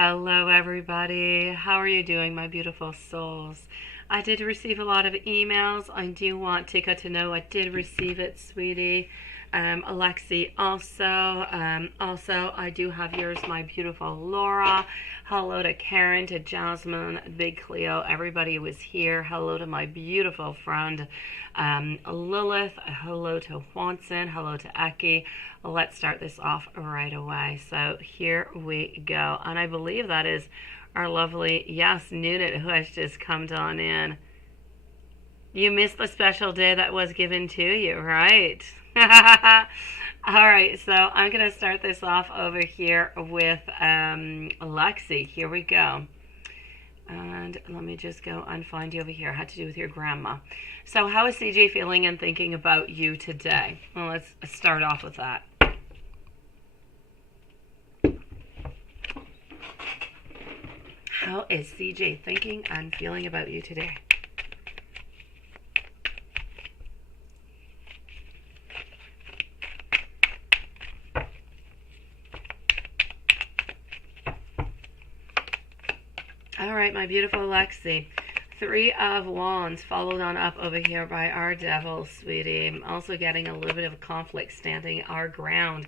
Hello, everybody. How are you doing, my beautiful souls? I did receive a lot of emails. I do want Tikka to know I did receive it, sweetie. Lexi also. Also, I do have yours, my beautiful Laura. Hello to Karen, to Jasmine, Big Cleo. Everybody was here. Hello to my beautiful friend Lilith. Hello to Juanson. Hello to Eki. Let's start this off right away. So here we go. And I believe that is our lovely, yes, Nunit, who has just come on in. You missed the special day that was given to you, right? All right, so I'm going to start this off over here with Lexi. Here we go. And let me just go and find you over here. Had to do with your grandma. So how is CJ feeling and thinking about you today? Well, let's start off with that. How is CJ thinking and feeling about you today? All right, my beautiful Lexi. 3 of Wands followed on up over here by our Devil, sweetie. I'm also getting a little bit of conflict standing our ground.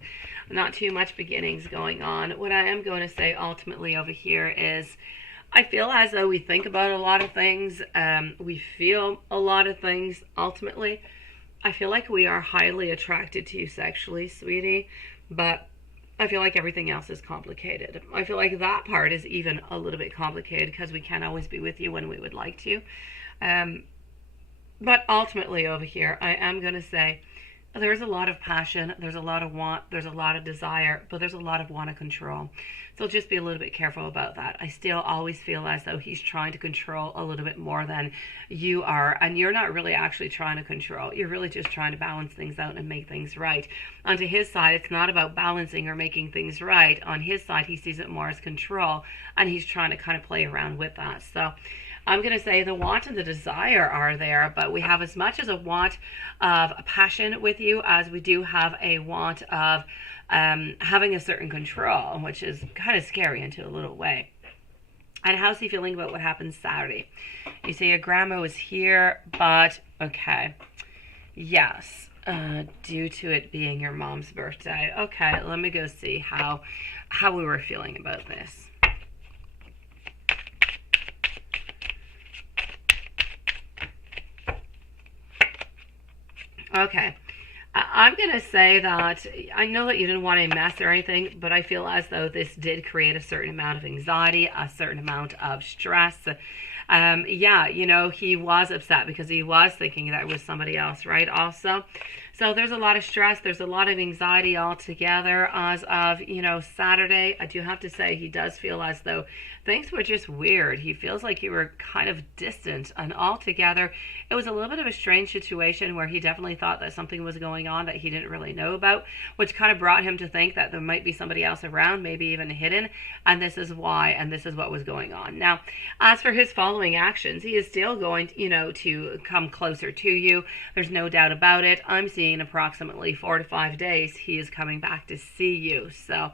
Not too much beginnings going on. What I am going to say ultimately over here is I feel as though we think about a lot of things. We feel a lot of things. Ultimately, I feel like we are highly attracted to you sexually, sweetie. But I feel like everything else is complicated. I feel like that part is even a little bit complicated because we can't always be with you when we would like to. But ultimately over here, I am going to say there's a lot of passion, there's a lot of want, there's a lot of desire, but there's a lot of want to control. So just be a little bit careful about that. I still always feel as though he's trying to control a little bit more than you are. And you're not really actually trying to control. You're really just trying to balance things out and make things right. On to his side, it's not about balancing or making things right. On his side, he sees it more as control. And he's trying to kind of play around with that. So I'm going to say the want and the desire are there, but we have as much as a want of passion with you as we do have a want of having a certain control, which is kind of scary into a little way. And how's he feeling about what happened Saturday? You say your grandma was here, but okay. Yes, due to it being your mom's birthday. Okay, let me go see how we were feeling about this. Okay, I'm going to say that I know that you didn't want to mess or anything, but I feel as though this did create a certain amount of anxiety, a certain amount of stress. Yeah, you know, he was upset because he was thinking that it was somebody else, right? Also, so there's a lot of stress. There's a lot of anxiety altogether as of, you know, Saturday. I do have to say he does feel as though things were just weird. He feels like you were kind of distant, and altogether it was a little bit of a strange situation where he definitely thought that something was going on that he didn't really know about, which kind of brought him to think that there might be somebody else around, maybe even hidden, and this is why, and this is what was going on. Now, as for his following actions, he is still going, you know, to come closer to you. There's no doubt about it. I'm seeing approximately 4 to 5 days he is coming back to see you. So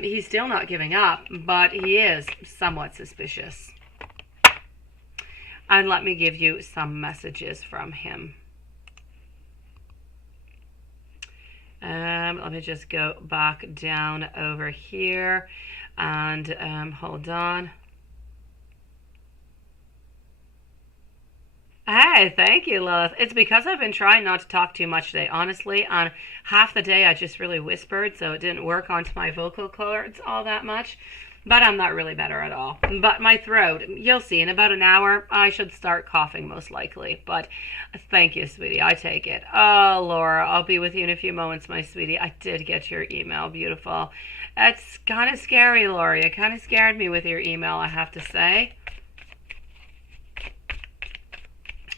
he's still not giving up, but he is somewhat suspicious. And let me give you some messages from him. Let me just go back down over here and hold on. Hey, thank you, Lilith. It's because I've been trying not to talk too much today. Honestly, on half the day I just really whispered, so it didn't work onto my vocal cords all that much. But I'm not really better at all. But my throat, you'll see, in about an hour, I should start coughing most likely. But thank you, sweetie. I take it. Oh, Laura, I'll be with you in a few moments, my sweetie. I did get your email. Beautiful. It's kind of scary, Laura. You kind of scared me with your email, I have to say.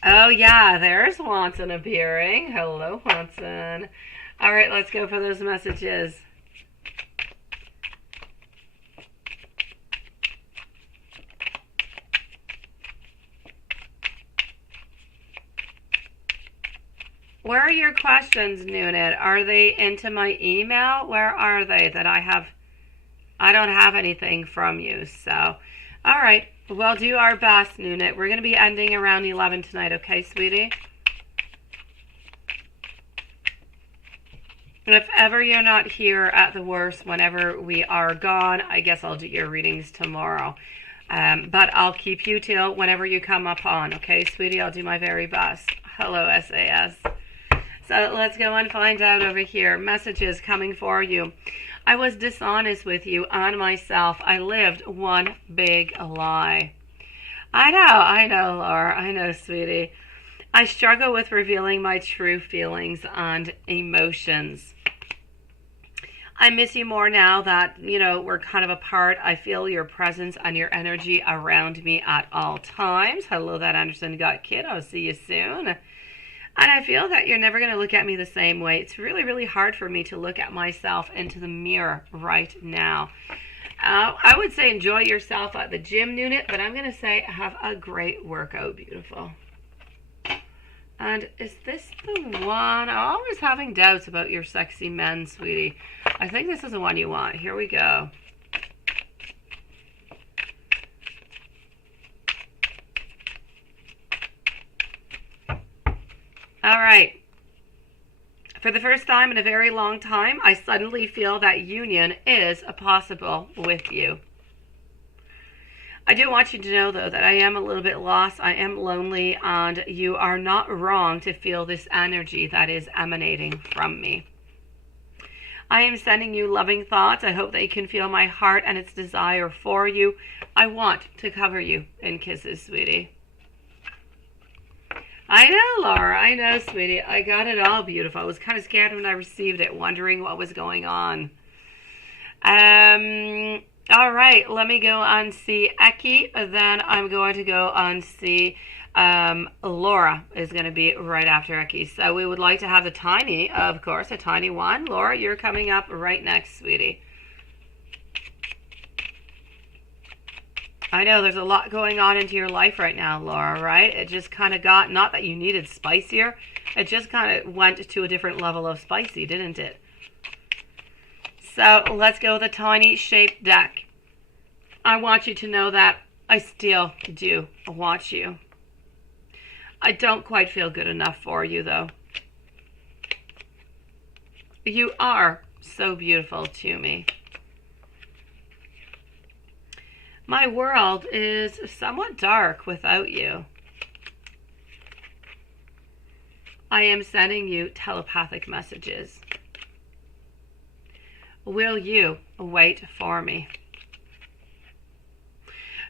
Oh, yeah, there's Wanson appearing. Hello, Wanson. All right, let's go for those messages. Where are your questions, Nunit? Are they into my email? Where are they that I have? I don't have anything from you. So, all right. We'll do our best, Nunit. We're going to be ending around 11 tonight, okay, sweetie? If ever you're not here at the worst, whenever we are gone, I guess I'll do your readings tomorrow. But I'll keep you till whenever you come up on, okay, sweetie? I'll do my very best. Hello, SAS. So let's go and find out over here. Messages coming for you. I was dishonest with you and myself. I lived one big lie. I know, Laura. I know, sweetie. I struggle with revealing my true feelings and emotions. I miss you more now that, we're kind of apart. I feel your presence and your energy around me at all times. Hello, that Anderson got kid. I'll see you soon. And I feel that you're never going to look at me the same way. It's really, really hard for me to look at myself into the mirror right now. I would say enjoy yourself at the gym, Nunit, but I'm going to say have a great workout, beautiful. And is this the one? I'm always having doubts about your sexy men, sweetie. I think this is the one you want. Here we go. All right. For the first time in a very long time, I suddenly feel that union is possible with you. I do want you to know, though, that I am a little bit lost. I am lonely, and you are not wrong to feel this energy that is emanating from me. I am sending you loving thoughts. I hope that you can feel my heart and its desire for you. I want to cover you in kisses, sweetie. I know, Laura. I know, sweetie. I got it all, beautiful. I was kind of scared when I received it, wondering what was going on. All right, let me go and see Eki. Then I'm going to go and see Laura is going to be right after Eki. So we would like to have the tiny, of course, a tiny one. Laura, you're coming up right next, sweetie. I know there's a lot going on into your life right now, Laura, right? It just kind of got, not that you needed spicier, it just kind of went to a different level of spicy, didn't it? So let's go with a tiny shaped deck. I want you to know that I still do want you. I don't quite feel good enough for you, though. You are so beautiful to me. My world is somewhat dark without you. I am sending you telepathic messages. Will you wait for me?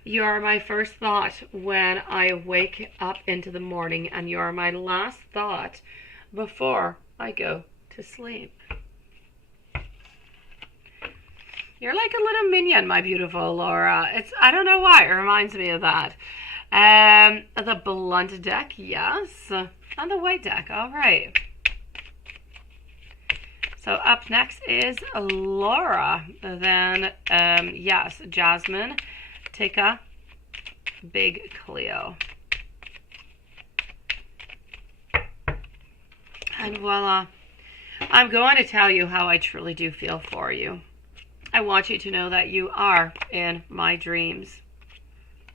You are my first thought when I wake up into the morning, and you are my last thought before I go to sleep. You're like a little minion, my beautiful Laura. I don't know why, it reminds me of that. The blunt deck, yes. And the white deck, all right. So up next is Laura. Then, yes, Jasmine, Tikka, Big Cleo. And voila. I'm going to tell you how I truly do feel for you. I want you to know that you are in my dreams.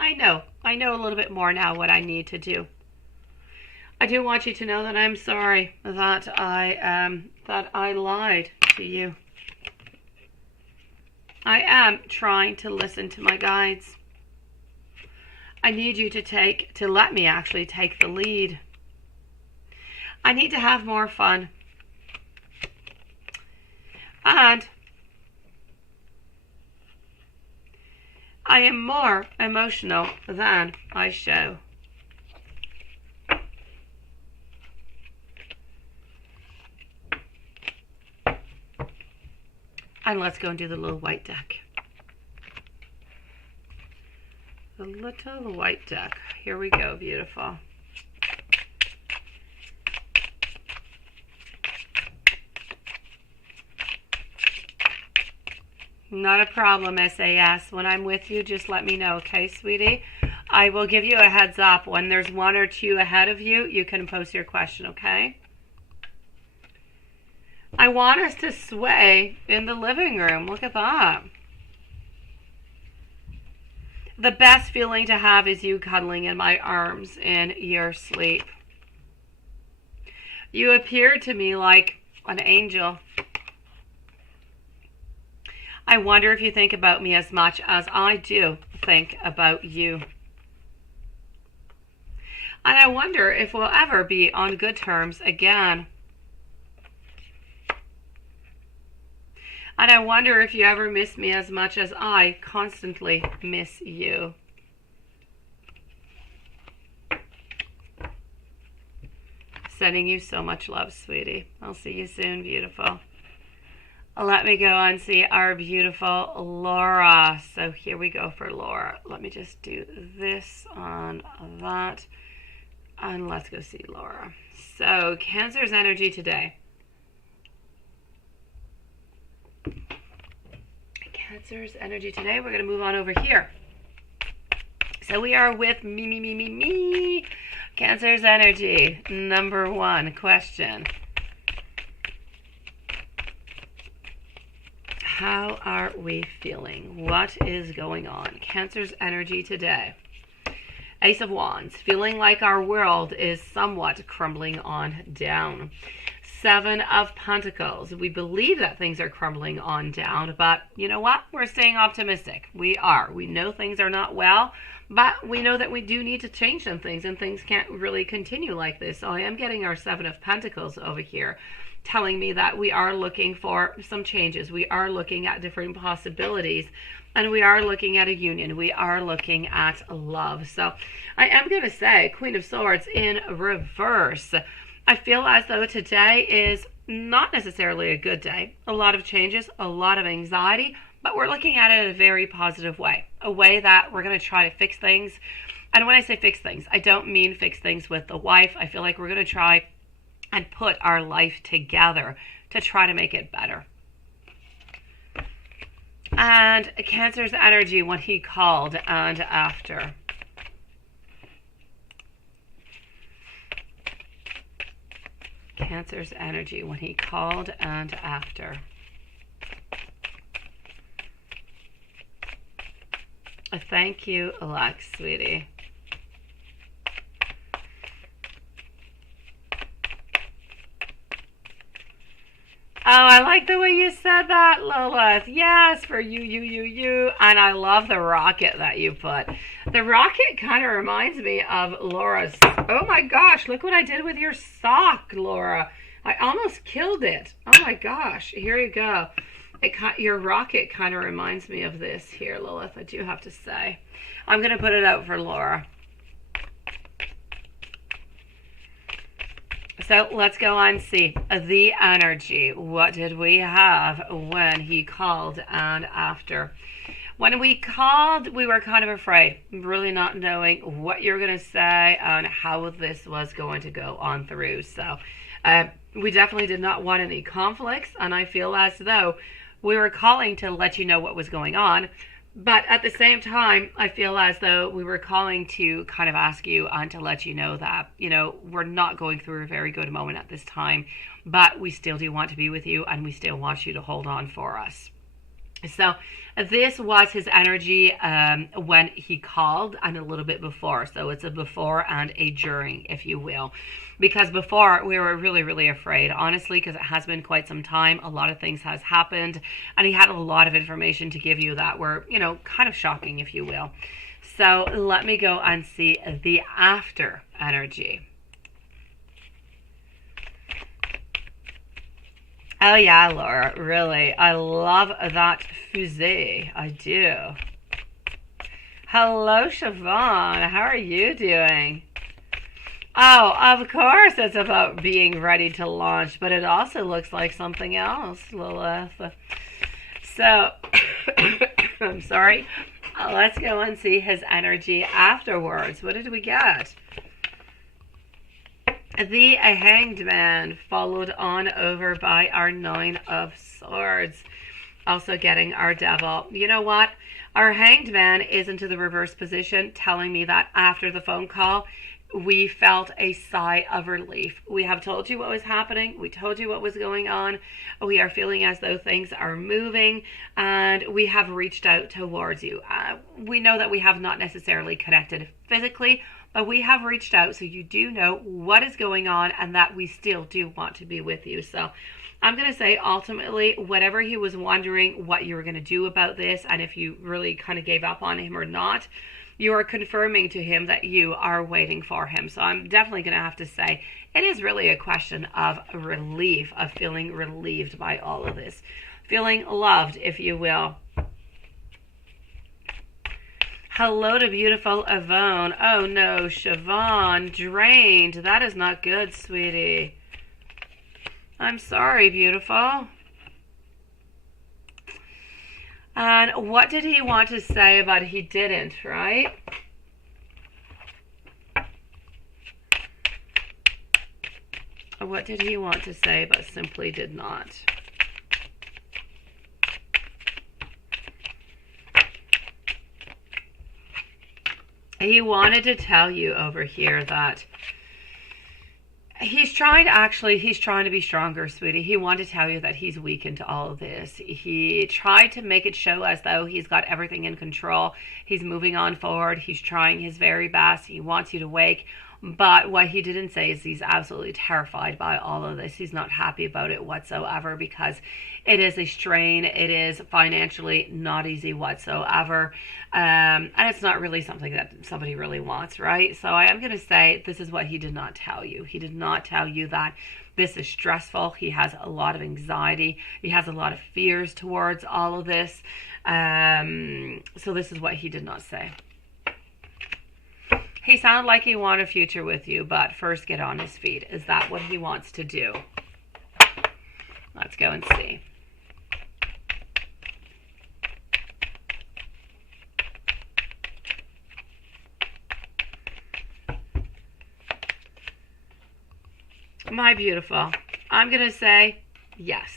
I know a little bit more now what I need to do. I do want you to know that I'm sorry that I lied to you. I am trying to listen to my guides. I need you to let me actually take the lead. I need to have more fun. And I am more emotional than I show. And let's go and do the little white deck. The little white deck. Here we go, beautiful. Not a problem, SAS. When I'm with you, just let me know, okay, sweetie? I will give you a heads up. When there's one or two ahead of you, you can post your question, okay? I want us to sway in the living room. Look at that. The best feeling to have is you cuddling in my arms in your sleep. You appear to me like an angel. I wonder if you think about me as much as I do think about you. And I wonder if we'll ever be on good terms again. And I wonder if you ever miss me as much as I constantly miss you. Sending you so much love, sweetie. I'll see you soon, beautiful. Let me go and see our beautiful Laura. So here we go for Laura. Let me just do this on that. And let's go see Laura. So Cancer's energy today. Cancer's energy today. We're going to move on over here. So we are with me. Cancer's energy. Number 1 question. How are we feeling? What is going on? Cancer's energy today. Ace of Wands. Feeling like our world is somewhat crumbling on down. 7 of Pentacles. We believe that things are crumbling on down, but you know what? We're staying optimistic. We are. We know things are not well, but we know that we do need to change some things, and things can't really continue like this. So I am getting our 7 of Pentacles over here, telling me that we are looking for some changes. We are looking at different possibilities, and we are looking at a union. We are looking at love. So I am going to say Queen of Swords in reverse. I feel as though today is not necessarily a good day. A lot of changes, a lot of anxiety, but we're looking at it in a very positive way. A way that we're going to try to fix things. And when I say fix things, I don't mean fix things with the wife. I feel like we're going to try and put our life together to try to make it better. And Cancer's energy when he called and after. Cancer's energy when he called and after. Thank you, Lex, sweetie. Oh, I like the way you said that, Lilith. Yes, for you. And I love the rocket that you put. The rocket kind of reminds me of Laura's. Oh my gosh, look what I did with your sock, Laura. I almost killed it. Oh my gosh, here you go. Your rocket kind of reminds me of this here, Lilith, I do have to say. I'm going to put it out for Laura. So let's go on and see the energy. What did we have when he called and after? When we called, we were kind of afraid, really not knowing what you're going to say and how this was going to go on through. So we definitely did not want any conflicts, and I feel as though we were calling to let you know what was going on. But at the same time, I feel as though we were calling to kind of ask you and to let you know that, you know, we're not going through a very good moment at this time, but we still do want to be with you, and we still want you to hold on for us. So this was his energy when he called and a little bit before. So it's a before and a during, if you will. Because before we were really, really afraid, honestly, because it has been quite some time. A lot of things has happened, and he had a lot of information to give you that were, you know, kind of shocking, if you will. So let me go and see the after energy. Oh yeah, Laura, really. I love that fusée. I do. Hello, Siobhan. How are you doing? Oh, of course it's about being ready to launch, but it also looks like something else, Lilith. So, I'm sorry. Let's go and see his energy afterwards. What did we get? The Hanged Man, followed on over by our 9 of Swords. Also getting our Devil. You know what? Our Hanged Man is into the reverse position, telling me that after the phone call, we felt a sigh of relief. We have told you what was happening. We told you what was going on. We are feeling as though things are moving, and we have reached out towards you. We know that we have not necessarily connected physically, but we have reached out, so you do know what is going on and that we still do want to be with you. So I'm going to say ultimately, whatever he was wondering what you were going to do about this, and if you really kind of gave up on him or not, you are confirming to him that you are waiting for him. So I'm definitely going to have to say it is really a question of relief, of feeling relieved by all of this. Feeling loved, if you will. Hello to beautiful Yvonne. Oh no, Siobhan, drained. That is not good, sweetie. I'm sorry, beautiful. And what did he want to say about he didn't, right? What did he want to say but simply did not? He wanted to tell you over here that he's trying to be stronger, sweetie. He wanted to tell you that he's weak into all of this. He tried to make it show as though he's got everything in control. He's moving on forward. He's trying his very best. He wants you to wake. But what he didn't say is he's absolutely terrified by all of this. He's not happy about it whatsoever because it is a strain. It is financially not easy whatsoever. And it's not really something that somebody really wants, right? So I am going to say this is what he did not tell you. He did not tell you that this is stressful. He has a lot of anxiety. He has a lot of fears towards all of this. So this is what he did not say. He sounded like he wanted a future with you, but first get on his feet. Is that what he wants to do? Let's go and see. My beautiful, I'm going to say yes.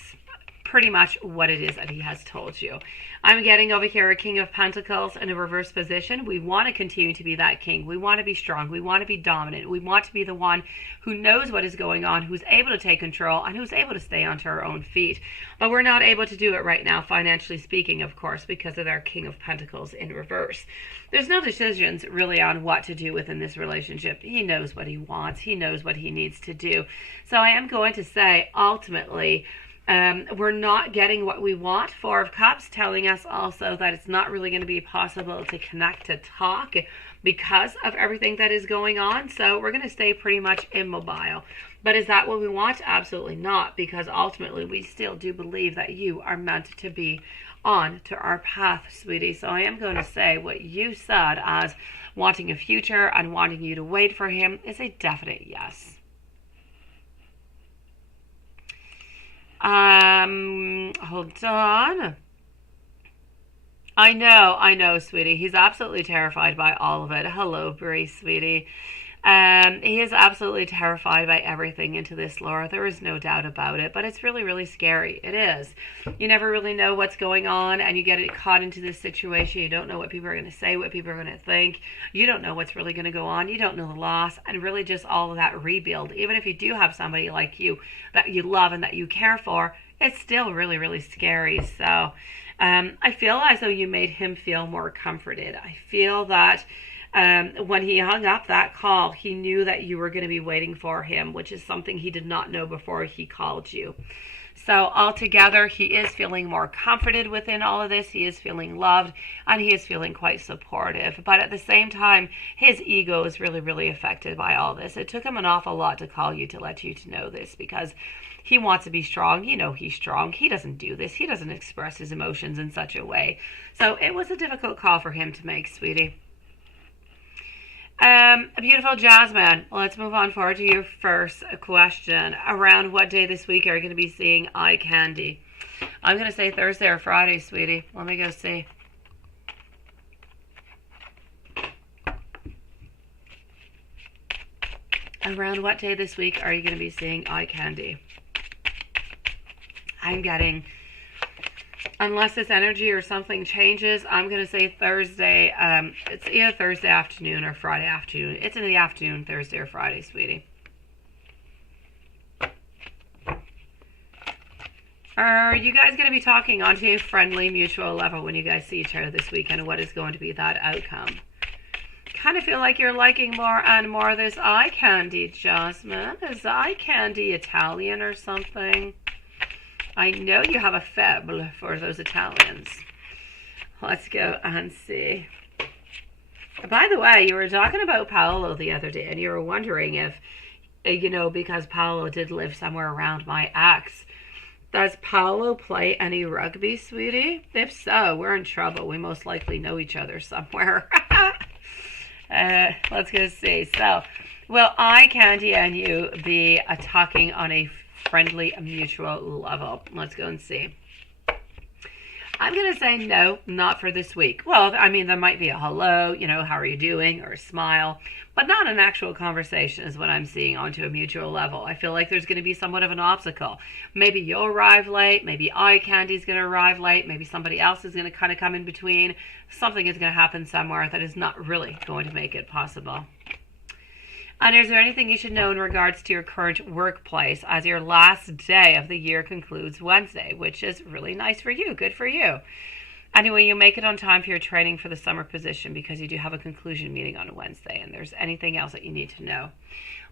Pretty much what it is that he has told you. I'm getting over here a King of Pentacles in a reverse position. We want to continue to be that king. We want to be strong. We want to be dominant. We want to be the one who knows what is going on, who's able to take control, and who's able to stay onto our own feet. But we're not able to do it right now, financially speaking, of course, because of our King of Pentacles in reverse. There's no decisions really on what to do within this relationship. He knows what he wants. He knows what he needs to do. So I am going to say, ultimately, we're not getting what we want. Four of Cups telling us also that it's not really going to be possible to connect, to talk because of everything that is going on. So we're going to stay pretty much immobile. But is that what we want? Absolutely not, because ultimately we still do believe that you are meant to be on to our path, sweetie. So I am going to say what you said as wanting a future and wanting you to wait for him is a definite yes. Hold on. I know, sweetie. He's absolutely terrified by all of it. Hello, Bree, sweetie. He is absolutely terrified by everything into this, Laura. There is no doubt about it, but it's really, really scary. It is. You never really know what's going on, and you get caught into this situation. You don't know what people are going to say, what people are going to think. You don't know what's really going to go on. You don't know the loss, and really just all of that rebuild. Even if you do have somebody like you that you love and that you care for, it's still really, really scary. So I feel as though you made him feel more comforted. I feel that when he hung up that call, he knew that you were going to be waiting for him, which is something he did not know before he called you. So altogether, he is feeling more comforted within all of this. He is feeling loved, and he is feeling quite supportive. But at the same time, his ego is really, really affected by all this. It took him an awful lot to call you to let you to know this, because he wants to be strong. You know he's strong. He doesn't do this. He doesn't express his emotions in such a way. So it was a difficult call for him to make, sweetie. Beautiful Jasmine, let's move on forward to your first question. Around what day this week are you going to be seeing eye candy? I'm going to say Thursday or Friday, sweetie. Let me go see. Around what day this week are you going to be seeing eye candy? I'm getting Unless this energy or something changes, I'm going to say Thursday. It's either Thursday afternoon or Friday afternoon. It's in the afternoon, Thursday or Friday, sweetie. Are you guys going to be talking onto a friendly, mutual level when you guys see each other this weekend? And what is going to be that outcome? Kind of feel like you're liking more and more this eye candy, Jasmine. Is eye candy Italian or something? I know you have a faible for those Italians. Let's go and see. By the way, you were talking about Paolo the other day, and you were wondering if, you know, because Paolo did live somewhere around my ex, does Paolo play any rugby, sweetie? If so, we're in trouble. We most likely know each other somewhere. Let's go see. So, will eye candy and you be talking on a friendly, mutual level? Let's go and see. I'm going to say no, not for this week. Well, I mean, there might be a hello, you know, how are you doing, or a smile, but not an actual conversation is what I'm seeing onto a mutual level. I feel like there's going to be somewhat of an obstacle. Maybe you'll arrive late, maybe eye candy's going to arrive late, maybe somebody else is going to kind of come in between. Something is going to happen somewhere that is not really going to make it possible. And is there anything you should know in regards to your current workplace as your last day of the year concludes Wednesday, which is really nice for you. Good for you. Anyway, you make it on time for your training for the summer position because you do have a conclusion meeting on a Wednesday. And there's anything else that you need to know.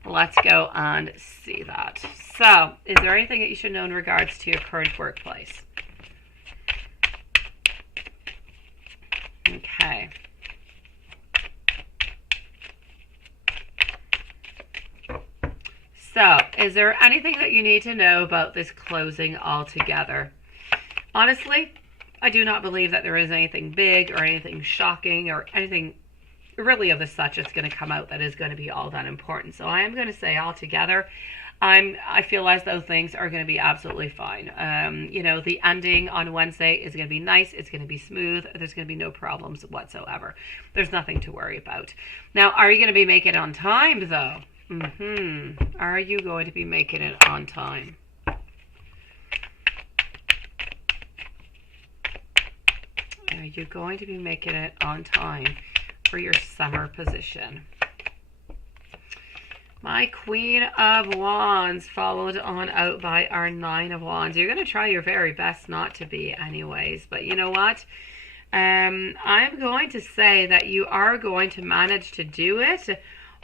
Let's go and see that. So, is there anything that you should know in regards to your current workplace? Okay. So, is there anything that you need to know about this closing altogether? Honestly, I do not believe that there is anything big or anything shocking or anything really of the such that's going to come out that is going to be all that important. So I am going to say altogether, I feel as though things are going to be absolutely fine. You know, the ending on Wednesday is going to be nice. It's going to be smooth. There's going to be no problems whatsoever. There's nothing to worry about. Now, are you going to be making it on time, though? Are you going to be making it on time? Are you going to be making it on time for your summer position? My Queen of Wands followed on out by our Nine of Wands. You're going to try your very best not to be anyways. But you know what? I'm going to say that you are going to manage to do it.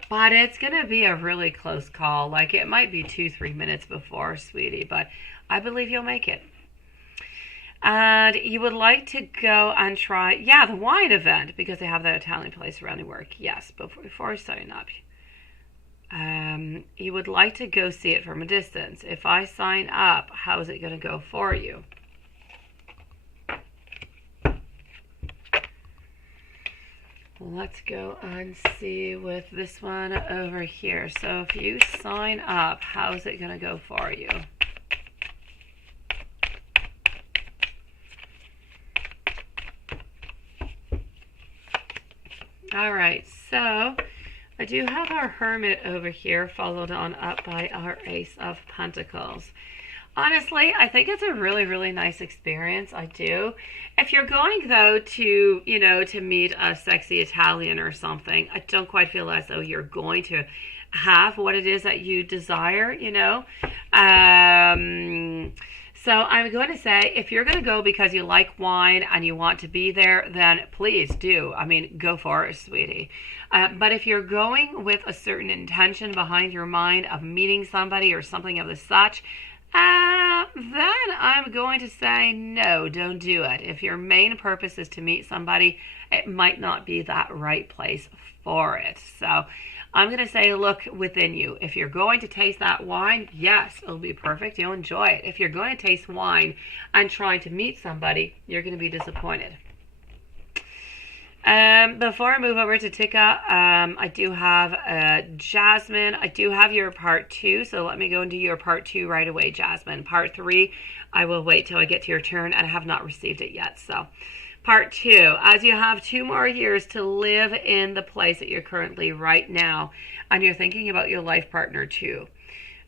But it's going to be a really close call. Like, it might be 2-3 minutes before, sweetie. But I believe you'll make it. And you would like to go and try, yeah, the wine event. Because they have that Italian place around the work. Yes, before signing up. You would like to go see it from a distance. If I sign up, how is it going to go for you? Let's go and see with this one over here. So if you sign up, how's it going to go for you? All right, so I do have our Hermit over here, followed on up by our Ace of Pentacles. Honestly, I think it's a really, really nice experience. I do. If you're going, though, to, you know, to meet a sexy Italian or something, I don't quite feel as though you're going to have what it is that you desire, you know. So I'm going to say, if you're going to go because you like wine and you want to be there, then please do. I mean, go for it, sweetie. But if you're going with a certain intention behind your mind of meeting somebody or something of the such, then I'm going to say no, don't do it. If your main purpose is to meet somebody, it might not be that right place for it. So I'm going to say look within you. If you're going to taste that wine, yes, it'll be perfect. You'll enjoy it. If you're going to taste wine and trying to meet somebody, you're going to be disappointed. Before I move over to Tikka, I do have Jasmine. I do have your part 2, so let me go into your part 2 right away, Jasmine. Part 3, I will wait till I get to your turn, and I have not received it yet. So, part 2, as you have 2 more years to live in the place that you're currently right now, and you're thinking about your life partner too.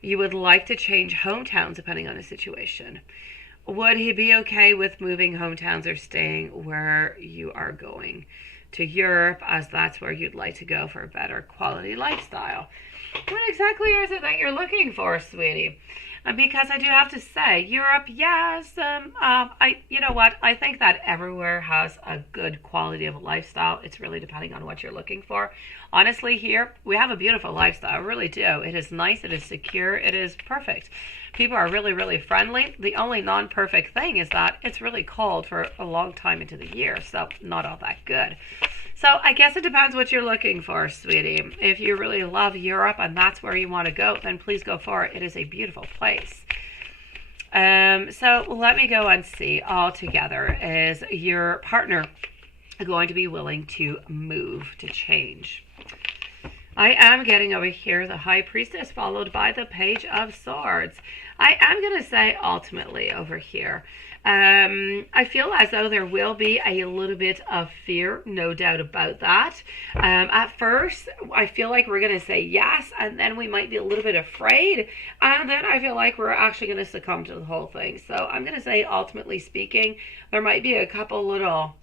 You would like to change hometowns depending on the situation. would he be okay with moving hometowns or staying where you are going to Europe, as that's where you'd like to go for a better quality lifestyle? What exactly is it that you're looking for, sweetie? Because I do have to say, Europe, yes. You know what? I think that everywhere has a good quality of lifestyle. It's really depending on what you're looking for. Honestly, here we have a beautiful lifestyle. I really do. It is nice. It is secure. It is perfect. People are really, really friendly. The only non-perfect thing is that it's really cold for a long time into the year, so not all that good. So I guess it depends what you're looking for, sweetie. If you really love Europe and that's where you want to go, then please go for it. It is a beautiful place. So let me go and see all together. Is your partner going to be willing to move, to change? I am getting over here the High Priestess followed by the Page of Swords. I am going to say ultimately over here, I feel as though there will be a little bit of fear, no doubt about that. At first, I feel like we're going to say yes, and then we might be a little bit afraid, and then I feel like we're actually going to succumb to the whole thing. So I'm going to say, ultimately speaking, there might be a couple little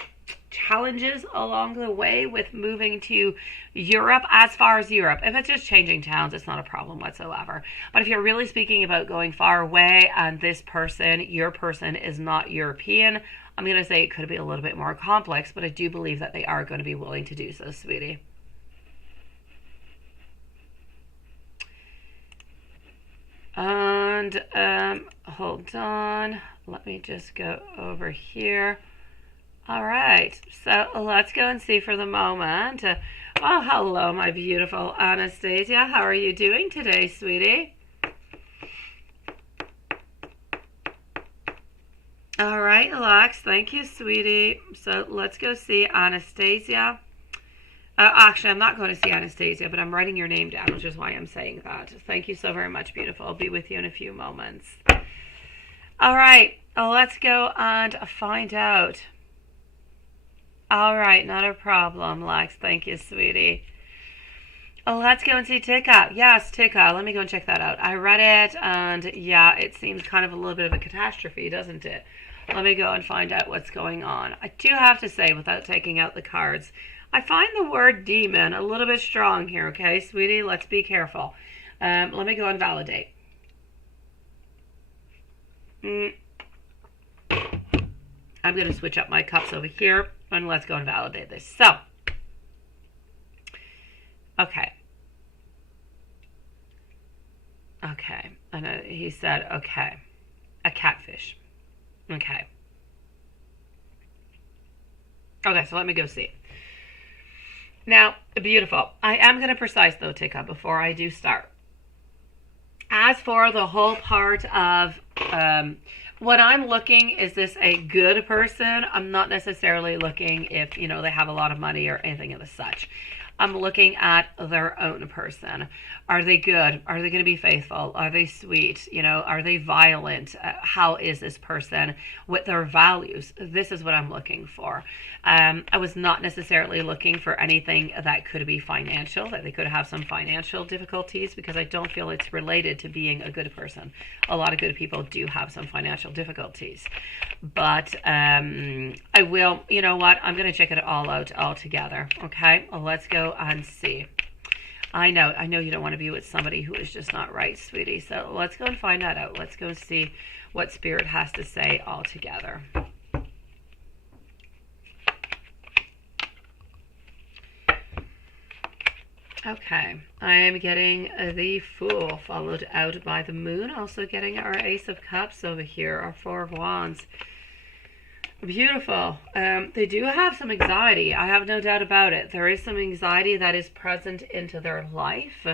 challenges along the way with moving to Europe. As far as Europe, if it's just changing towns, it's not a problem whatsoever. But if you're really speaking about going far away and this person, your person, is not European, I'm going to say it could be a little bit more complex, but I do believe that they are going to be willing to do so, sweetie. And hold on, let me just go over here. All right, so let's go and see for the moment. Oh, hello, my beautiful Anastasia. How are you doing today, sweetie? All right, Lex. Thank you, sweetie. So let's go see Anastasia. Actually, I'm not going to see Anastasia, but I'm writing your name down, which is why I'm saying that. Thank you so very much, beautiful. I'll be with you in a few moments. All right, let's go and find out. All right, not a problem, Lex. Thank you, sweetie. Let's go and see Tikka. Yes, Tikka. Let me go and check that out. I read it, and yeah, it seems kind of a little bit of a catastrophe, doesn't it? Let me go and find out what's going on. I do have to say, without taking out the cards, I find the word demon a little bit strong here, okay, sweetie? Let's be careful. Let me go and validate. I'm going to switch up my cups over here, and let's go and validate this. So, okay. Okay. And he said, okay. A catfish. Okay. Okay, so let me go see. Now, beautiful. I am going to precise, though, Tikka, before I do start. As for the whole part of what I'm looking, is this a good person? I'm not necessarily looking if, you know, they have a lot of money or anything of the such. I'm looking at their own person. Are they good? Are they going to be faithful? Are they sweet? You know, are they violent? How is this person with their values? This is what I'm looking for. I was not necessarily looking for anything that could be financial, that they could have some financial difficulties, because I don't feel it's related to being a good person. A lot of good people do have some financial difficulties. But I will, you know what, I'm going to check it all out all together. Okay, well, let's go and see. I know you don't want to be with somebody who is just not right, sweetie. So let's go and find that out. Let's go see what Spirit has to say all together. Okay, I am getting the Fool followed out by the Moon. Also getting our Ace of Cups over here, our Four of Wands. Beautiful. They do have some anxiety. I have no doubt about it. There is some anxiety that is present into their life.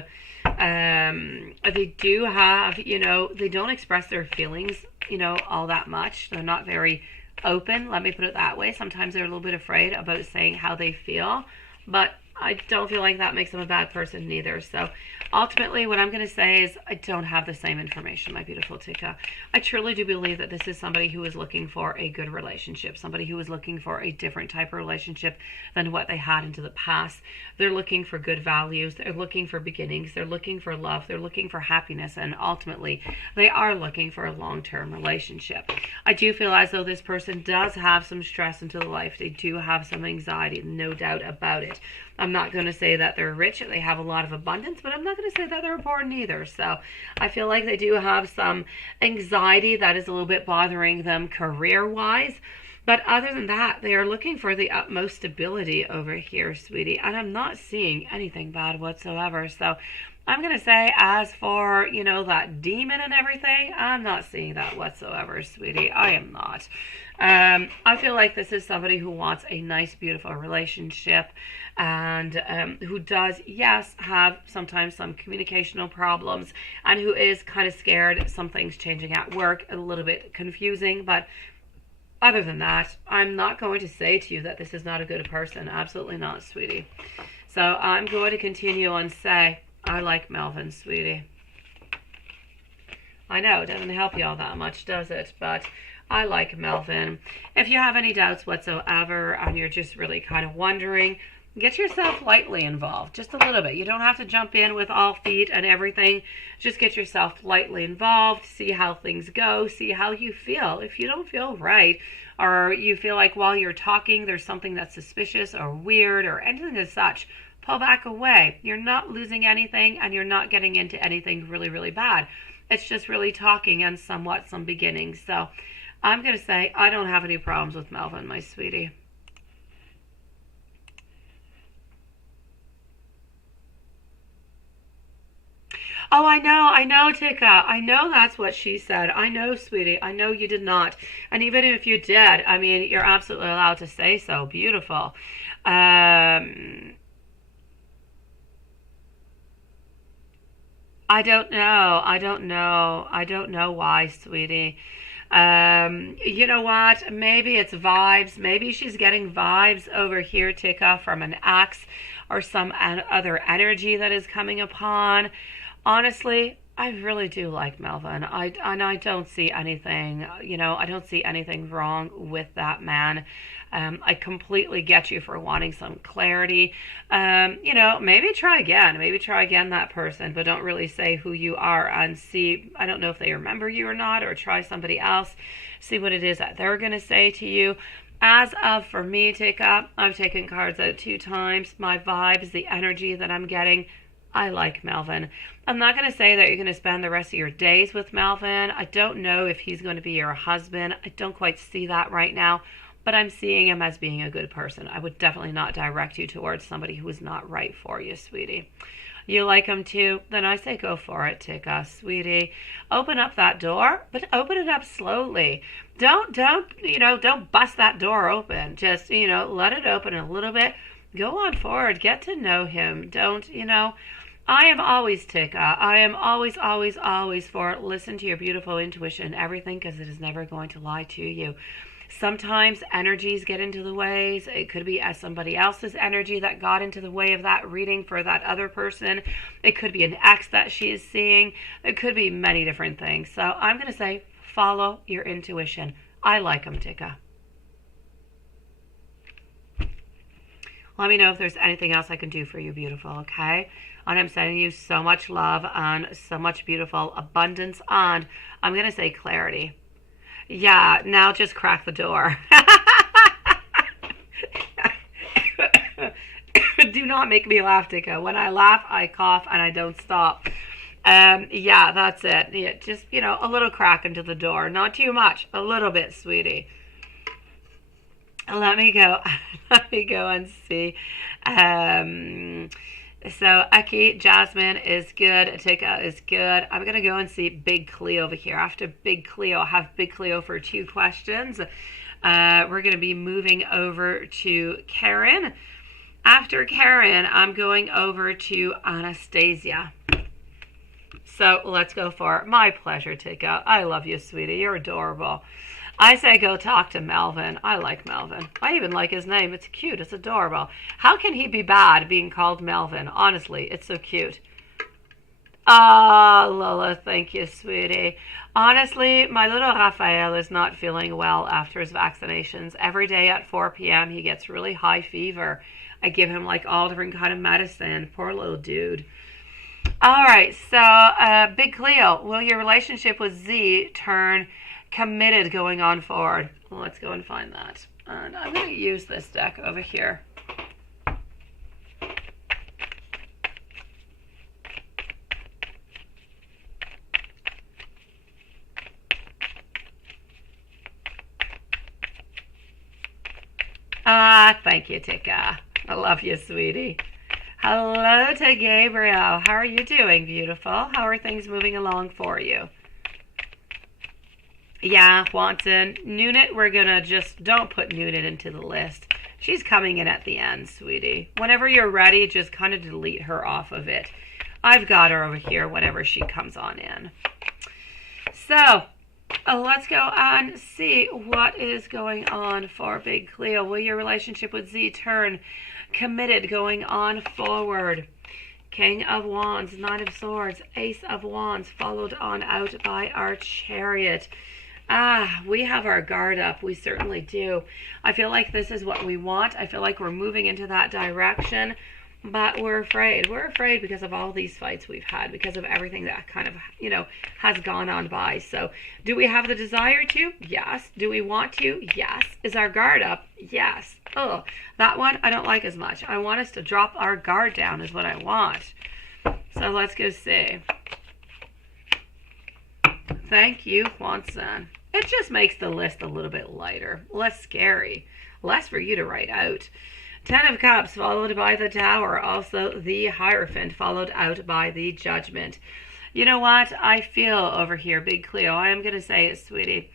They do have, you know, they don't express their feelings, you know, all that much. They're not very open. Let me put it that way. Sometimes they're a little bit afraid about saying how they feel. But I don't feel like that makes them a bad person neither. So ultimately, what I'm going to say is I don't have the same information, my beautiful Tikka. I truly do believe that this is somebody who is looking for a good relationship, somebody who is looking for a different type of relationship than what they had into the past. They're looking for good values. They're looking for beginnings. They're looking for love. They're looking for happiness. And ultimately, they are looking for a long-term relationship. I do feel as though this person does have some stress into the life. They do have some anxiety, no doubt about it. I'm not going to say that they're rich and they have a lot of abundance, but I'm not going to say that they're poor neither. So I feel like they do have some anxiety that is a little bit bothering them career-wise. But other than that, they are looking for the utmost stability over here, sweetie. And I'm not seeing anything bad whatsoever. So I'm going to say, as for, you know, that demon and everything, I'm not seeing that whatsoever, sweetie. I am not. I feel like this is somebody who wants a nice, beautiful relationship and who does, yes, have sometimes some communicational problems and who is kind of scared something's changing at work, a little bit confusing, but other than that, I'm not going to say to you that this is not a good person. Absolutely not, sweetie. So I'm going to continue and say, I like Melvin, sweetie. I know, it doesn't help you all that much, does it? But I like Melvin. If you have any doubts whatsoever and you're just really kind of wondering, get yourself lightly involved, just a little bit. You don't have to jump in with all feet and everything. Just get yourself lightly involved, see how things go, see how you feel. If you don't feel right, or you feel like while you're talking there's something that's suspicious or weird or anything as such, pull back away. You're not losing anything and you're not getting into anything really, really bad. It's just really talking and somewhat some beginnings. So I'm going to say I don't have any problems with Melvin, my sweetie. Oh, I know, Tikka. I know that's what she said. I know, sweetie. I know you did not. And even if you did, I mean, you're absolutely allowed to say so. Beautiful. I don't know. I don't know why, sweetie. You know what? Maybe it's vibes. Maybe she's getting vibes over here, Tikka, from an ex or some other energy that is coming upon. Honestly, I really do like Melvin. I don't see anything, you know, I don't see anything wrong with that man. I completely get you for wanting some clarity. You know, maybe try again that person, but don't really say who you are and see, I don't know if they remember you or not, or try somebody else, see what it is that they're going to say to you. As of for me, Tikka, I've taken cards out 2 times. My vibes, the energy that I'm getting, I like Melvin. I'm not going to say that you're going to spend the rest of your days with Melvin. I don't know if he's going to be your husband. I don't quite see that right now, but I'm seeing him as being a good person. I would definitely not direct you towards somebody who is not right for you, sweetie. You like him too? Then I say go for it, Tikka, sweetie. Open up that door, but open it up slowly. Don't bust that door open. Just, let it open a little bit. Go on forward. Get to know him. Don't, I am always, Tikka. I am always, always, always for listen to your beautiful intuition and everything, because it is never going to lie to you. Sometimes energies get into the ways. It could be as somebody else's energy that got into the way of that reading for that other person. It could be an ex that she is seeing. It could be many different things. So I'm going to say follow your intuition. I like them, Tikka. Let me know if there's anything else I can do for you, beautiful, okay? And I'm sending you so much love and so much beautiful abundance, and I'm going to say clarity. Yeah, now just crack the door. Do not make me laugh, Tikka. When I laugh, I cough and I don't stop. Yeah, that's it. Yeah, just, a little crack into the door. Not too much. A little bit, sweetie. Let me go. Let me go and see. So Eki, Jasmine is good. Tikka is good. I'm going to go and see Big Cleo over here. After Big Cleo, I have Big Cleo for 2 questions. We're going to be moving over to Karen. After Karen, I'm going over to Anastasia. So let's go for it. My pleasure, Tikka. I love you, sweetie. You're adorable. I say go talk to Melvin. I like Melvin. I even like his name. It's cute. It's adorable. How can he be bad being called Melvin? Honestly, it's so cute. Ah, Lola, thank you, sweetie. Honestly, my little Raphael is not feeling well after his vaccinations. Every day at 4 p.m. he gets really high fever. I give him like all different kind of medicine. Poor little dude. All right, so Big Cleo, will your relationship with Z turn committed going on forward? Well, let's go and find that. And I'm going to use this deck over here. Thank you, Tikka. I love you, sweetie. Hello to Gabriel. How are you doing, beautiful? How are things moving along for you? Yeah, Watson. Noonet, we're going to just, don't put Noonet into the list. She's coming in at the end, sweetie. Whenever you're ready, just kind of delete her off of it. I've got her over here whenever she comes on in. So, let's go and see what is going on for Big Cleo. Will your relationship with Z turn committed going on forward? King of Wands, Nine of Swords, Ace of Wands, followed on out by our Chariot. We have our guard up. We certainly do. I feel like this is what we want. I feel like we're moving into that direction, but we're afraid. We're afraid because of all these fights we've had, because of everything that kind of, has gone on by. So do we have the desire to? Yes. Do we want to? Yes. Is our guard up? Yes. Oh, that one I don't like as much. I want us to drop our guard down is what I want. So let's go see. Thank you, Juan-san. It just makes the list a little bit lighter, less scary, less for you to write out. Ten of Cups followed by the Tower, also the Hierophant followed out by the Judgment. You know what? I feel over here, Big Cleo, I am going to say it, sweetie.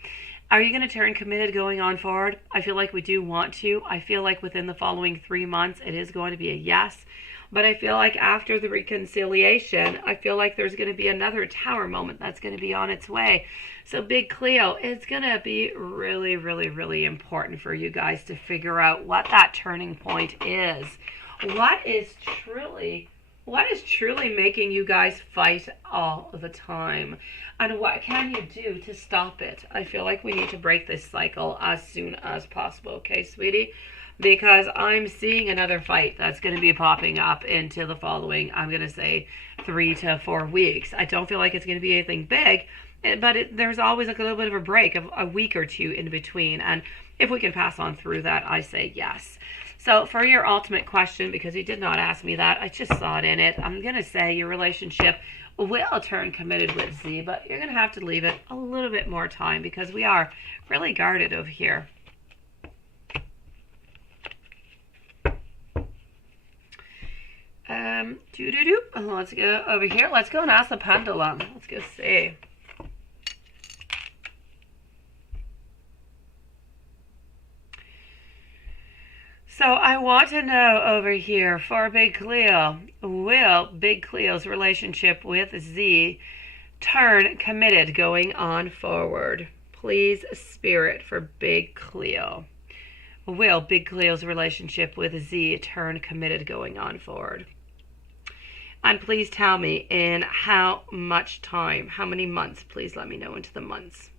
Are you going to turn committed going on forward? I feel like we do want to. I feel like within the following 3 months, it is going to be a yes. But I feel like after the reconciliation, I feel like there's going to be another Tower moment that's going to be on its way. So Big Cleo, it's going to be really, really, really important for you guys to figure out what that turning point is. What is truly making you guys fight all the time? And what can you do to stop it? I feel like we need to break this cycle as soon as possible. Okay, sweetie? Because I'm seeing another fight that's going to be popping up into the following, I'm going to say, 3 to 4 weeks. I don't feel like it's going to be anything big, but there's always like a little bit of a break of a week or two in between. And if we can pass on through that, I say yes. So for your ultimate question, because you did not ask me that, I just saw it in it. I'm going to say your relationship will turn committed with Z, but you're going to have to leave it a little bit more time because we are really guarded over here. Let's go over here. Let's go and ask the pendulum. Let's go see. So I want to know over here for Big Cleo, will Big Cleo's relationship with Z turn committed going on forward? Please, Spirit, for Big Cleo. Will Big Cleo's relationship with Z turn committed going on forward? And please tell me in how much time, how many months, please let me know into the months.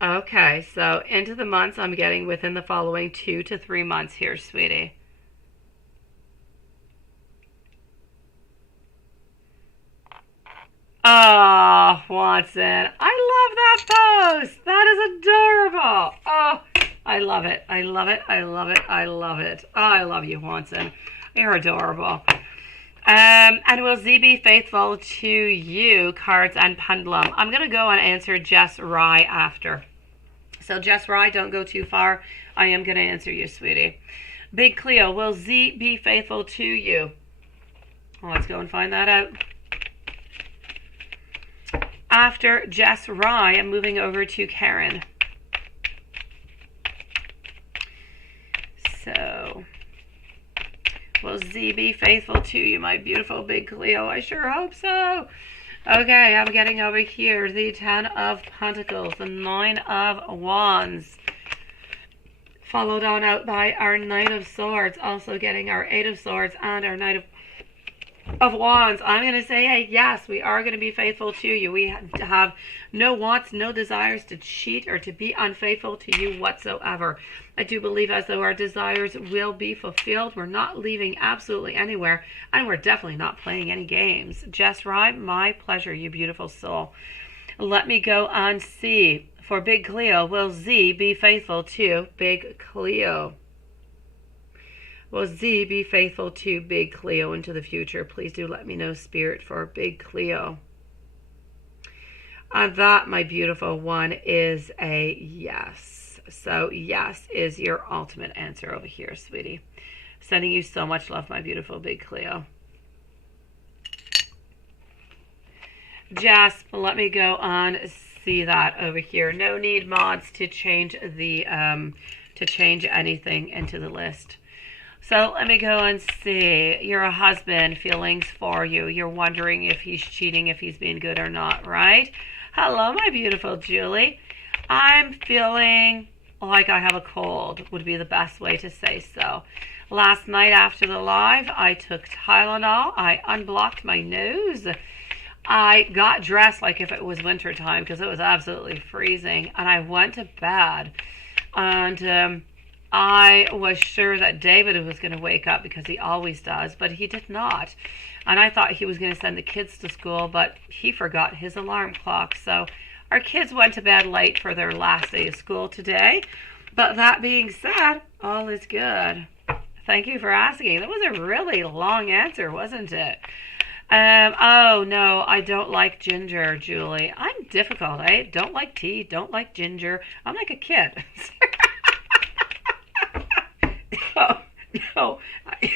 Okay, so into the months I'm getting within the following 2 to 3 months here, sweetie. Oh, Watson, I love that post. That is adorable. Oh, I love it. I love it. I love it. I love it. Oh, I love you, Watson. You're adorable. And will Z be faithful to you, cards and pendulum? I'm going to go and answer Jess Rye after. So Jess Rye, don't go too far. I am going to answer you, sweetie. Big Cleo, will Z be faithful to you? Well, let's go and find that out. After Jess Rye, I'm moving over to Karen. So Will Z be faithful to you, my beautiful big Cleo? I sure hope so. Okay, I'm getting over here the 10 of Pentacles, the 9 of Wands, followed on out by our Knight of Swords, also getting our 8 of Swords and our Knight of Wands. I'm going to say, hey, yes, we are going to be faithful to you. We have no wants, no desires to cheat or to be unfaithful to you whatsoever. I do believe as though our desires will be fulfilled. We're not leaving absolutely anywhere, and we're definitely not playing any games. Just right, my pleasure, you beautiful soul. Let me go and see. For Big Cleo, will Z be faithful to Big Cleo? Will Z be faithful to Big Cleo into the future? Please do let me know, Spirit, for Big Cleo. And that, my beautiful one, is a yes. So yes is your ultimate answer over here, sweetie. Sending you so much love, my beautiful Big Cleo. Jasmine, let me go on. See that over here. No need, mods, to change the anything into the list. So let me go and see. You're a husband, feelings for you. You're wondering if he's cheating, if he's being good or not, right? Hello, my beautiful Julie. I'm feeling like I have a cold, would be the best way to say so. Last night after the live, I took Tylenol. I unblocked my nose. I got dressed like if it was winter time because it was absolutely freezing, and I went to bed, and I was sure that David was going to wake up because he always does, but he did not. And I thought he was going to send the kids to school, but he forgot his alarm clock. So our kids went to bed late for their last day of school today. But that being said, all is good. Thank you for asking. That was a really long answer, wasn't it? Oh no, I don't like ginger, Julie. I'm difficult. I don't like tea, don't like ginger. I'm like a kid. No,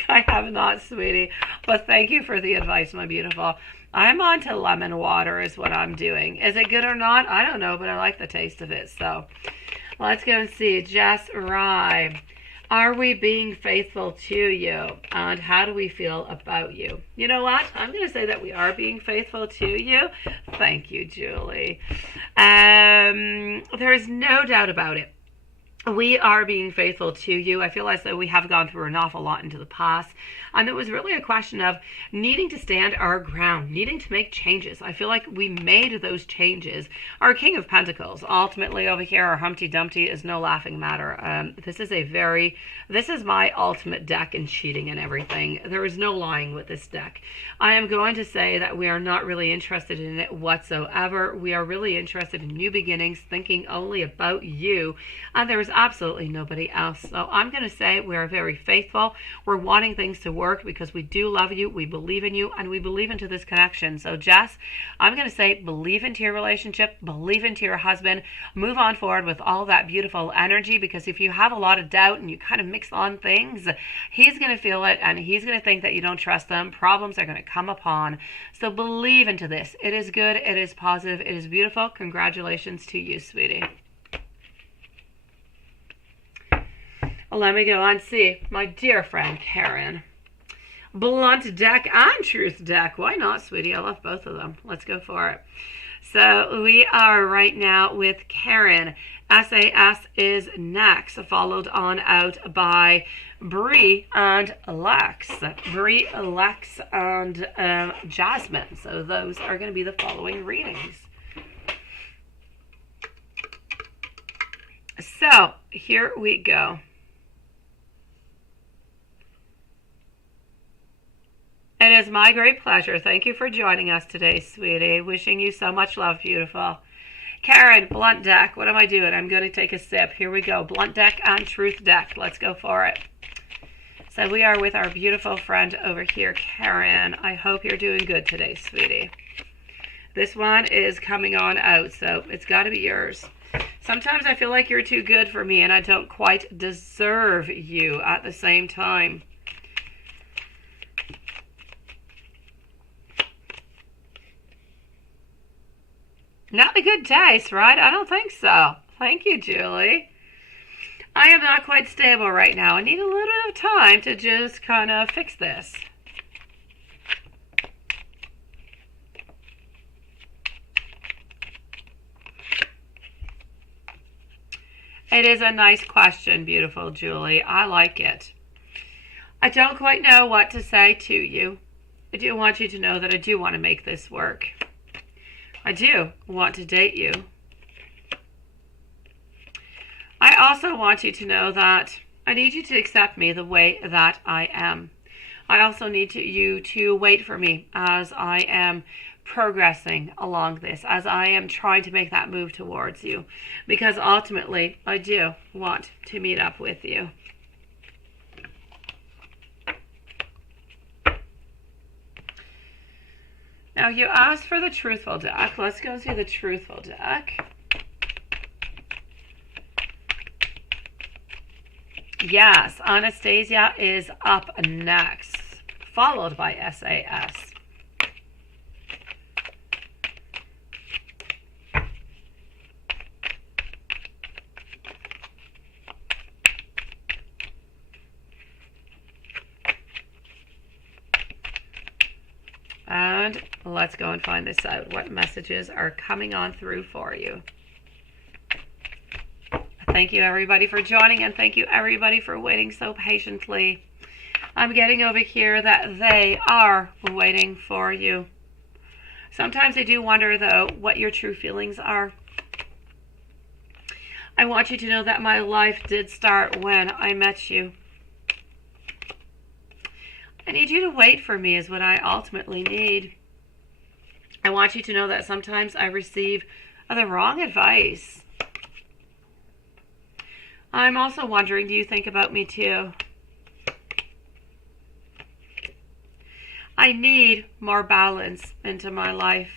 I have not, sweetie. But thank you for the advice, my beautiful. I'm on to lemon water is what I'm doing. Is it good or not? I don't know, but I like the taste of it. So let's go and see. Jess Rye. Are we being faithful to you? And how do we feel about you? You know what? I'm going to say that we are being faithful to you. Thank you, Julie. There is no doubt about it. We are being faithful to you. I feel as though we have gone through an awful lot into the past. And it was really a question of needing to stand our ground, needing to make changes. I feel like we made those changes. Our King of Pentacles, ultimately over here, our Humpty Dumpty, is no laughing matter. This is my ultimate deck in cheating and everything. There is no lying with this deck. I am going to say that we are not really interested in it whatsoever. We are really interested in new beginnings, thinking only about you. And there is absolutely nobody else. So I'm going to say we are very faithful. We're wanting things to work because we do love you, we believe in you, and we believe into this connection. So Jess, I'm going to say believe into your relationship, believe into your husband, move on forward with all that beautiful energy, because if you have a lot of doubt and you kind of mix on things, he's going to feel it and he's going to think that you don't trust them. Problems are going to come upon. So believe into this. It is good, it is positive, it is beautiful. Congratulations to you, sweetie. Let me go on see my dear friend Karen. Blunt deck and truth deck. Why not, sweetie? I love both of them. Let's go for it. So we are right now with Karen. SAS is next, followed on out by Bree and Lex. Bree, Lex, and Jasmine. So those are going to be the following readings. So here we go. It is my great pleasure. Thank you for joining us today, sweetie. Wishing you so much love, beautiful. Karen, blunt deck. What am I doing? I'm going to take a sip. Here we go. Blunt deck and truth deck. Let's go for it. So we are with our beautiful friend over here, Karen. I hope you're doing good today, sweetie. This one is coming on out, so it's got to be yours. Sometimes I feel like you're too good for me and I don't quite deserve you at the same time. Not a good taste, right? I don't think so. Thank you, Julie. I am not quite stable right now. I need a little bit of time to just kind of fix this. It is a nice question, beautiful Julie. I like it. I don't quite know what to say to you. I do want you to know that I do want to make this work. I do want to date you. I also want you to know that I need you to accept me the way that I am. I also need you to wait for me as I am progressing along this, as I am trying to make that move towards you, because ultimately I do want to meet up with you. Now you asked for the truthful deck. Let's go through the truthful deck. Yes, Anastasia is up next, followed by SAS. And let's go and find this out. What messages are coming on through for you? Thank you everybody for joining, and thank you everybody for waiting so patiently. I'm getting over here that they are waiting for you. Sometimes I do wonder though what your true feelings are. I want you to know that my life did start when I met you. I need you to wait for me is what I ultimately need. I want you to know that sometimes I receive the wrong advice. I'm also wondering, do you think about me too? I need more balance into my life.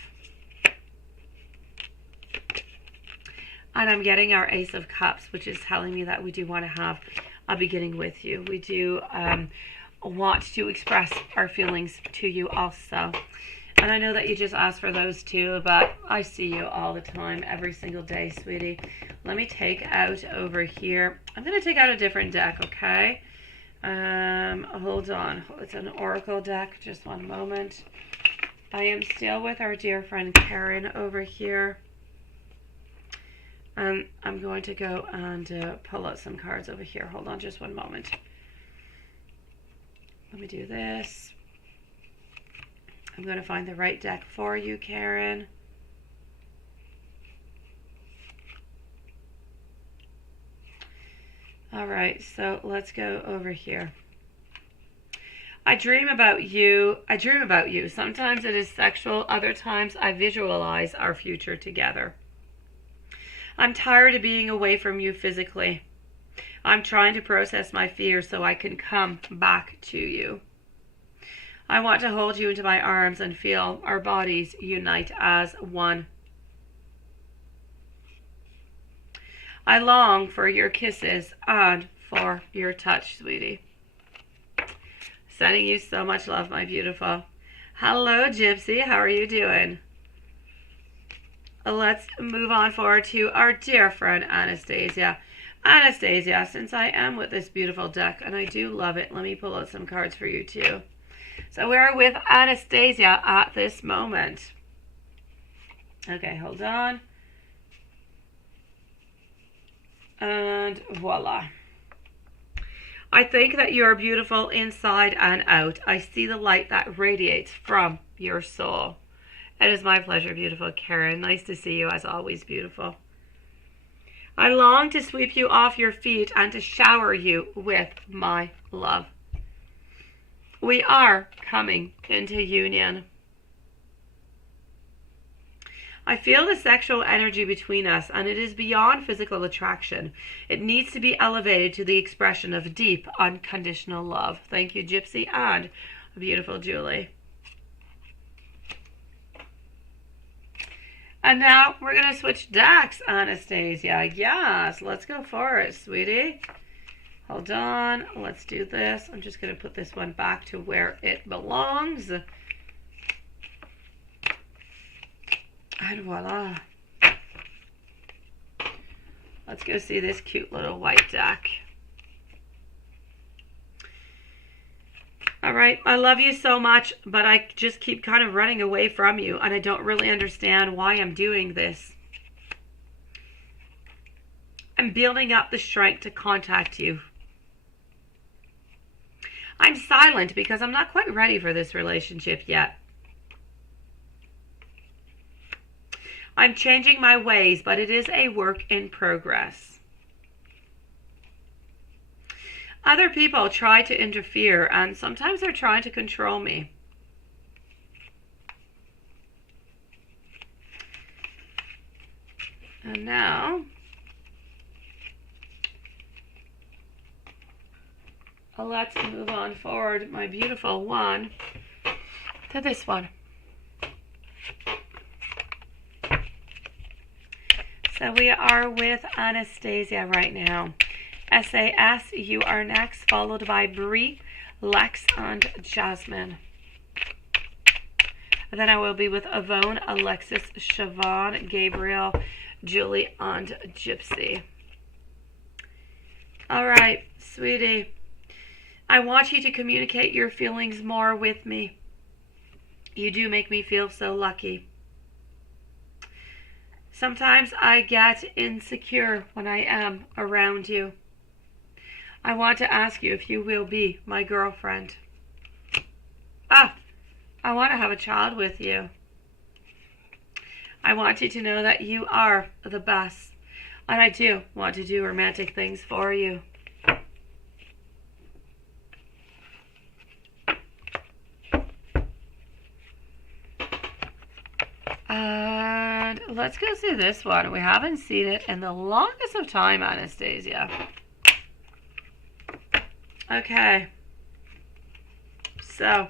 And I'm getting our Ace of Cups, which is telling me that we do want to have a beginning with you. We do want to express our feelings to you also. And I know that you just asked for those too, but I see you all the time, every single day, sweetie. Let me take out over here. I'm going to take out a different deck, okay? Hold on. It's an oracle deck. Just one moment. I am still with our dear friend Karen over here. I'm going to go and pull out some cards over here. Hold on just one moment. Let me do this. I'm going to find the right deck for you, Karen. All right, so let's go over here. I dream about you. I dream about you. Sometimes it is sexual. Other times I visualize our future together. I'm tired of being away from you physically. I'm trying to process my fears so I can come back to you. I want to hold you into my arms and feel our bodies unite as one. I long for your kisses and for your touch, sweetie. Sending you so much love, my beautiful. Hello, Gypsy. How are you doing? Let's move on forward to our dear friend Anastasia. Anastasia, since I am with this beautiful deck, and I do love it, let me pull out some cards for you too. So we're with Anastasia at this moment. Okay, hold on. And voila. I think that you are beautiful inside and out. I see the light that radiates from your soul. It is my pleasure, beautiful Karen. Nice to see you as always, beautiful. I long to sweep you off your feet and to shower you with my love. We are coming into union. I feel the sexual energy between us, and it is beyond physical attraction. It needs to be elevated to the expression of deep, unconditional love. Thank you, Gypsy and beautiful Julie. And now we're going to switch decks, Anastasia. Yes, let's go for it, sweetie. Hold on. Let's do this. I'm just going to put this one back to where it belongs. And voila. Let's go see this cute little white deck. All right. I love you so much, but I just keep kind of running away from you, and I don't really understand why I'm doing this. I'm building up the strength to contact you. I'm silent because I'm not quite ready for this relationship yet. I'm changing my ways, but it is a work in progress. Other people try to interfere, and sometimes they're trying to control me. And now, let's move on forward, my beautiful one, to this one. So we are with Anastasia right now. SAS, you are next, followed by Bree, Lex, and Jasmine. And then I will be with Yvonne, Alexis, Siobhan, Gabriel, Julie, and Gypsy. All right, sweetie. I want you to communicate your feelings more with me. You do make me feel so lucky. Sometimes I get insecure when I am around you. I want to ask you if you will be my girlfriend. I want to have a child with you. I want you to know that you are the best. And I do want to do romantic things for you. And let's go through this one. We haven't seen it in the longest of time, Anastasia. Okay. So,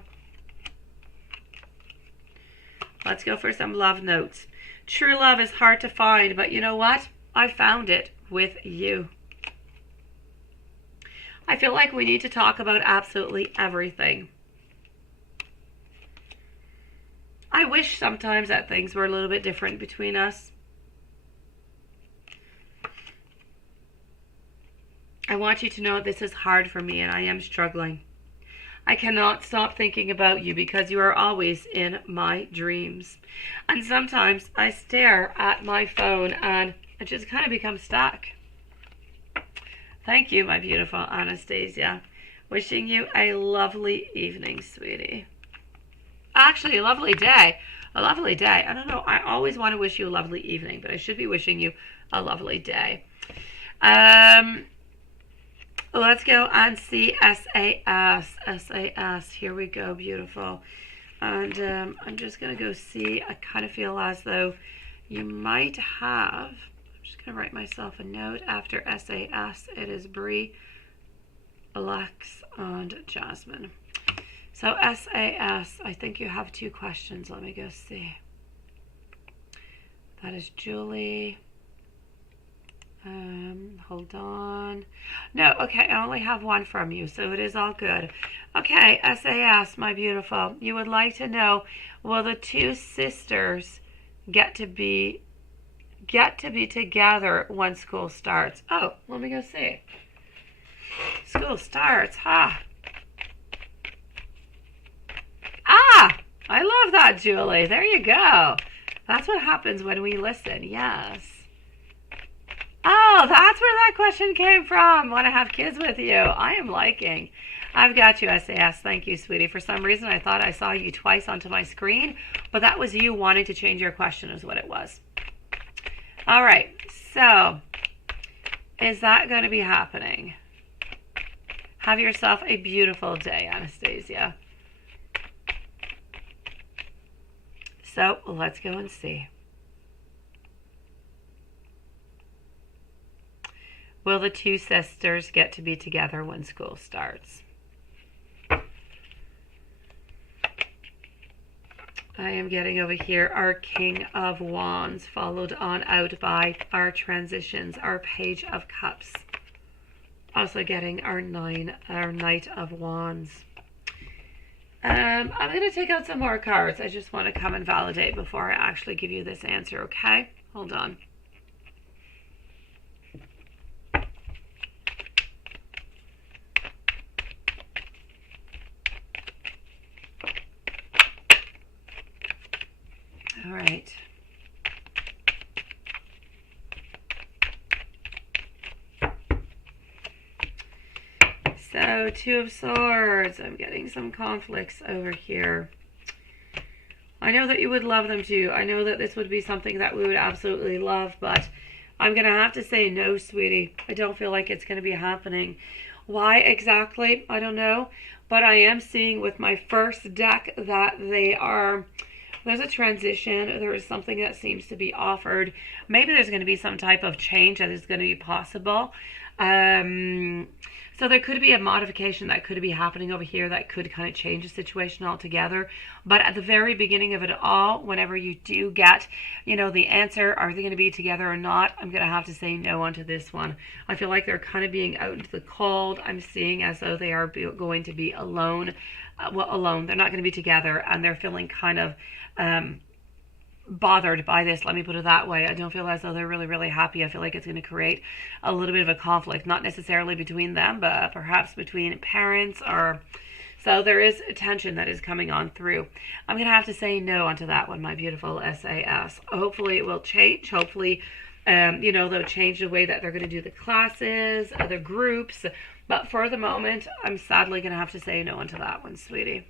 let's go for some love notes. True love is hard to find, but you know what? I found it with you. I feel like we need to talk about absolutely everything. I wish sometimes that things were a little bit different between us. I want you to know this is hard for me and I am struggling. I cannot stop thinking about you because you are always in my dreams. And sometimes I stare at my phone and I just kind of become stuck. Thank you, my beautiful Anastasia. Wishing you a lovely evening, sweetie. Actually, a lovely day. A lovely day. I don't know. I always want to wish you a lovely evening, but I should be wishing you a lovely day. Let's go and see SAS. SAS. Here we go. Beautiful. And I'm just going to go see. I kind of feel as though you might have. I'm just going to write myself a note. After SAS, it is Bree, Lex, and Jasmine. So SAS, I think you have 2 questions. Let me go see. That is Julie. Hold on. No, okay, I only have 1 from you, so it is all good. Okay, SAS, my beautiful. You would like to know, will the 2 sisters get to be together when school starts? Oh, let me go see. School starts, huh? I love that, Julie. There you go. That's what happens when we listen. Yes. Oh, that's where that question came from. Want to have kids with you. I am liking. I've got you, SAS. Thank you, sweetie. For some reason, I thought I saw you twice onto my screen, but that was you wanting to change your question is what it was. All right. So, is that going to be happening? Have yourself a beautiful day, Anastasia. So let's go and see. Will the 2 sisters get to be together when school starts? I am getting over here our King of Wands, followed on out by our transitions, our Page of Cups. Also getting our Knight of Wands. I'm going to take out some more cards. I just want to come and validate before I actually give you this answer, okay? Hold on. All right. So, Two of Swords. I'm getting some conflicts over here. I know that you would love them too. I know that this would be something that we would absolutely love, but I'm going to have to say no, sweetie. I don't feel like it's going to be happening. Why exactly? I don't know. But I am seeing with my first deck that there's a transition. There is something that seems to be offered. Maybe there's going to be some type of change that is going to be possible. So there could be a modification that could be happening over here that could kind of change the situation altogether. But at the very beginning of it all, whenever you do get, the answer, are they going to be together or not, I'm going to have to say no onto this one. I feel like they're kind of being out into the cold. I'm seeing as though they are going to be alone. Alone. They're not going to be together, and they're feeling kind of bothered by this, let me put it that way. I don't feel as though they're really, really happy. I feel like it's going to create a little bit of a conflict, not necessarily between them, but perhaps between parents so there is tension that is coming on through. I'm going to have to say no onto that one, my beautiful SAS. Hopefully it will change. Hopefully, they'll change the way that they're going to do the classes, the groups. But for the moment, I'm sadly going to have to say no onto that one, sweetie.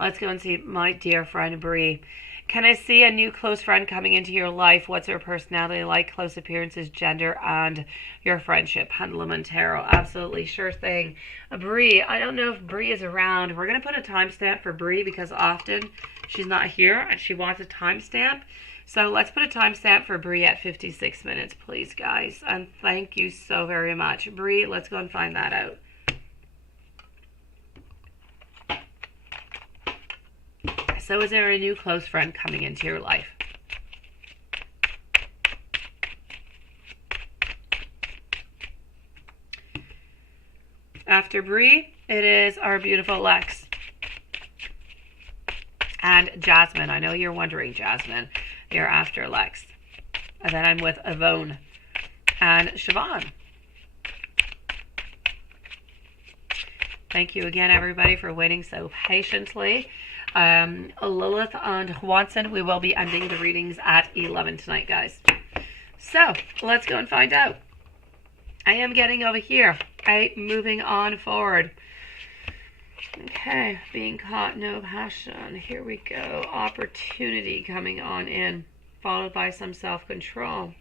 Let's go and see my dear friend Bree. Can I see a new close friend coming into your life? What's her personality like? Close appearances, gender, and your friendship. Pendulum and tarot. Absolutely. Sure thing. Bree, I don't know if Bree is around. We're going to put a timestamp for Bree because often she's not here and she wants a timestamp. So let's put a timestamp for Bree at 56 minutes, please, guys. And thank you so very much. Bree, let's go and find that out. So is there a new close friend coming into your life? After Bree, it is our beautiful Lex. And Jasmine. I know you're wondering, Jasmine. You're after Lex. And then I'm with Yvonne and Siobhan. Thank you again, everybody, for waiting so patiently. Lilith and Watson, we will be ending the readings at 11 tonight, guys. So let's go and find out. I am getting over here. Okay, moving on forward. Okay, being caught, no passion. Here we go. Opportunity coming on in, followed by some self-control.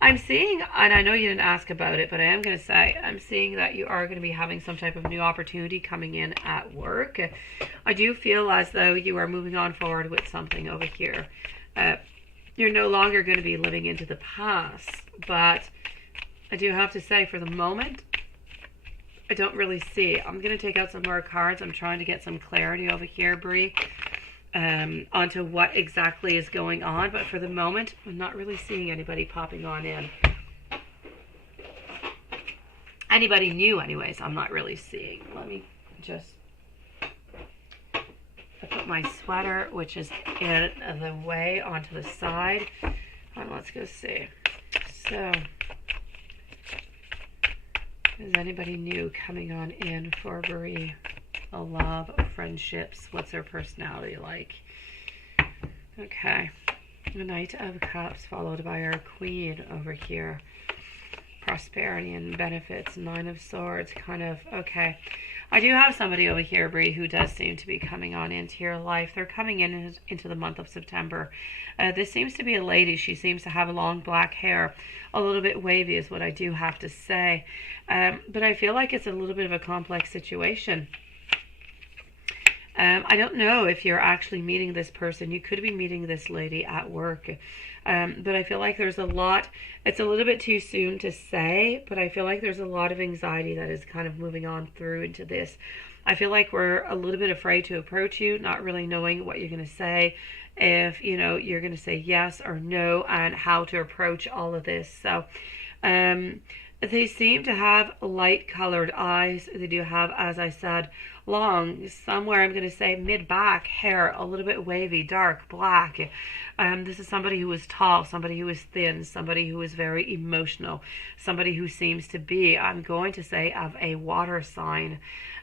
I'm seeing, and I know you didn't ask about it, but I am going to say, I'm seeing that you are going to be having some type of new opportunity coming in at work. I do feel as though you are moving on forward with something over here. You're no longer going to be living into the past, but I do have to say, for the moment, I don't really see. I'm going to take out some more cards. I'm trying to get some clarity over here, Bree, onto what exactly is going on. But for the moment, I'm not really seeing anybody popping on in. Anybody new, anyways, I'm not really seeing. Let me just put my sweater, which is in the way, onto the side. And let's go see. So, is anybody new coming on in for Bree? A love, friendships, what's her personality like? Okay, the Knight of Cups followed by our Queen over here. Prosperity and benefits, Nine of Swords, kind of, okay. I do have somebody over here, Bree, who does seem to be coming on into your life. They're coming into the month of September. This seems to be a lady. She seems to have long black hair. A little bit wavy is what I do have to say. But I feel like it's a little bit of a complex situation. I don't know if you're actually meeting this person. You could be meeting this lady at work. But I feel like there's a lot, it's a little bit too soon to say, but I feel like there's a lot of anxiety that is kind of moving on through into this. I feel like we're a little bit afraid to approach you, not really knowing what you're going to say, if, you know, you're going to say yes or no, and how to approach all of this. So, they seem to have light colored eyes. They do have, as I said, long, somewhere I'm going to say mid-back hair, a little bit wavy, dark, black. This is somebody who is tall, somebody who is thin, somebody who is very emotional, somebody who seems to be, I'm going to say, of a water sign.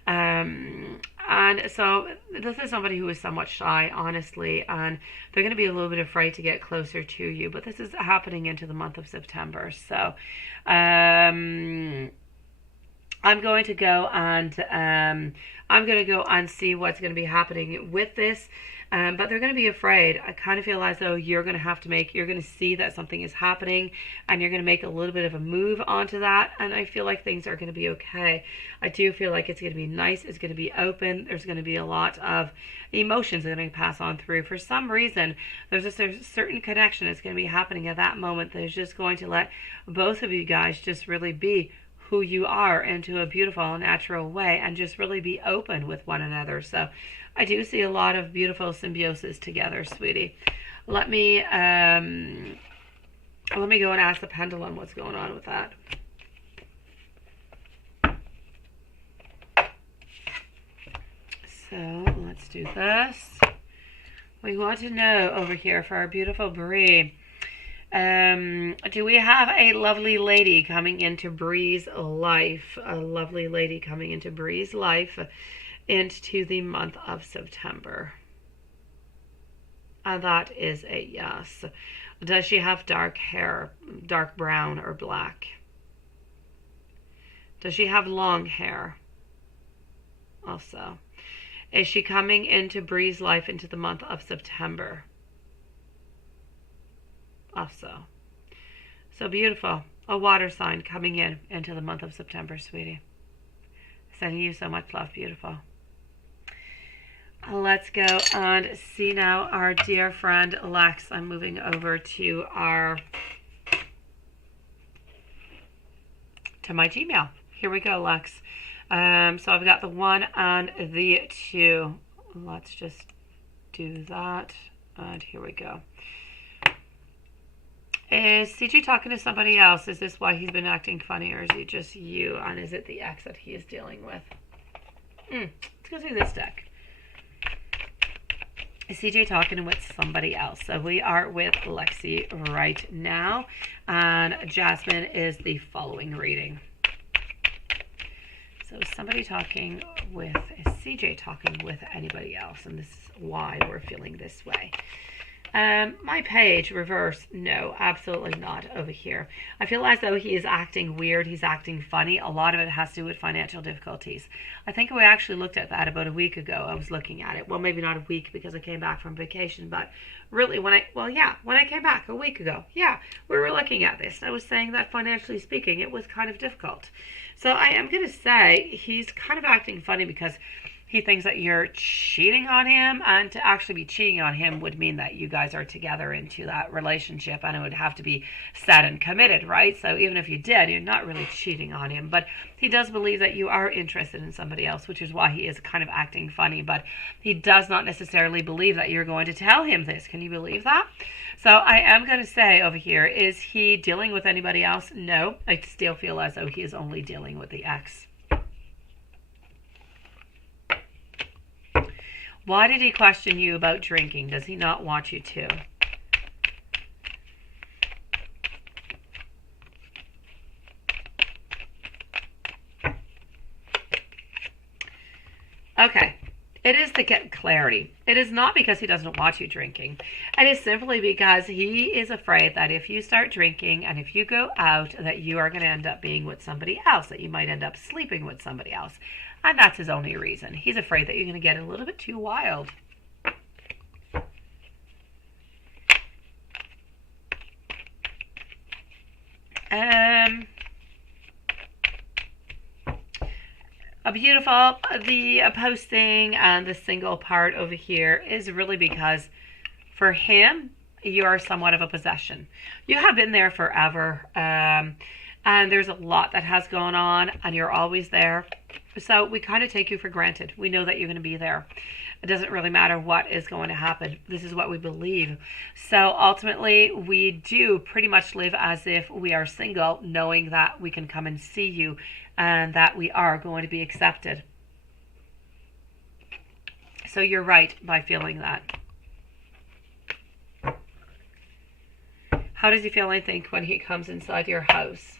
And And so this is somebody who is somewhat shy, honestly, and they're going to be a little bit afraid to get closer to you. But this is happening into the month of September. So I'm going to go and see what's going to be happening with this. But they're going to be afraid. I kind of feel as though you're going to see that something is happening, and you're going to make a little bit of a move onto that. And I feel like things are going to be okay. I do feel like it's going to be nice. It's going to be open. There's going to be a lot of emotions that are going to pass on through. For some reason, there's a certain connection that's going to be happening at that moment that is just going to let both of you guys just really be who you are into a beautiful, natural way, and just really be open with one another. So I do see a lot of beautiful symbiosis together, sweetie. Let me go and ask the pendulum what's going on with that. So let's do this. We want to know over here for our beautiful Bree. Do we have a lovely lady coming into Bree's life? A lovely lady coming into Bree's life into the month of September. And that is a yes. Does she have dark hair, dark brown or black? Does she have long hair? Also. Is she coming into Bree's life into the month of September? Also. So beautiful. A water sign coming into the month of September, sweetie. Sending you so much love, beautiful. Let's go and see now our dear friend Lex. I'm moving over to my Gmail. Here we go, Lex. So I've got the 1 and the 2. Let's just do that. And here we go. Is CJ talking to somebody else? Is this why he's been acting funny, or is it just you? And is it the ex that he is dealing with? Let's go through this deck. Is CJ talking with somebody else? So we are with Lexi right now, and Jasmine is the following reading. So somebody talking with, is CJ talking with anybody else? And this is why we're feeling this way. My page, reverse, no, absolutely not over here. I feel as though he is acting weird, he's acting funny. A lot of it has to do with financial difficulties. I think we actually looked at that about a week ago. I was looking at it. Well, maybe not a week because I came back from vacation, but really when I came back a week ago, we were looking at this. I was saying that financially speaking, it was kind of difficult. So I am going to say he's kind of acting funny because he thinks that you're cheating on him, and to actually be cheating on him would mean that you guys are together into that relationship, and it would have to be set and committed, right? So even if you did, you're not really cheating on him, but he does believe that you are interested in somebody else, which is why he is kind of acting funny, but he does not necessarily believe that you're going to tell him this. Can you believe that? So I am going to say over here, is he dealing with anybody else? No, I still feel as though he is only dealing with the ex. Why did he question you about drinking? Does he not want you to? Okay. It is to get clarity. It is not because he doesn't want you drinking. It is simply because he is afraid that if you start drinking and if you go out, that you are going to end up being with somebody else, that you might end up sleeping with somebody else. And that's his only reason. He's afraid that you're going to get a little bit too wild. The posting and the single part over here is really because for him, you are somewhat of a possession. You have been there forever, and there's a lot that has gone on, and you're always there. So we kind of take you for granted. We know that you're going to be there. It doesn't really matter what is going to happen. This is what we believe. So ultimately, we do pretty much live as if we are single, knowing that we can come and see you and that we are going to be accepted. So you're right by feeling that. How does he feel, I think, when he comes inside your house?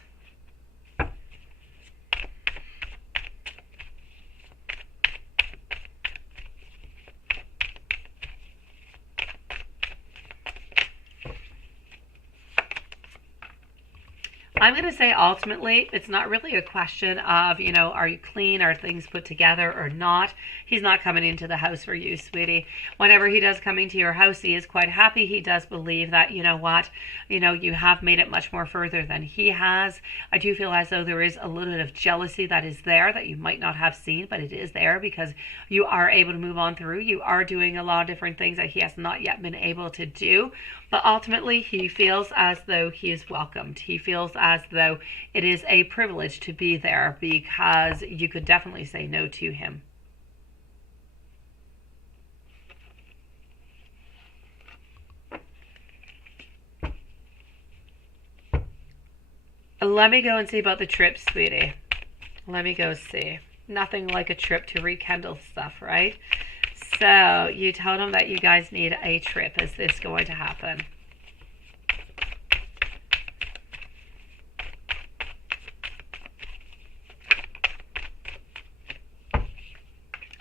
I'm going to say ultimately, it's not really a question of, you know, are you clean? Are things put together or not? He's not coming into the house for you, sweetie. Whenever he does come into your house, he is quite happy. He does believe that, you know what, you know, you have made it much more further than he has. I do feel as though there is a little bit of jealousy that is there that you might not have seen, but it is there because you are able to move on through. You are doing a lot of different things that he has not yet been able to do. But ultimately, he feels as though he is welcomed. He feels as though it is a privilege to be there because you could definitely say no to him. Let me go and see about the trip, sweetie. Let me go see. Nothing like a trip to rekindle stuff, right? So you told him that you guys need a trip. Is this going to happen?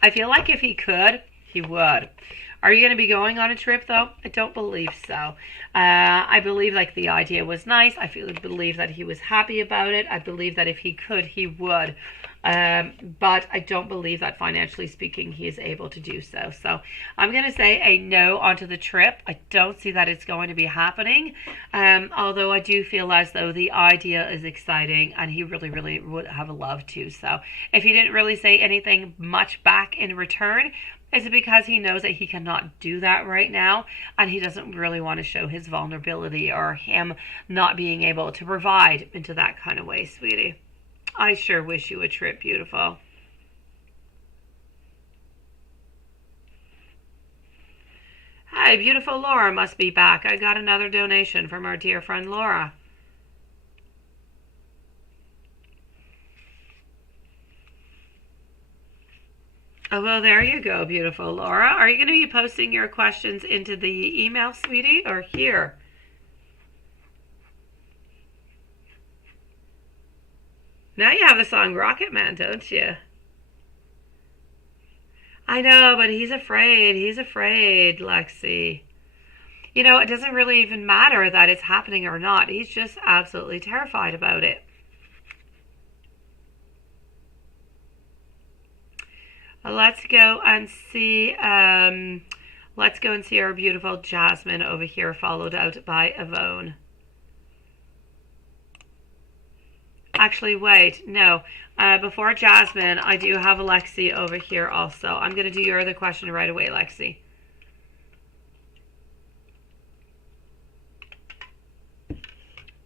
I feel like if he could, he would. Are you going to be going on a trip, though? I don't believe so. I believe, like, the idea was nice. I believe that he was happy about it. I believe that if he could, he would. But I don't believe that financially speaking, he is able to do so. So I'm going to say a no onto the trip. I don't see that it's going to be happening. Although I do feel as though the idea is exciting and he really, really would have loved to. So if he didn't really say anything much back in return, is it because he knows that he cannot do that right now and he doesn't really want to show his vulnerability or him not being able to provide into that kind of way, sweetie? I sure wish you a trip, beautiful. Hi, beautiful Laura must be back. I got another donation from our dear friend Laura. Oh, well, there you go, beautiful Laura. Are you going to be posting your questions into the email, sweetie, or here? Now you have the song Rocket Man, don't you? I know, but he's afraid. He's afraid, Lexi. You know, it doesn't really even matter that it's happening or not. He's just absolutely terrified about it. Let's go and see our beautiful Jasmine over here, followed out by Yvonne. Actually, wait, no. Before Jasmine, I do have Lexi over here also. I'm going to do your other question right away, Lexi.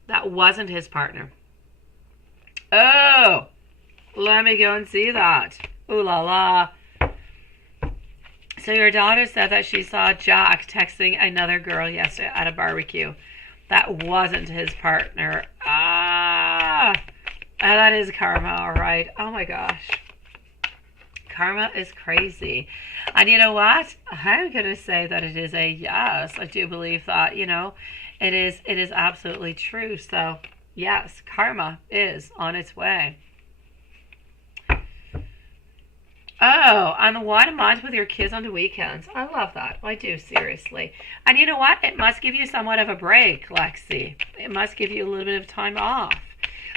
That wasn't his partner. Oh, let me go and see that. Ooh la la. So your daughter said that she saw Jack texting another girl yesterday at a barbecue. That wasn't his partner. That is karma, all right. Oh my gosh. Karma is crazy. And you know what? I'm going to say that it is a yes. I do believe that, you know, it is absolutely true. So, yes, karma is on its way. Oh, and 1 month with your kids on the weekends. I love that. I do, seriously. And you know what? It must give you somewhat of a break, Lexi. It must give you a little bit of time off.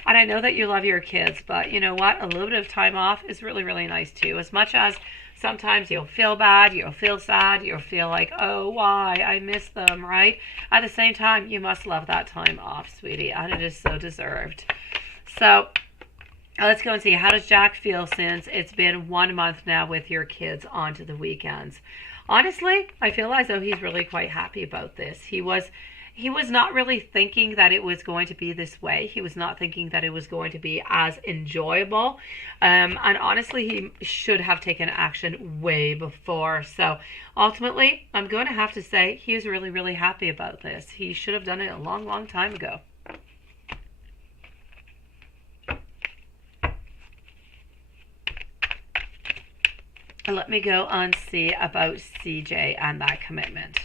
And I know that you love your kids, but you know what? A little bit of time off is really, really nice too. As much as sometimes you'll feel bad, you'll feel sad, you'll feel like, oh, why? I miss them, right? At the same time, you must love that time off, sweetie, and it is so deserved. So let's go and see. How does Jack feel since it's been 1 month now with your kids onto the weekends? Honestly, I feel as though he's really quite happy about this. He was not really thinking that it was going to be this way. He was not thinking that it was going to be as enjoyable. And honestly, he should have taken action way before. So ultimately, I'm going to have to say he is really, really happy about this. He should have done it a long, long time ago. Let me go and see about CJ and that commitment.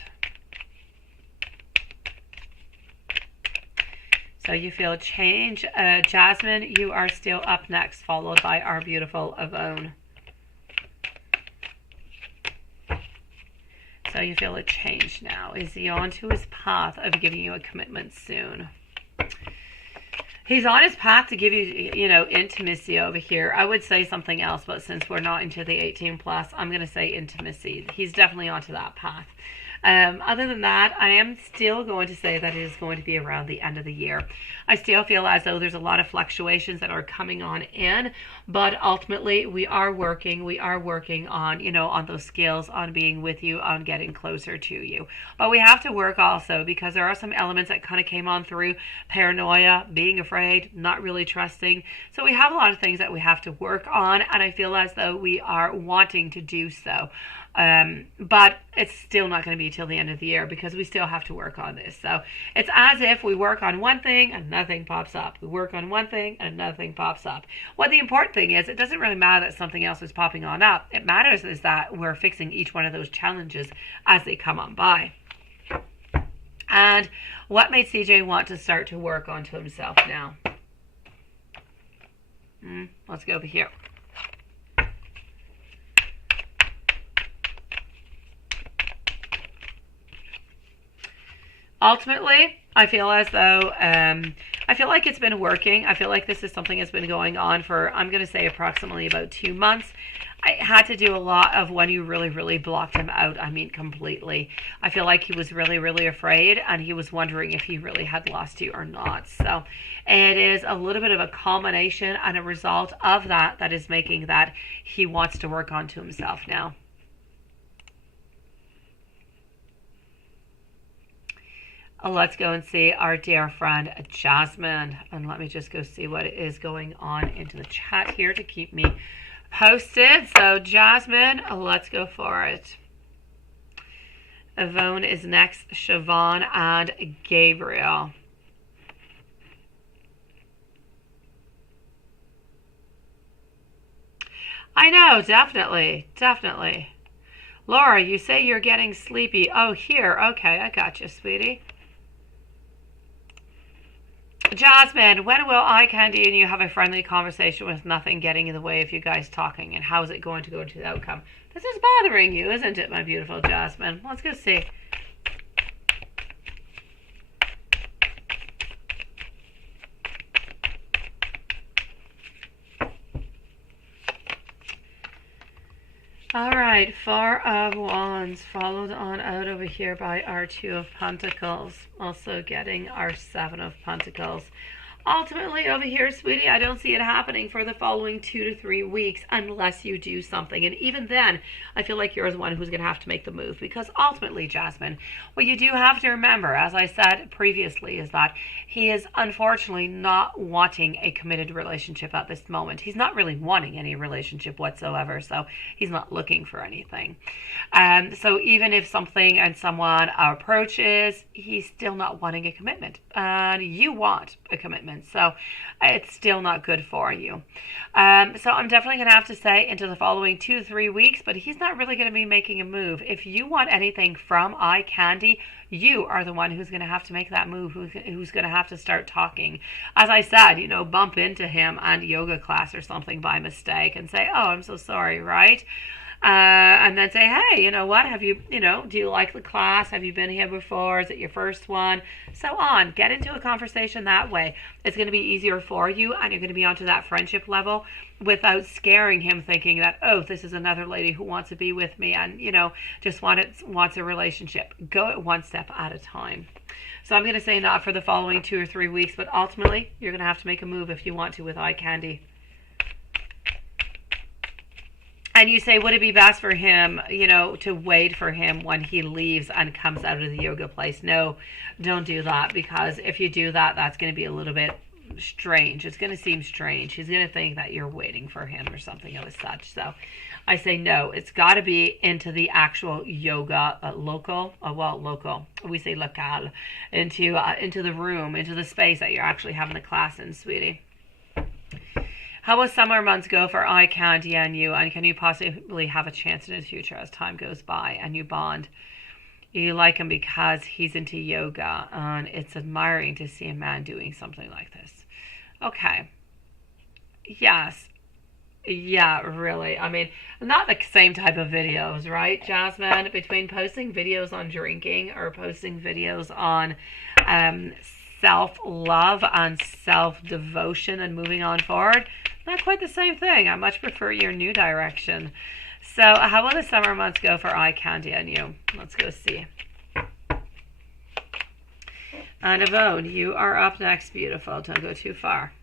So you feel a change. Jasmine, you are still up next, followed by our beautiful Yvonne. So you feel a change now. Is he on to his path of giving you a commitment soon? He's on his path to give you, you know, intimacy over here. I would say something else, but since we're not into the 18 plus, I'm going to say intimacy. He's definitely onto that path. Other than that, I am still going to say that it is going to be around the end of the year. I still feel as though there's a lot of fluctuations that are coming on in, but ultimately we are working on, you know, on those skills, on being with you, on getting closer to you. But we have to work also because there are some elements that kind of came on through: paranoia, being afraid, not really trusting. So we have a lot of things that we have to work on, and I feel as though we are wanting to do so. But it's still not going to be till the end of the year because we still have to work on this. So it's as if we work on one thing and nothing pops up. We work on one thing and nothing pops up. What the important thing is, it doesn't really matter that something else is popping on up. It matters is that we're fixing each one of those challenges as they come on by. And what made CJ want to start to work onto himself now? Let's go over here. Ultimately, I feel as though, I feel like it's been working. I feel like this is something that's been going on for, I'm going to say approximately about 2 months. I had to do a lot of when you really, really blocked him out. I mean, completely. I feel like he was really, really afraid and he was wondering if he really had lost you or not. So it is a little bit of a culmination and a result of that that is making that he wants to work onto himself now. Let's go and see our dear friend Jasmine, and let me just go see what is going on into the chat here to keep me posted. So Jasmine, let's go for it. Yvonne is next, Siobhan and Gabriel. I know, definitely. Laura, you say you're getting sleepy. Oh, here. Okay, I got you, sweetie. Jasmine, when will eye candy and you have a friendly conversation with nothing getting in the way of you guys talking? And how is it going to go into the outcome? This is bothering you, isn't it, my beautiful Jasmine? Let's go see. All right, Four of Wands, followed on out over here by our Two of Pentacles, also getting our Seven of Pentacles. Ultimately over here, sweetie, I don't see it happening for the following 2 to 3 weeks unless you do something. And even then, I feel like you're the one who's going to have to make the move, because ultimately, Jasmine, what you do have to remember, as I said previously, is that he is unfortunately not wanting a committed relationship at this moment. He's not really wanting any relationship whatsoever, so he's not looking for anything. So even if something and someone approaches, he's still not wanting a commitment. And you want a commitment. So it's still not good for you. So I'm definitely going to have to say into the following 2 to 3 weeks, but he's not really going to be making a move. If you want anything from eye candy, you are the one who's going to have to make that move, who's going to have to start talking. As I said, you know, bump into him and yoga class or something by mistake and say, oh, I'm so sorry, right? And then say, hey, you know what, have you, do you like the class? Have you been here before? Is it your first one? So on. Get into a conversation that way. It's going to be easier for you, and you're going to be onto that friendship level without scaring him, thinking that, oh, this is another lady who wants to be with me and, just wants a relationship. Go it one step at a time. So I'm going to say not for the following 2 or 3 weeks, but ultimately you're going to have to make a move if you want to with eye candy. And you say, would it be best for him, to wait for him when he leaves and comes out of the yoga place? No, don't do that, because if you do that, that's going to be a little bit strange. It's going to seem strange. He's going to think that you're waiting for him or something of such. So I say no. It's got to be into the actual yoga local. We say local. Into the room, into the space that you're actually having the class in, sweetie. How will summer months go for eye candy and you? And can you possibly have a chance in the future as time goes by and you bond? You like him because he's into yoga, and it's admiring to see a man doing something like this. Okay. Yes. Yeah, really. I mean, not the same type of videos, right, Jasmine? Between posting videos on drinking or posting videos on self-love and self-devotion and moving on forward. Not quite the same thing. I much prefer your new direction. So how will the summer months go for eye candy on you? Let's go see. And Yvonne, you are up next, beautiful. Don't go too far.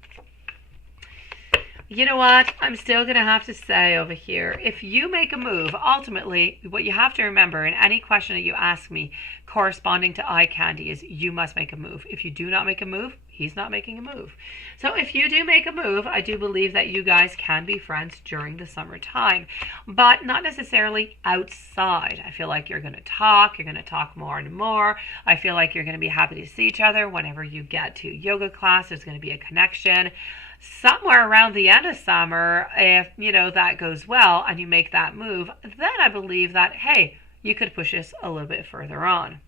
You know what? I'm still going to have to say over here, if you make a move, ultimately, what you have to remember in any question that you ask me corresponding to eye candy is you must make a move. If you do not make a move, he's not making a move. So if you do make a move, I do believe that you guys can be friends during the summertime, but not necessarily outside. I feel like you're going to talk more and more. I feel like you're going to be happy to see each other whenever you get to yoga class. There's going to be a connection. Somewhere around the end of summer, if that goes well and you make that move, then I believe that, hey, you could push this a little bit further on.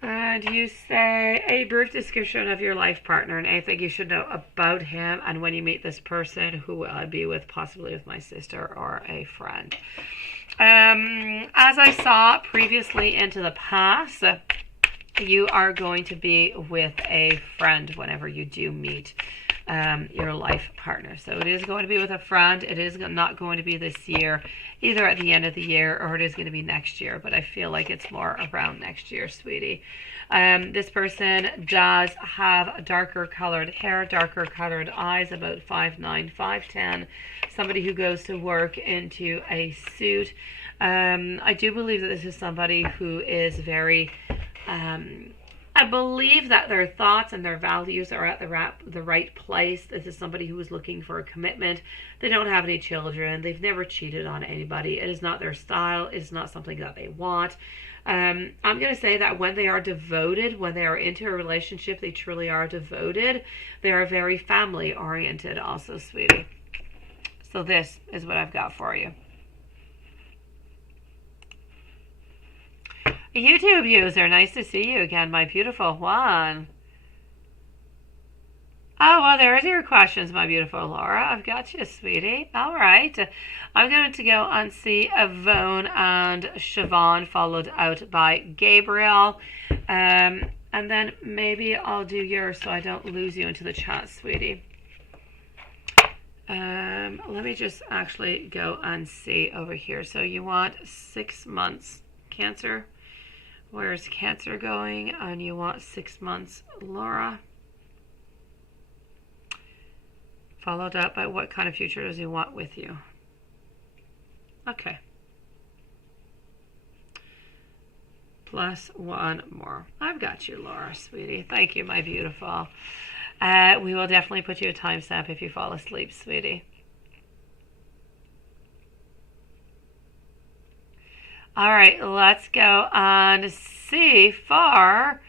And you say a brief description of your life partner and anything you should know about him, and when you meet this person, who will I be with, possibly with my sister or a friend. As I saw previously into the past, you are going to be with a friend whenever you do meet your life partner. So it is going to be with a friend. It is not going to be this year, either at the end of the year or it is going to be next year. But I feel like it's more around next year, sweetie. This person does have darker colored hair, darker colored eyes, about 5'9", 5'10". Somebody who goes to work into a suit. I do believe that this is somebody who is very... I believe that their thoughts and their values are at the right place. This is somebody who is looking for a commitment. They don't have any children. They've never cheated on anybody. It is not their style. It is not something that they want. I'm going to say that when they are devoted, when they are into a relationship, they truly are devoted. They are very family oriented also, sweetie. So this is what I've got for you. YouTube user, nice to see you again, my beautiful one. Oh, well, there's your questions, my beautiful Laura. I've got you, sweetie. All right. I'm going to go and see Yvonne and Siobhan, followed out by Gabriel. And then maybe I'll do yours so I don't lose you into the chat, sweetie. Let me just actually go and see over here. So you want 6 months Cancer. Where's Cancer going? And you want 6 months Laura. Followed up by what kind of future does he want with you? Okay. Plus 1 more. I've got you, Laura, sweetie. Thank you, my beautiful. We will definitely put you a timestamp if you fall asleep, sweetie. All right, let's go and see for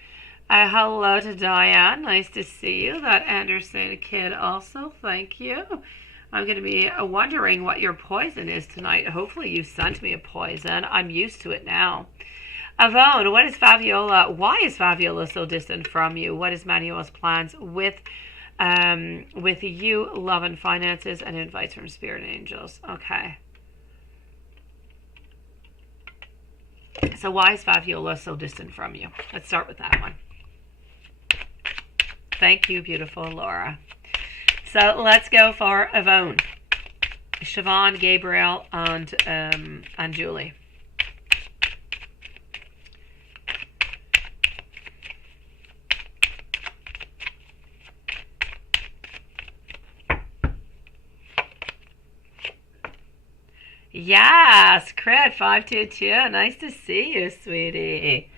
hello to Diane. Nice to see you. That Anderson kid also. Thank you. I'm going to be wondering what your poison is tonight. Hopefully you sent me a poison. I'm used to it now. Yvonne, what is Fabiola? Why is Fabiola so distant from you? What is Manuel's plans with you, love and finances, and invites from spirit angels? Okay. So why is Fabiola so distant from you? Let's start with that one. Thank you, beautiful Laura. So let's go for Yvonne, Siobhan, Gabriel, and Julie. Yes, Cred 522. Nice to see you, sweetie.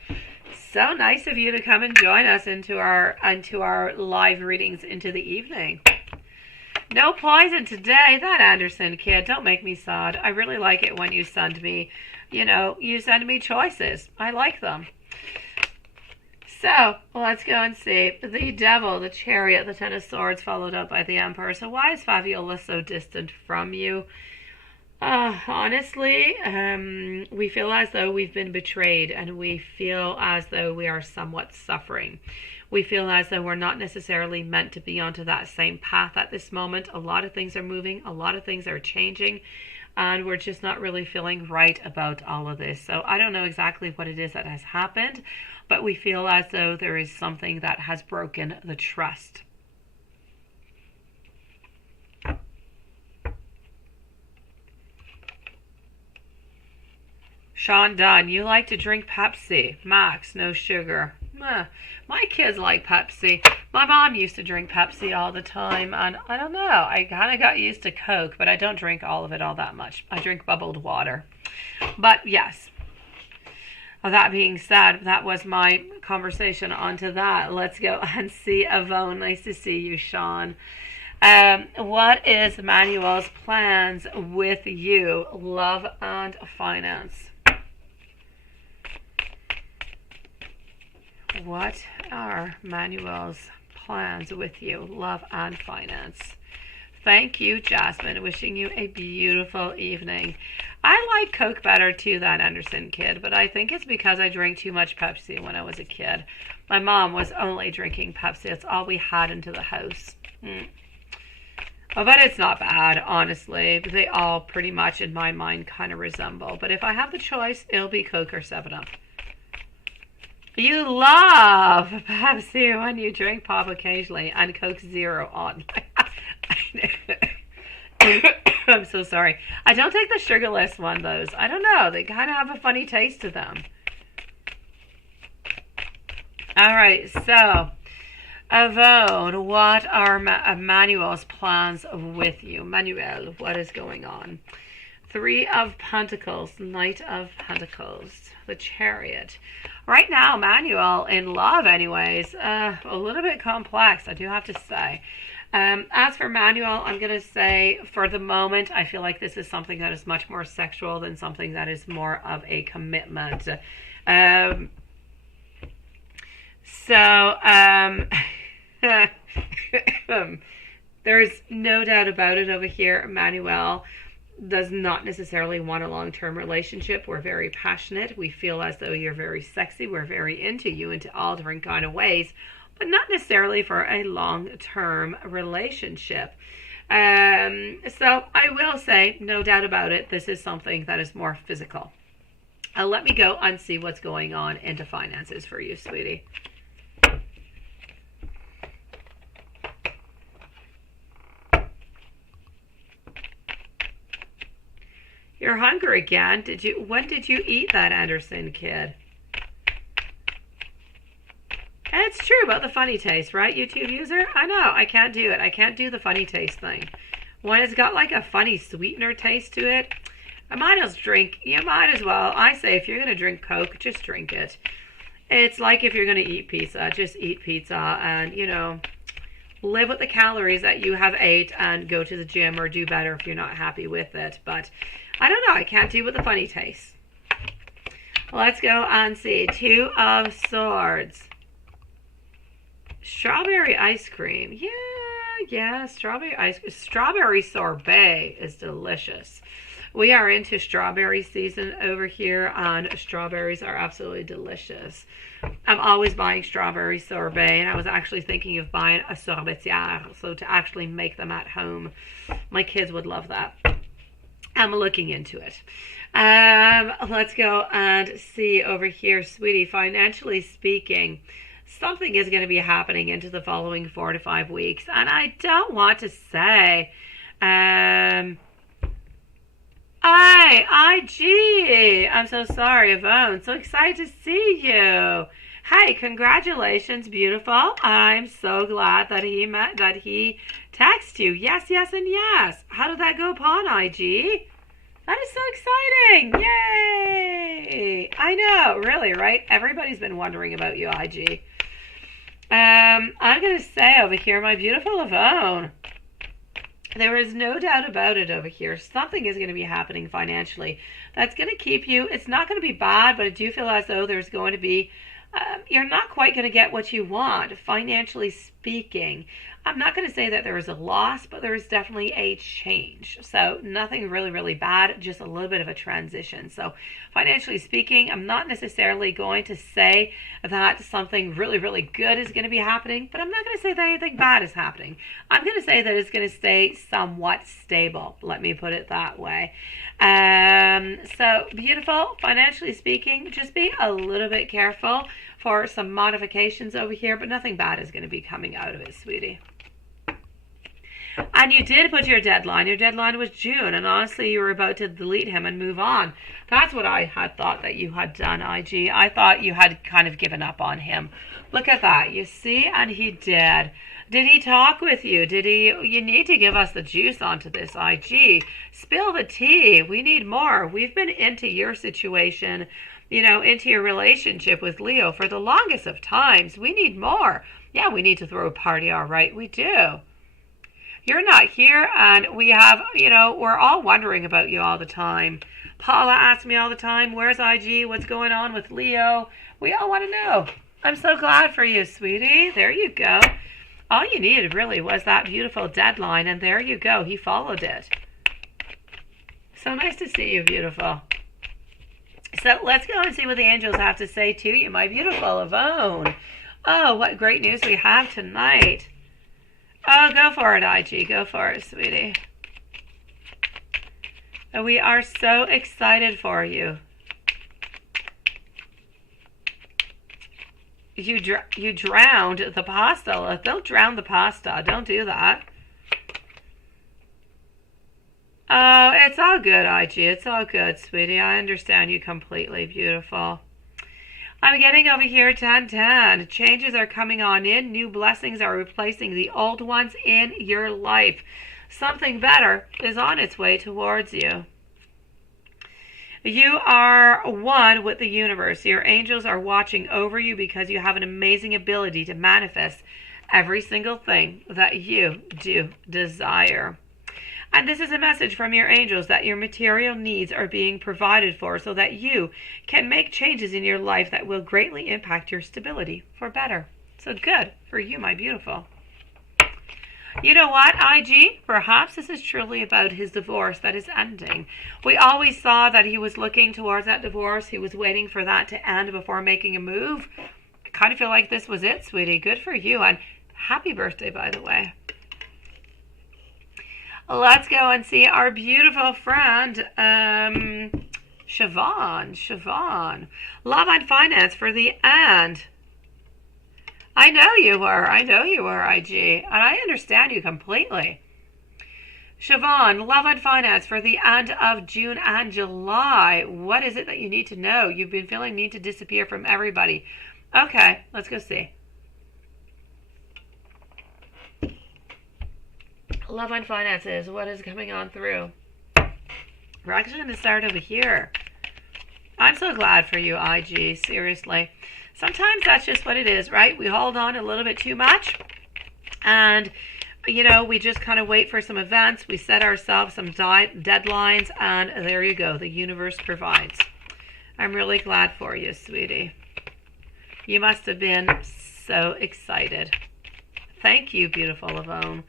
So nice of you to come and join us into our live readings into the evening. No poison today. That Anderson kid, don't make me sad. I really like it when you send me, you send me choices. I like them. So let's go and see. The Devil, the Chariot, the Ten of Swords, followed up by the Emperor. So why is Fabiola so distant from you? Honestly, we feel as though we've been betrayed, and we feel as though we are somewhat suffering. We feel as though we're not necessarily meant to be onto that same path at this moment. A lot of things are moving. A lot of things are changing. and we're just not really feeling right about all of this. So I don't know exactly what it is that has happened, but we feel as though there is something that has broken the trust. Sean Dunn, you like to drink Pepsi. Max, no sugar. My kids like Pepsi. My mom used to drink Pepsi all the time, and I don't know, I kind of got used to Coke, but I don't drink all of it all that much. I drink bubbled water. But yes, that being said, that was my conversation onto that. Let's go and see Yvonne. Nice to see you, Sean. What is Manuel's plans with you, love and finance? What are Manuel's plans with you, love and finance? Thank you, Jasmine. Wishing you a beautiful evening. I like Coke better too than Anderson Kid, but I think it's because I drank too much Pepsi when I was a kid. My mom was only drinking Pepsi. It's all we had into the house. Oh, but it's not bad, honestly. They all pretty much, in my mind, kind of resemble. But if I have the choice, it'll be Coke or 7-Up. You love Pepsi when you drink pop occasionally and Coke Zero on. I'm so sorry. I don't take the sugarless one, those. I don't know. They kind of have a funny taste to them. All right, so Yvonne, what are Manuel's plans with you? Manuel, what is going on? 3 of Pentacles, Knight of Pentacles, the Chariot. Right now, Manuel, in love anyways, a little bit complex, I do have to say. As for Manuel, I'm going to say, for the moment, I feel like this is something that is much more sexual than something that is more of a commitment. There's no doubt about it over here. Manuel does not necessarily want a long-term relationship. We're very passionate. We feel as though you're very sexy. We're very into you into all different kind of ways, but not necessarily for a long-term relationship. So I will say, no doubt about it, this is something that is more physical. Let me go and see what's going on into finances for you, sweetie. You're hungry again. When did you eat that, Anderson Kid? And it's true about the funny taste, right, YouTube user? I know, I can't do it. I can't do the funny taste thing. When it's got like a funny sweetener taste to it, I might as well drink. You might as well. I say if you're going to drink Coke, just drink it. It's like if you're going to eat pizza, just eat pizza and, you know, live with the calories that you have ate and go to the gym or do better if you're not happy with it. But I don't know. I can't do with the funny taste. Let's go and see. 2 of Swords. Strawberry ice cream. Yeah. Strawberry sorbet is delicious. We are into strawberry season over here, and strawberries are absolutely delicious. I'm always buying strawberry sorbet, and I was actually thinking of buying a sorbetière, so to actually make them at home. My kids would love that. I'm looking into it. Let's go and see over here, sweetie. Financially speaking, something is going to be happening into the following 4 to 5 weeks. And I don't want to say, hey, IG. I'm so sorry, Yvonne. So excited to see you. Hey, congratulations, beautiful. I'm so glad that he texted you. Yes, and yes. How did that go upon IG? That is so exciting. Yay. I know, really, right? Everybody's been wondering about you, IG. I'm going to say over here, my beautiful Yvonne, there is no doubt about it over here. Something is going to be happening financially that's going to keep you. It's not going to be bad, but I do feel as though there's going to be you're not quite going to get what you want, financially speaking. I'm not going to say that there is a loss, but there is definitely a change. So nothing really, really bad, just a little bit of a transition. So financially speaking, I'm not necessarily going to say that something really, really good is going to be happening, but I'm not going to say that anything bad is happening. I'm going to say that it's going to stay somewhat stable. Let me put it that way. So beautiful, financially speaking, just be a little bit careful for some modifications over here, but nothing bad is going to be coming out of it, sweetie. And you did put your deadline. Your deadline was June, and honestly, you were about to delete him and move on. That's what I had thought that you had done, IG. I thought you had kind of given up on him. Look at that, you see? And he did. Did he talk with you? Did he? You need to give us the juice onto this, IG. Spill the tea. We need more. We've been into your situation, you know, into your relationship with Leo for the longest of times. We need more. Yeah, we need to throw a party, all right. We do. You're not here, and we have, you know, we're all wondering about you all the time. Paula asks me all the time, where's IG? What's going on with Leo? We all want to know. I'm so glad for you, sweetie. There you go. All you needed really was that beautiful deadline, and there you go. He followed it. So nice to see you, beautiful. So let's go and see what the angels have to say to you, my beautiful Yvonne. Oh, what great news we have tonight. Oh, go for it, IG. Go for it, sweetie. And we are so excited for you. You drowned the pasta. Don't drown the pasta. Don't do that. Oh, it's all good, IG. It's all good, sweetie. I understand you completely. Beautiful. I'm getting over here 10-10. Changes are coming on in. New blessings are replacing the old ones in your life. Something better is on its way towards you. You are one with the universe. Your angels are watching over you because you have an amazing ability to manifest every single thing that you do desire. And this is a message from your angels that your material needs are being provided for so that you can make changes in your life that will greatly impact your stability for better. So good for you, my beautiful. You know what, IG? Perhaps this is truly about his divorce that is ending. We always saw that he was looking towards that divorce. He was waiting for that to end before making a move. I kind of feel like this was it, sweetie. Good for you. And happy birthday, by the way. Let's go and see our beautiful friend, Siobhan. Love and finance for the end. I know you were, IG, and I understand you completely. Siobhan, love and finance for the end of June and July. What is it that you need to know? You've been feeling need to disappear from everybody. Okay, let's go see. Love and finances, what is coming on through? We're actually going to start over here. I'm so glad for you, IG, seriously. Sometimes that's just what it is, right? We hold on a little bit too much, and, you know, we just kind of wait for some events. We set ourselves some deadlines, and there you go. The universe provides. I'm really glad for you, sweetie. You must have been so excited. Thank you, beautiful Yvonne.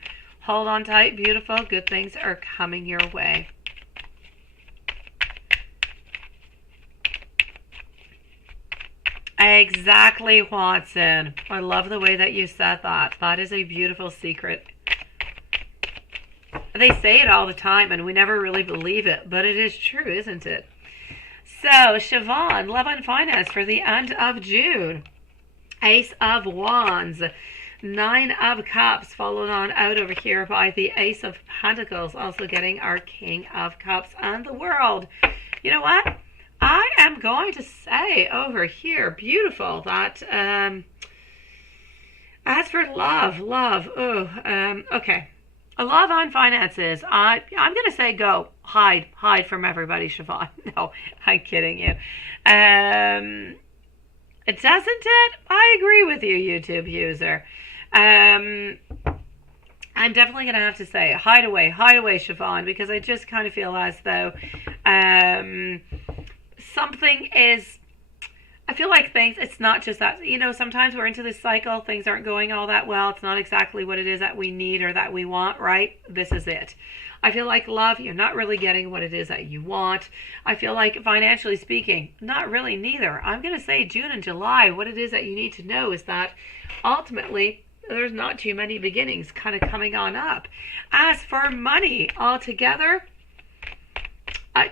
Hold on tight, beautiful. Good things are coming your way. Exactly, Watson. I love the way that you said that. That is a beautiful secret. They say it all the time, and we never really believe it, but it is true, isn't it? So, Siobhan, love and finance for the end of June. Ace of Wands. 9 of Cups, followed on out over here by the Ace of Pentacles, also getting our King of Cups and the World. You know what? I am going to say over here, beautiful, that, as for love, okay. Love on finances, I'm going to say go, hide from everybody, Siobhan. No, I'm kidding you. Doesn't it? I agree with you, YouTube user. I'm definitely going to have to say hide away, Siobhan, because I just kind of feel as though something is I feel like things, it's not just that, you know, sometimes we're into this cycle, things aren't going all that well, it's not exactly what it is that we need or that we want, right? This is it. I feel like love, you're not really getting what it is that you want. I feel like financially speaking, not really neither. I'm going to say June and July, what it is that you need to know is that ultimately, there's not too many beginnings kind of coming on up. As for money altogether,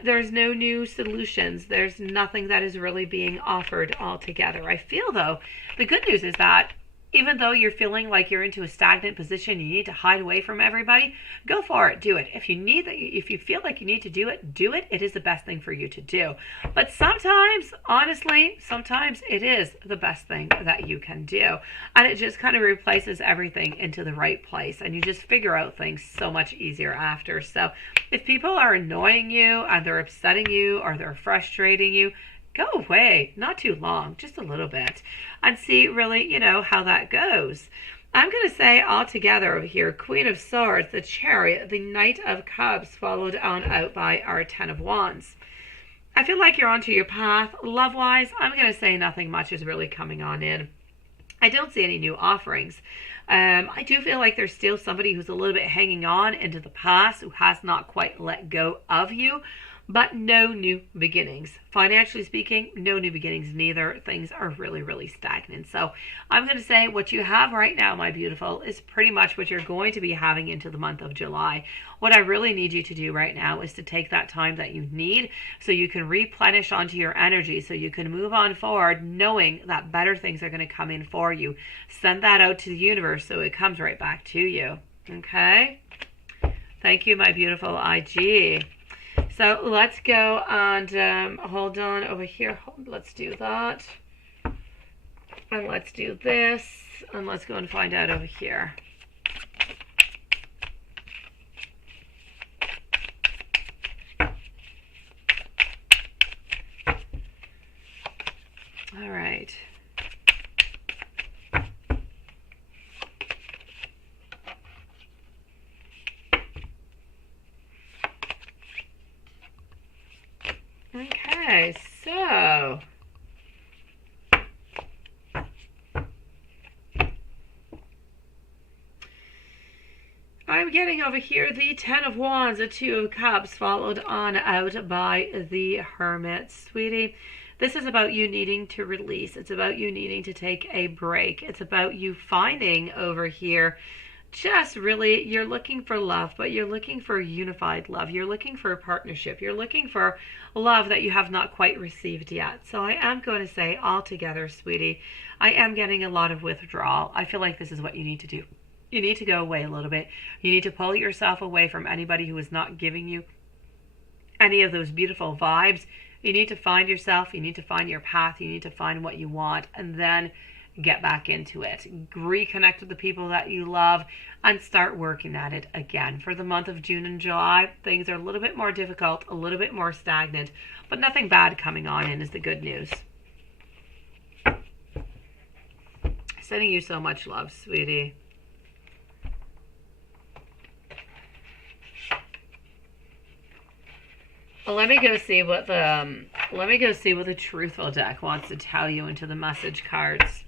there's no new solutions. There's nothing that is really being offered altogether. I feel, though, the good news is that even though you're feeling like you're into a stagnant position, you need to hide away from everybody, go for it. Do it. If you feel like you need to do it, do it. It is the best thing for you to do. But sometimes, honestly, sometimes it is the best thing that you can do. And it just kind of replaces everything into the right place. And you just figure out things so much easier after. So if people are annoying you and they're upsetting you or they're frustrating you, go away, not too long, just a little bit, and see really, you know, how that goes. I'm going to say all together over here, Queen of Swords, the Chariot, the Knight of Cups, followed on out by our Ten of Wands. I feel like you're onto your path. Love-wise, I'm going to say nothing much is really coming on in. I don't see any new offerings. I do feel like there's still somebody who's a little bit hanging on into the past, who has not quite let go of you. But no new beginnings. Financially speaking, no new beginnings neither. Things are really, really stagnant. So I'm going to say what you have right now, my beautiful, is pretty much what you're going to be having into the month of July. What I really need you to do right now is to take that time that you need so you can replenish onto your energy, so you can move on forward knowing that better things are going to come in for you. Send that out to the universe so it comes right back to you. Okay? Thank you, my beautiful IG. So let's go and hold on over here. Let's do that. And let's do this. And let's go and find out over here. All right. Okay, so I'm getting over here the Ten of Wands, the Two of Cups, followed on out by the Hermit. Sweetie, this is about you needing to release. It's about you needing to take a break. It's about you finding over here just really, you're looking for love, but you're looking for unified love. You're looking for a partnership. You're looking for love that you have not quite received yet. So I am going to say all together, sweetie, I am getting a lot of withdrawal. I feel like this is what you need to do. You need to go away a little bit. You need to pull yourself away from anybody who is not giving you any of those beautiful vibes. You need to find yourself. You need to find your path. You need to find what you want, and then get back into it. Reconnect with the people that you love and start working at it again. For the month of June and July, things are a little bit more difficult, a little bit more stagnant, but nothing bad coming on in is the good news. Sending you so much love, sweetie. Well, let me go see what the Truthful deck wants to tell you into the message cards.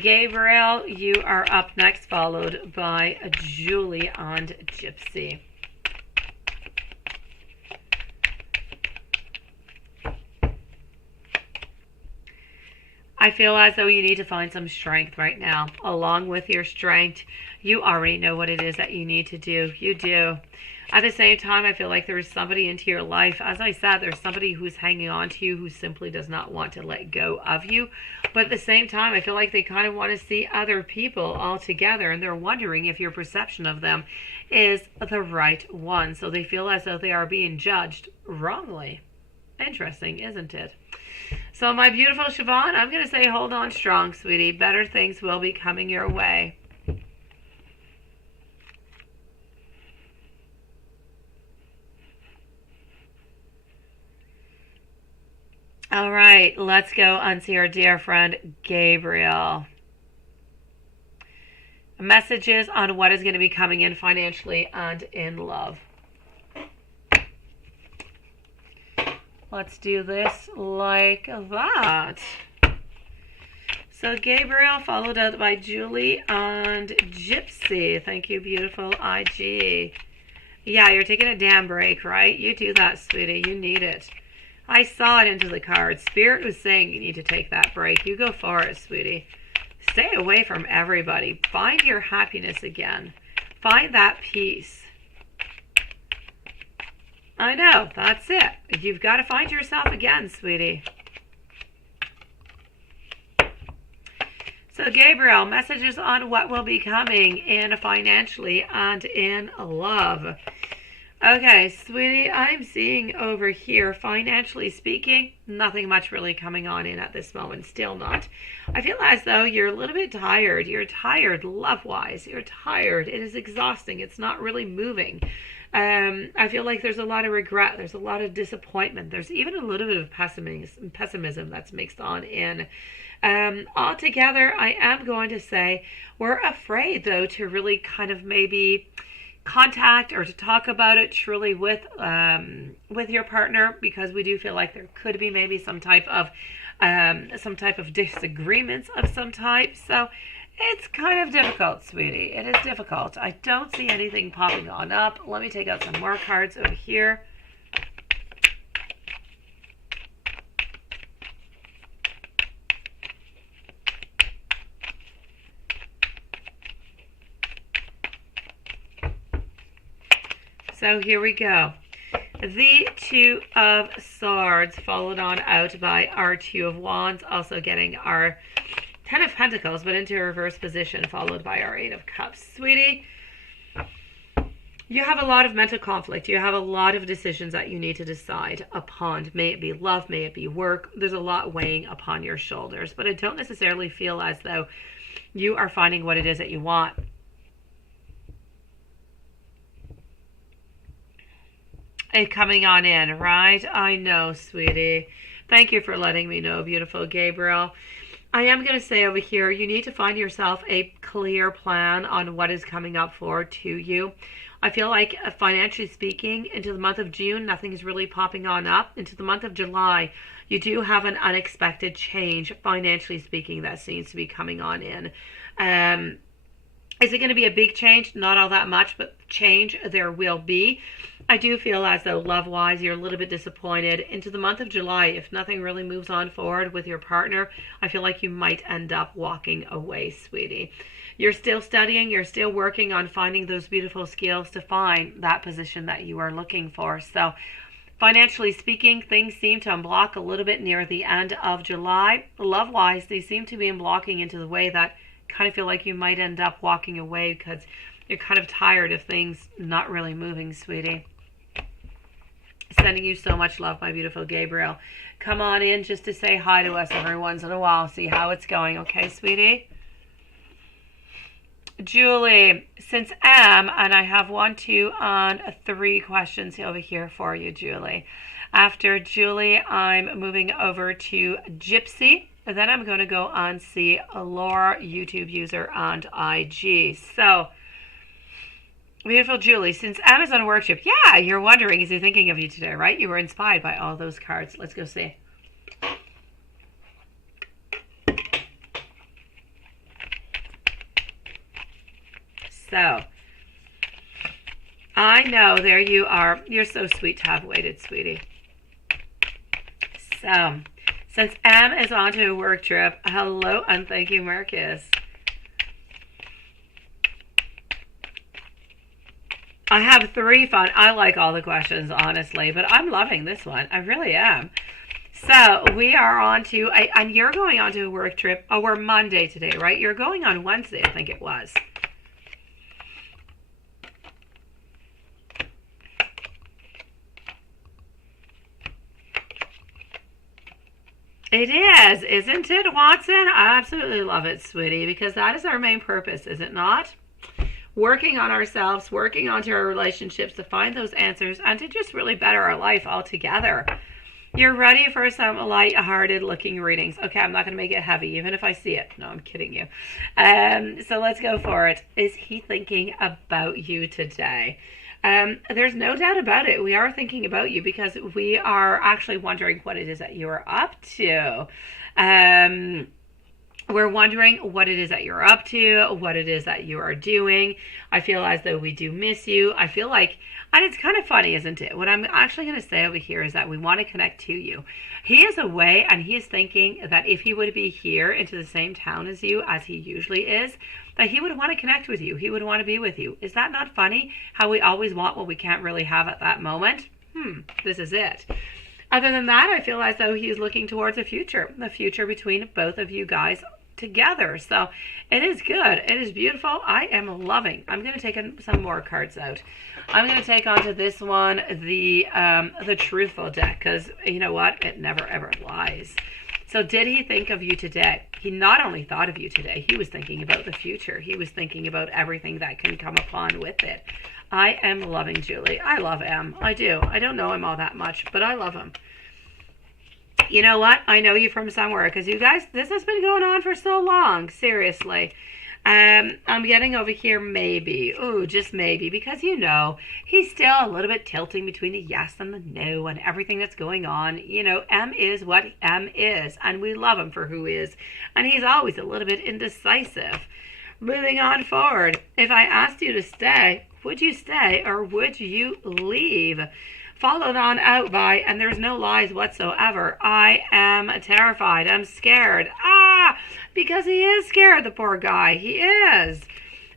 Gabriel, you are up next, followed by Julie and Gypsy. I feel as though you need to find some strength right now. Along with your strength, you already know what it is that you need to do. You do. At the same time, I feel like there is somebody into your life. As I said, there's somebody who's hanging on to you who simply does not want to let go of you. But at the same time, I feel like they kind of want to see other people all together, and they're wondering if your perception of them is the right one. So they feel as though they are being judged wrongly. Interesting, isn't it? So my beautiful Siobhan, I'm going to say hold on strong, sweetie. Better things will be coming your way. All right, let's go and see our dear friend Gabriel. Messages on what is going to be coming in financially and in love. Let's do this like that. So Gabriel, followed up by Julie and Gypsy. Thank you, beautiful IG. Yeah, you're taking a damn break, right? You do that, sweetie. You need it. I saw it into the cards. Spirit was saying you need to take that break. You go for it, sweetie. Stay away from everybody. Find your happiness again. Find that peace. I know, that's it. You've got to find yourself again, sweetie. So Gabriel, messages on what will be coming in financially and in love. Okay, sweetie, I'm seeing over here, financially speaking, nothing much really coming on in at this moment. Still not. I feel as though you're a little bit tired. You're tired love-wise. You're tired. It is exhausting. It's not really moving. I feel like there's a lot of regret. There's a lot of disappointment. There's even a little bit of pessimism that's mixed on in. Altogether, I am going to say we're afraid, though, to really kind of maybe contact or to talk about it truly with your partner, because we do feel like there could be maybe some type of disagreements of some type. So it's kind of difficult, sweetie. It is difficult. I don't see anything popping on up. Let me take out some more cards over here. So here we go. The Two of Swords, followed on out by our Two of Wands, also getting our Ten of Pentacles, but into a reverse position, followed by our Eight of Cups. Sweetie, you have a lot of mental conflict. You have a lot of decisions that you need to decide upon. May it be love, may it be work. There's a lot weighing upon your shoulders, but I don't necessarily feel as though you are finding what it is that you want. It coming on in, right? I know, sweetie. Thank you for letting me know, beautiful Gabriel. I am going to say over here, you need to find yourself a clear plan on what is coming up for to you. I feel like financially speaking, into the month of June, nothing is really popping on up. Into the month of July, you do have an unexpected change, financially speaking, that seems to be coming on in. Is it going to be a big change? Not all that much, but change there will be. I do feel as though love-wise, you're a little bit disappointed. Into the month of July, if nothing really moves on forward with your partner, I feel like you might end up walking away, sweetie. You're still studying. You're still working on finding those beautiful skills to find that position that you are looking for. So financially speaking, things seem to unblock a little bit near the end of July. Love-wise, they seem to be unblocking into the way that kind of feel like you might end up walking away because you're kind of tired of things not really moving, sweetie. Sending you so much love, my beautiful Gabriel. Come on in just to say hi to us every once in a while. See how it's going, okay, sweetie? Julie, since and I have 1, 2, and 3 questions over here for you, Julie. After Julie, I'm moving over to Gypsy. And then I'm going to go on see Laura, YouTube user, and IG. So, beautiful Julie, since Amazon Workshop, yeah, you're wondering, is he thinking of you today, right? You were inspired by all those cards. Let's go see. So, I know, there you are. You're so sweet to have waited, sweetie. So, since Am is on to a work trip, hello and thank you, Marcus. I have 3 fun. I like all the questions, honestly, but I'm loving this one. I really am. So we are on to, and you're going on to a work trip. Oh, we're Monday today, right? You're going on Wednesday, I think it was. It is, isn't it, Watson? I absolutely love it, sweetie, because that is our main purpose, is it not? Working on ourselves, working onto our relationships to find those answers and to just really better our life altogether. You're ready for some light-hearted looking readings. Okay, I'm not going to make it heavy, even if I see it. No, I'm kidding you. So let's go for it. Is he thinking about you today? There's no doubt about it. We are thinking about you because we are actually wondering what it is that you are up to. We're wondering what it is that you're up to, what it is that you are doing. I feel as though we do miss you. I feel like, and it's kind of funny, isn't it? What I'm actually going to say over here is that we want to connect to you. He is away, and he is thinking that if he would be here into the same town as you, as he usually is, that he would want to connect with you. He would want to be with you. Is that not funny? How we always want what we can't really have at that moment? This is it. Other than that, I feel as though he's looking towards the future between both of you guys together. So it is good. It is beautiful. I am loving. I'm going to take some more cards out. I'm going to take onto this one the truthful deck, because you know what? It never ever lies. So did he think of you today? He not only thought of you today, he was thinking about the future. He was thinking about everything that can come upon with it. I am loving Julie. I love him. I do. I don't know him all that much, but I love him. You know what? I know you from somewhere, because you guys, this has been going on for so long. Seriously. I'm getting over here maybe. Ooh, just maybe. Because, you know, he's still a little bit tilting between the yes and the no and everything that's going on. You know, M is what M is. And we love him for who he is. And he's always a little bit indecisive. Moving on forward. If I asked you to stay, would you stay or would you leave? Followed on out by, and there's no lies whatsoever, I am terrified. I'm scared. Because he is scared, the poor guy. He is.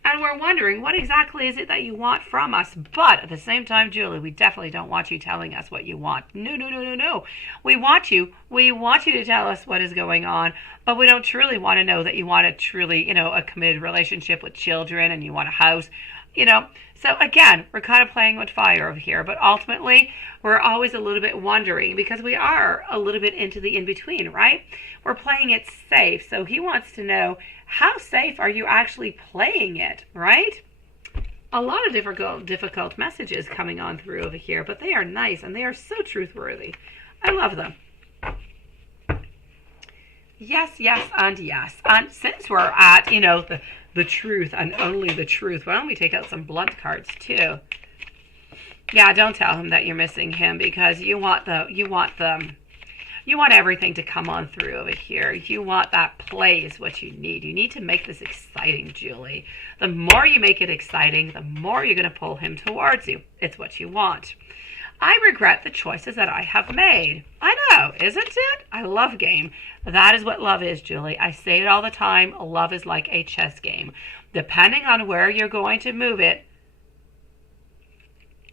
And we're wondering, what exactly is it that you want from us? But at the same time, Julie, we definitely don't want you telling us what you want. No, no, no, no, no. We want you to tell us what is going on, but we don't truly want to know that you want a truly, you know, a committed relationship with children and you want a house. You know, so again, we're kind of playing with fire over here, but ultimately we're always a little bit wondering because we are a little bit into the in-between, right? We're playing it safe. So he wants to know, how safe are you actually playing it, right? A lot of difficult messages coming on through over here, but they are nice and they are so truthworthy. I love them. Yes, yes, and yes. And since we're at, you know, the truth and only the truth, why don't we take out some blunt cards too? Yeah, don't tell him that you're missing him, because you want everything to come on through over here. You want that play is what you need. You need to make this exciting, Julie. The more you make it exciting, the more you're going to pull him towards you. It's what you want. I regret the choices that I have made. I know, isn't it? I love game. That is what love is, Julie. I say it all the time. Love is like a chess game. Depending on where you're going to move it,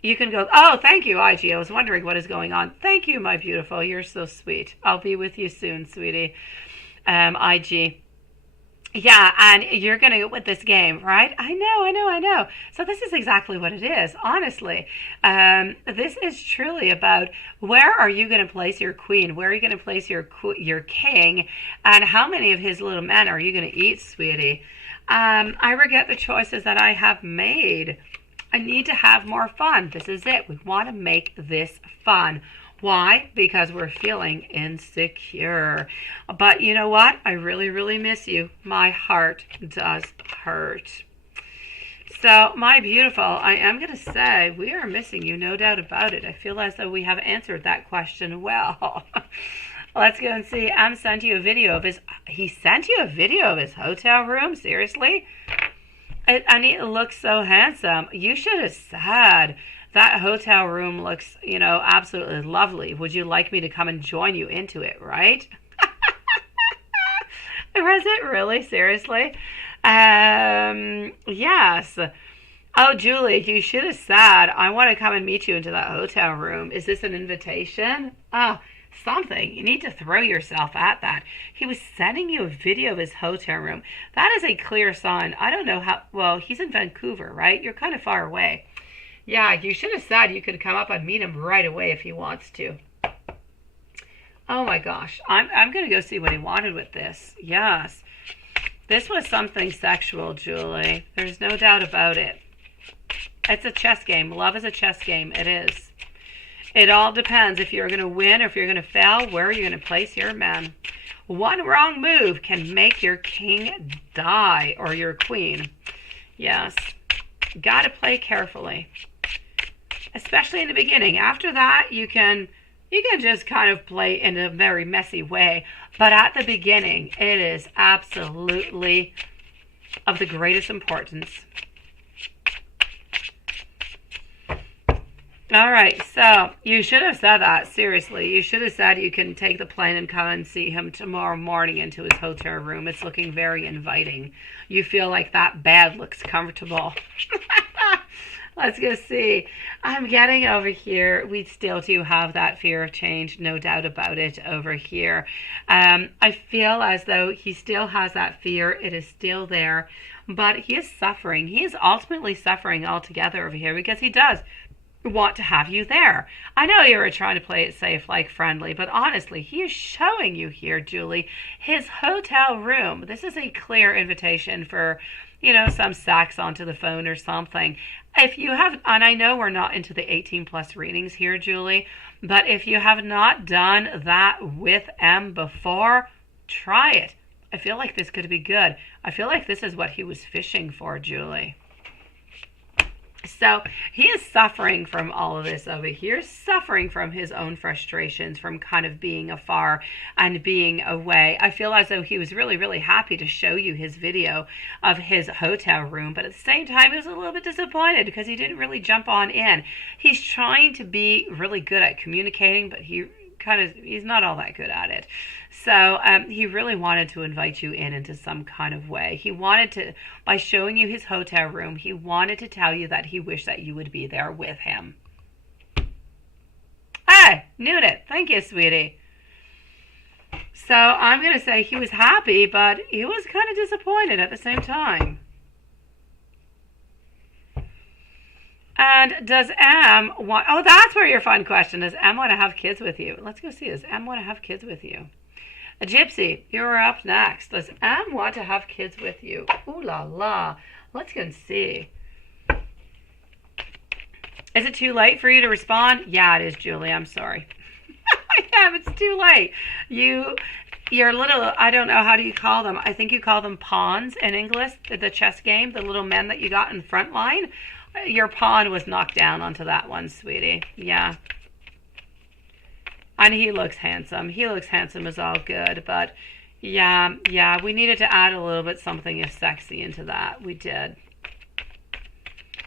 you can go, oh, thank you, IG. I was wondering what is going on. Thank you, my beautiful. You're so sweet. I'll be with you soon, sweetie. IG. Yeah, and you're going to go with this game, right? I know. So this is exactly what it is, honestly. This is truly about where are you going to place your queen? Where are you going to place your king? And how many of his little men are you going to eat, sweetie? I regret the choices that I have made. I need to have more fun. This is it. We want to make this fun. Why? Because we're feeling insecure. But you know what? I really, really miss you. My heart does hurt. So, my beautiful, I am going to say we are missing you, no doubt about it. I feel as though we have answered that question well. Let's go and see. Sent you a video of he sent you a video of his hotel room? Seriously? And it looks so handsome. You should have said, that hotel room looks, you know, absolutely lovely. Would you like me to come and join you into it, right? Was it really? Seriously? Yes. Oh, Julie, you should have said, I want to come and meet you into that hotel room. Is this an invitation? Oh, something. You need to throw yourself at that. He was sending you a video of his hotel room. That is a clear sign. I don't know how, well, he's in Vancouver, right? You're kind of far away. Yeah, you should have said you could come up and meet him right away if he wants to. Oh my gosh. I'm going to go see what he wanted with this. Yes. This was something sexual, Julie. There's no doubt about it. It's a chess game. Love is a chess game. It is. It all depends if you're going to win or if you're going to fail, where are you going to place your men. One wrong move can make your king die or your queen. Yes. Got to play carefully. especially in the beginning. After that, you can just kind of play in a very messy way. But at the beginning, it is absolutely of the greatest importance. All right, so you should have said that, seriously. You should have said you can take the plane and come and see him tomorrow morning into his hotel room. It's looking very inviting. You feel like that bed looks comfortable. Let's go see. I'm getting over here. We still do have that fear of change, no doubt about it, over here. I feel as though he still has that fear. It is still there, but he is suffering. He is ultimately suffering altogether over here because he does want to have you there. I know you were trying to play it safe, like friendly, but honestly, he is showing you here, Julie, his hotel room. This is a clear invitation for, some sex onto the phone or something. If you have, and I know we're not into the 18 plus readings here, Julie, but if you have not done that with M before, try it. I feel like this could be good. I feel like this is what he was fishing for, Julie. So he is suffering from all of this over here, suffering from his own frustrations, from kind of being afar and being away. I feel as though he was really, really happy to show you his video of his hotel room, but at the same time, he was a little bit disappointed because he didn't really jump on in. He's trying to be really good at communicating, but he's not all that good at it. So he really wanted to invite you into some kind of way. He wanted to, by showing you his hotel room, he wanted to tell you that he wished that you would be there with him. Hey, knew it. Thank you, sweetie. So I'm going to say he was happy, but he was kind of disappointed at the same time. And does M want... Oh, that's where your fun question. Does M want to have kids with you? Let's go see. Does M want to have kids with you? A Gypsy, you're up next. Does M want to have kids with you? Ooh la la. Let's go and see. Is it too late for you to respond? Yeah, it is, Julie. I'm sorry. It's too late. You're little, I don't know, how do you call them? I think you call them pawns in English, the chess game, the little men that you got in the front line. Your pawn was knocked down onto that one, sweetie. Yeah. And he looks handsome. He looks handsome as all good. But, yeah, we needed to add a little bit something of sexy into that. We did.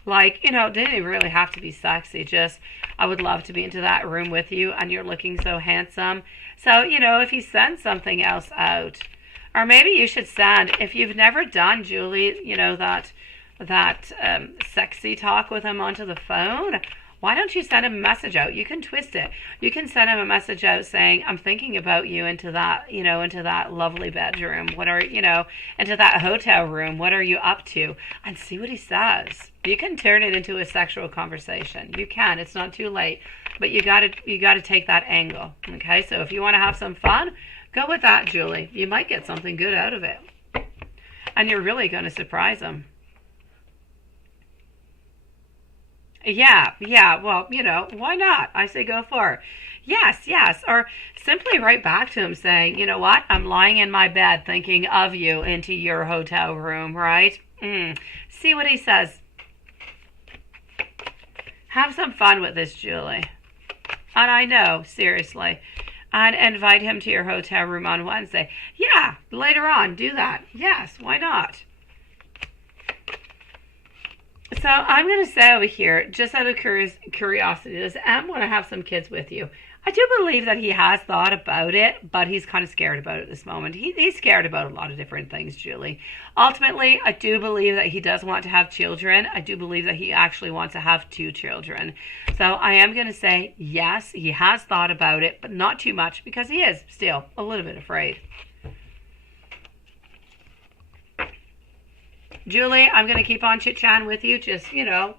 Like, it didn't even really have to be sexy. Just, I would love to be into that room with you, and you're looking so handsome. So, if you send something else out, or maybe you should send, if you've never done, Julie, that sexy talk with him onto the phone, why don't you send him a message out? You can twist it. You can send him a message out saying, I'm thinking about you into that lovely bedroom. Into that hotel room. What are you up to? And see what he says. You can turn it into a sexual conversation. You can. It's not too late. But you gotta take that angle. Okay? So if you want to have some fun, go with that, Julie. You might get something good out of it. And you're really going to surprise him. Yeah, well, why not? I say go for it. Yes. Or simply write back to him saying, you know what? I'm lying in my bed thinking of you into your hotel room, right? See what he says. Have some fun with this, Julie. And I know, seriously. And invite him to your hotel room on Wednesday. Yeah, later on, do that. Yes, why not? So I'm going to say over here, just out of curiosity, does M want to have some kids with you? I do believe that he has thought about it, but he's kind of scared about it at this moment. He's scared about a lot of different things, Julie. Ultimately, I do believe that he does want to have children. I do believe that he actually wants to have 2 children. So I am going to say, yes, he has thought about it, but not too much because he is still a little bit afraid. Julie, I'm going to keep on chit-chatting with you. Just,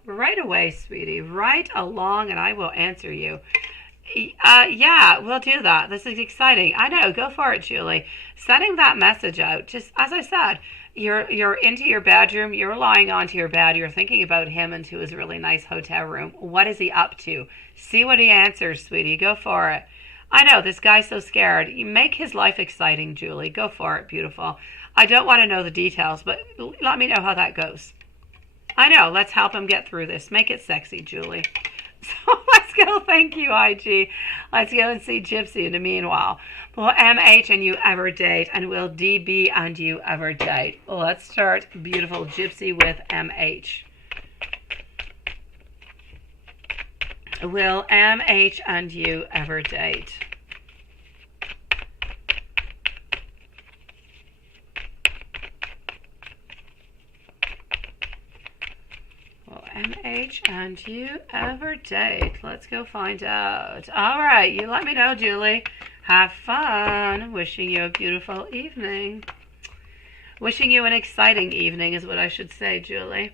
right away, sweetie. Right along, and I will answer you. Yeah, we'll do that. This is exciting. I know. Go for it, Julie. Sending that message out. Just, as I said, you're into your bedroom. You're lying onto your bed. You're thinking about him into his really nice hotel room. What is he up to? See what he answers, sweetie. Go for it. I know. This guy's so scared. You make his life exciting, Julie. Go for it. Beautiful. I don't want to know the details, but let me know how that goes. I know. Let's help him get through this. Make it sexy, Julie. So let's go. Thank you, IG. Let's go and see Gypsy in the meanwhile. Will MH and you ever date? And will DB and you ever date? Let's start, beautiful Gypsy, with MH. Will MH and you ever date? Will MH and you ever date? Let's go find out. All right, you let me know, Julie. Have fun. Wishing you a beautiful evening. Wishing you an exciting evening is what I should say, Julie.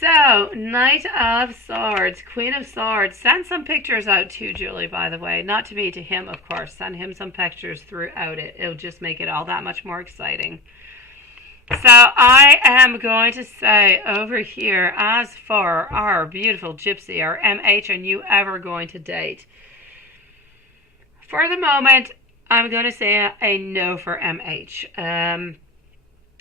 So, Knight of Swords, Queen of Swords. Send some pictures out to Julie, by the way. Not to me, to him, of course. Send him some pictures throughout it. It'll just make it all that much more exciting. So, I am going to say over here, as for our beautiful Gypsy, our MH, and you ever going to date? For the moment, I'm going to say a no for MH.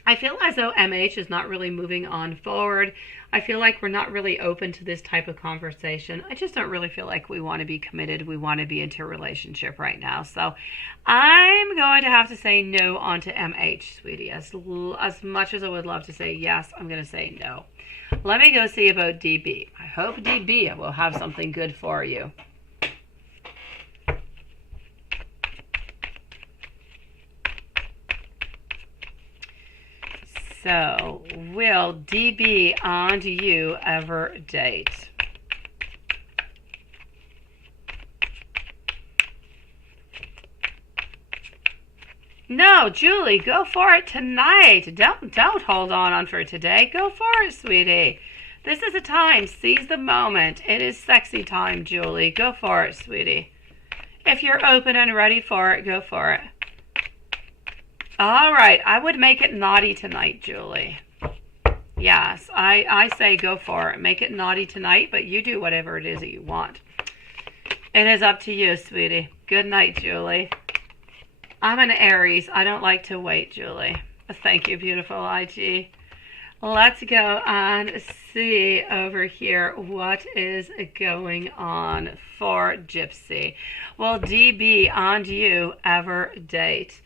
I feel as though MH is not really moving on forward. I feel like we're not really open to this type of conversation. I just don't really feel like we want to be committed. We want to be into a relationship right now. So I'm going to have to say no on to MH, sweetie. As much as I would love to say yes, I'm going to say no. Let me go see about DB. I hope DB will have something good for you. So, will DB and you ever date? No, Julie, go for it tonight. Don't hold on for today. Go for it, sweetie. This is a time. Seize the moment. It is sexy time, Julie. Go for it, sweetie. If you're open and ready for it, go for it. All right, I would make it naughty tonight, Julie. Yes, I say go for it. Make it naughty tonight, but you do whatever it is that you want. It is up to you, sweetie. Good night, Julie. I'm an Aries. I don't like to wait, Julie. Thank you, beautiful IG. Let's go and see over here what is going on for Gypsy. Will DB and you ever date?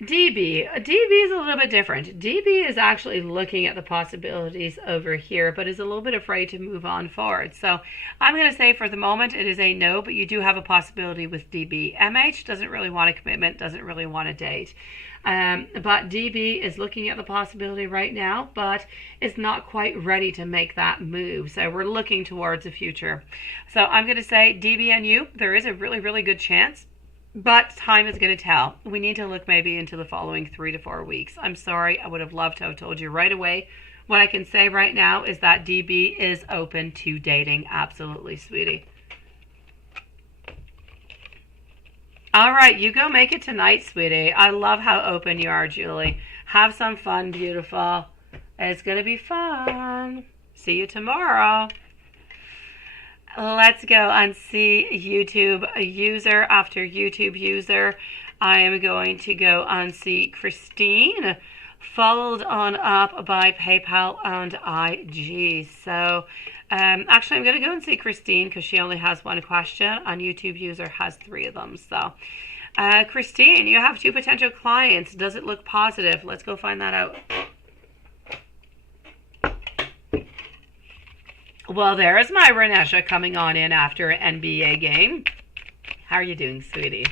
DB is a little bit different. DB is actually looking at the possibilities over here, but is a little bit afraid to move on forward. So I'm going to say for the moment it is a no, but you do have a possibility with DB. MH doesn't really want a commitment, doesn't really want to date. But DB is looking at the possibility right now, but is not quite ready to make that move. So we're looking towards the future. So I'm going to say DB and you, there is a really, really good chance. But time is going to tell. We need to look maybe into the following 3 to 4 weeks. I'm sorry. I would have loved to have told you right away. What I can say right now is that DB is open to dating. Absolutely, sweetie. All right, you go make it tonight, sweetie. I love how open you are, Julie. Have some fun, beautiful. It's going to be fun. See you tomorrow. Let's go and see YouTube user after YouTube user. I am going to go and see Christine, followed on up by PayPal and IG. So actually I'm going to go and see Christine because she only has one question and YouTube user has 3 of them. So Christine, you have 2 potential clients. Does it look positive? Let's go find that out. Well, there's my Renesha coming on in after an NBA game. How are you doing, sweetie?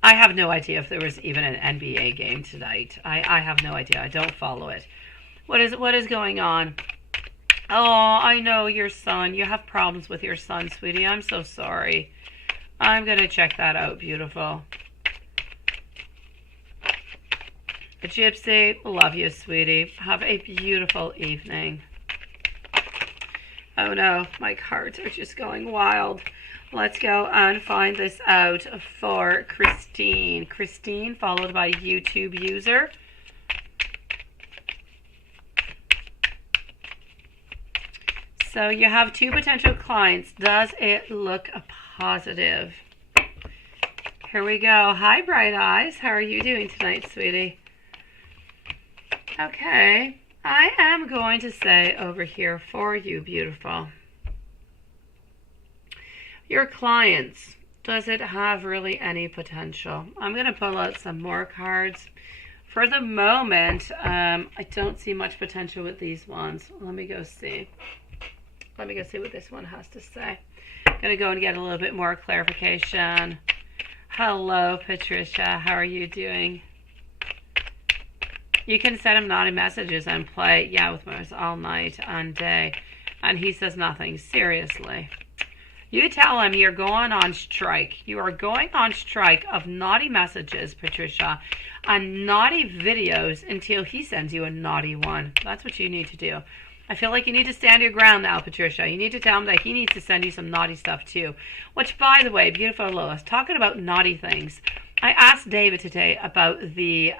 I have no idea if there was even an NBA game tonight. I have no idea. I don't follow it. What is going on? Oh, I know your son. You have problems with your son, sweetie. I'm so sorry. I'm going to check that out, beautiful. Gypsy, love you, sweetie. Have a beautiful evening. Oh no, my cards are just going wild. Let's go and find this out for Christine. Christine, followed by YouTube user. So you have 2 potential clients. Does it look positive? Here we go. Hi, Bright Eyes. How are you doing tonight, sweetie? Okay. I am going to say over here for you, beautiful. Your clients, does it have really any potential? I'm going to pull out some more cards. For the moment, I don't see much potential with these ones. Let me go see. Let me go see what this one has to say. I'm going to go and get a little bit more clarification. Hello, Patricia. How are you doing? You can send him naughty messages and play, yeah, with us all night and day. And he says nothing. Seriously. You tell him you're going on strike. You are going on strike of naughty messages, Patricia, and naughty videos until he sends you a naughty one. That's what you need to do. I feel like you need to stand your ground now, Patricia. You need to tell him that he needs to send you some naughty stuff too. Which, by the way, beautiful Lois, talking about naughty things, I asked David today about the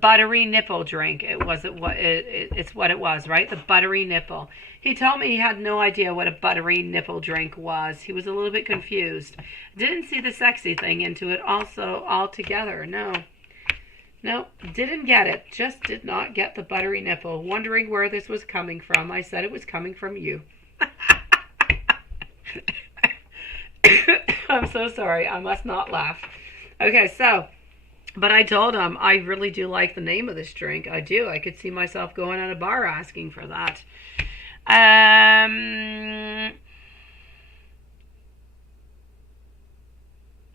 buttery nipple drink. It's what it was, right? The buttery nipple. He told me he had no idea what a buttery nipple drink was. He was a little bit confused. Didn't see the sexy thing into it also altogether. No, didn't get it. Just did not get the buttery nipple. Wondering where this was coming from. I said it was coming from you. I'm so sorry. I must not laugh. Okay, so... But I told him I really do like the name of this drink. I do. I could see myself going at a bar asking for that.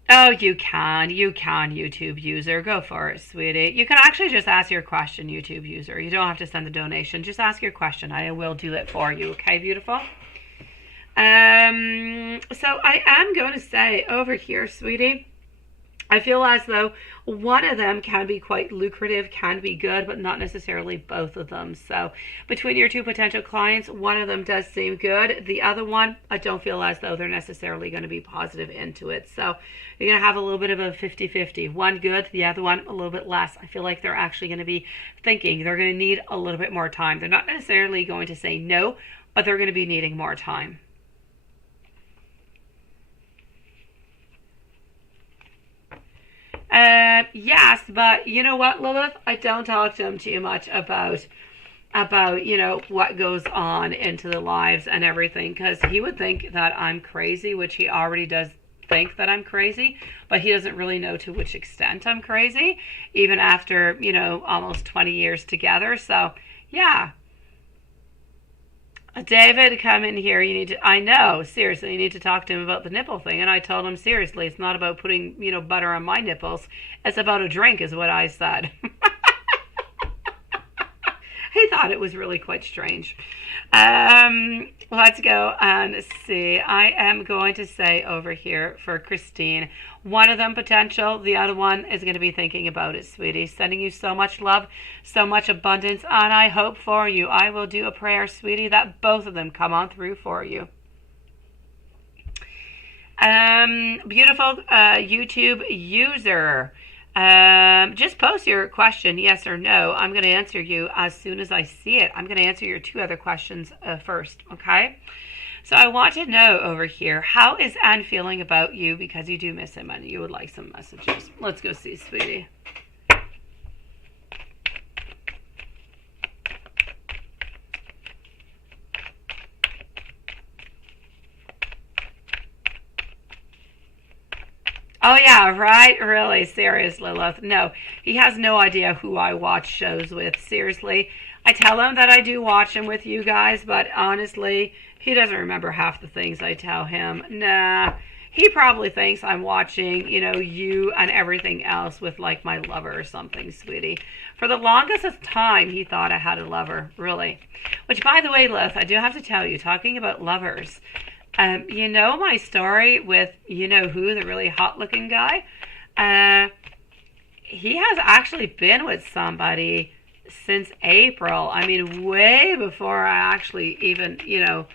Oh, you can, YouTube user. Go for it, sweetie. You can actually just ask your question, YouTube user. You don't have to send a donation. Just ask your question. I will do it for you. Okay, beautiful? So I am going to say over here, sweetie, I feel as though one of them can be quite lucrative, can be good, but not necessarily both of them. So between your two potential clients, one of them does seem good. The other one, I don't feel as though they're necessarily going to be positive into it. So you're going to have a little bit of a 50-50. One good, the other one a little bit less. I feel like they're actually going to be thinking they're going to need a little bit more time. They're not necessarily going to say no, but they're going to be needing more time. Yes, but you know what, Lilith? I don't talk to him too much about you know, what goes on into the lives and everything, because he would think that I'm crazy, which he already does think that I'm crazy, but he doesn't really know to which extent I'm crazy, even after, you know, almost 20 years together. So, yeah. David, come in here. You need to, I know, seriously, you need to talk to him about the nipple thing. And I told him, seriously, it's not about putting, you know, butter on my nipples. It's about a drink, is what I said. He thought it was really quite strange. Let's go and see. I am going to say over here for Christine, one of them potential, the other one is going to be thinking about it, sweetie. Sending you so much love, so much abundance, and I hope for you. I will do a prayer, sweetie, that both of them come on through for you. Beautiful YouTube user. Just post your question, yes or no. I'm going to answer you as soon as I see it. I'm going to answer your two other questions first, okay? So I want to know over here, how is Anne feeling about you, because you do miss him and you would like some messages. Let's go see, sweetie. Oh, yeah, right? Really? Serious, Lilith? No, he has no idea who I watch shows with. Seriously. I tell him that I do watch him with you guys, but honestly, he doesn't remember half the things I tell him. Nah, he probably thinks I'm watching, you know, you and everything else with, like, my lover or something, sweetie. For the longest of time, he thought I had a lover, really. Which, by the way, Lilith, I do have to tell you, talking about lovers... you know my story with, you know who, the really hot looking guy? He has actually been with somebody since April. I mean, way before I actually even, you know,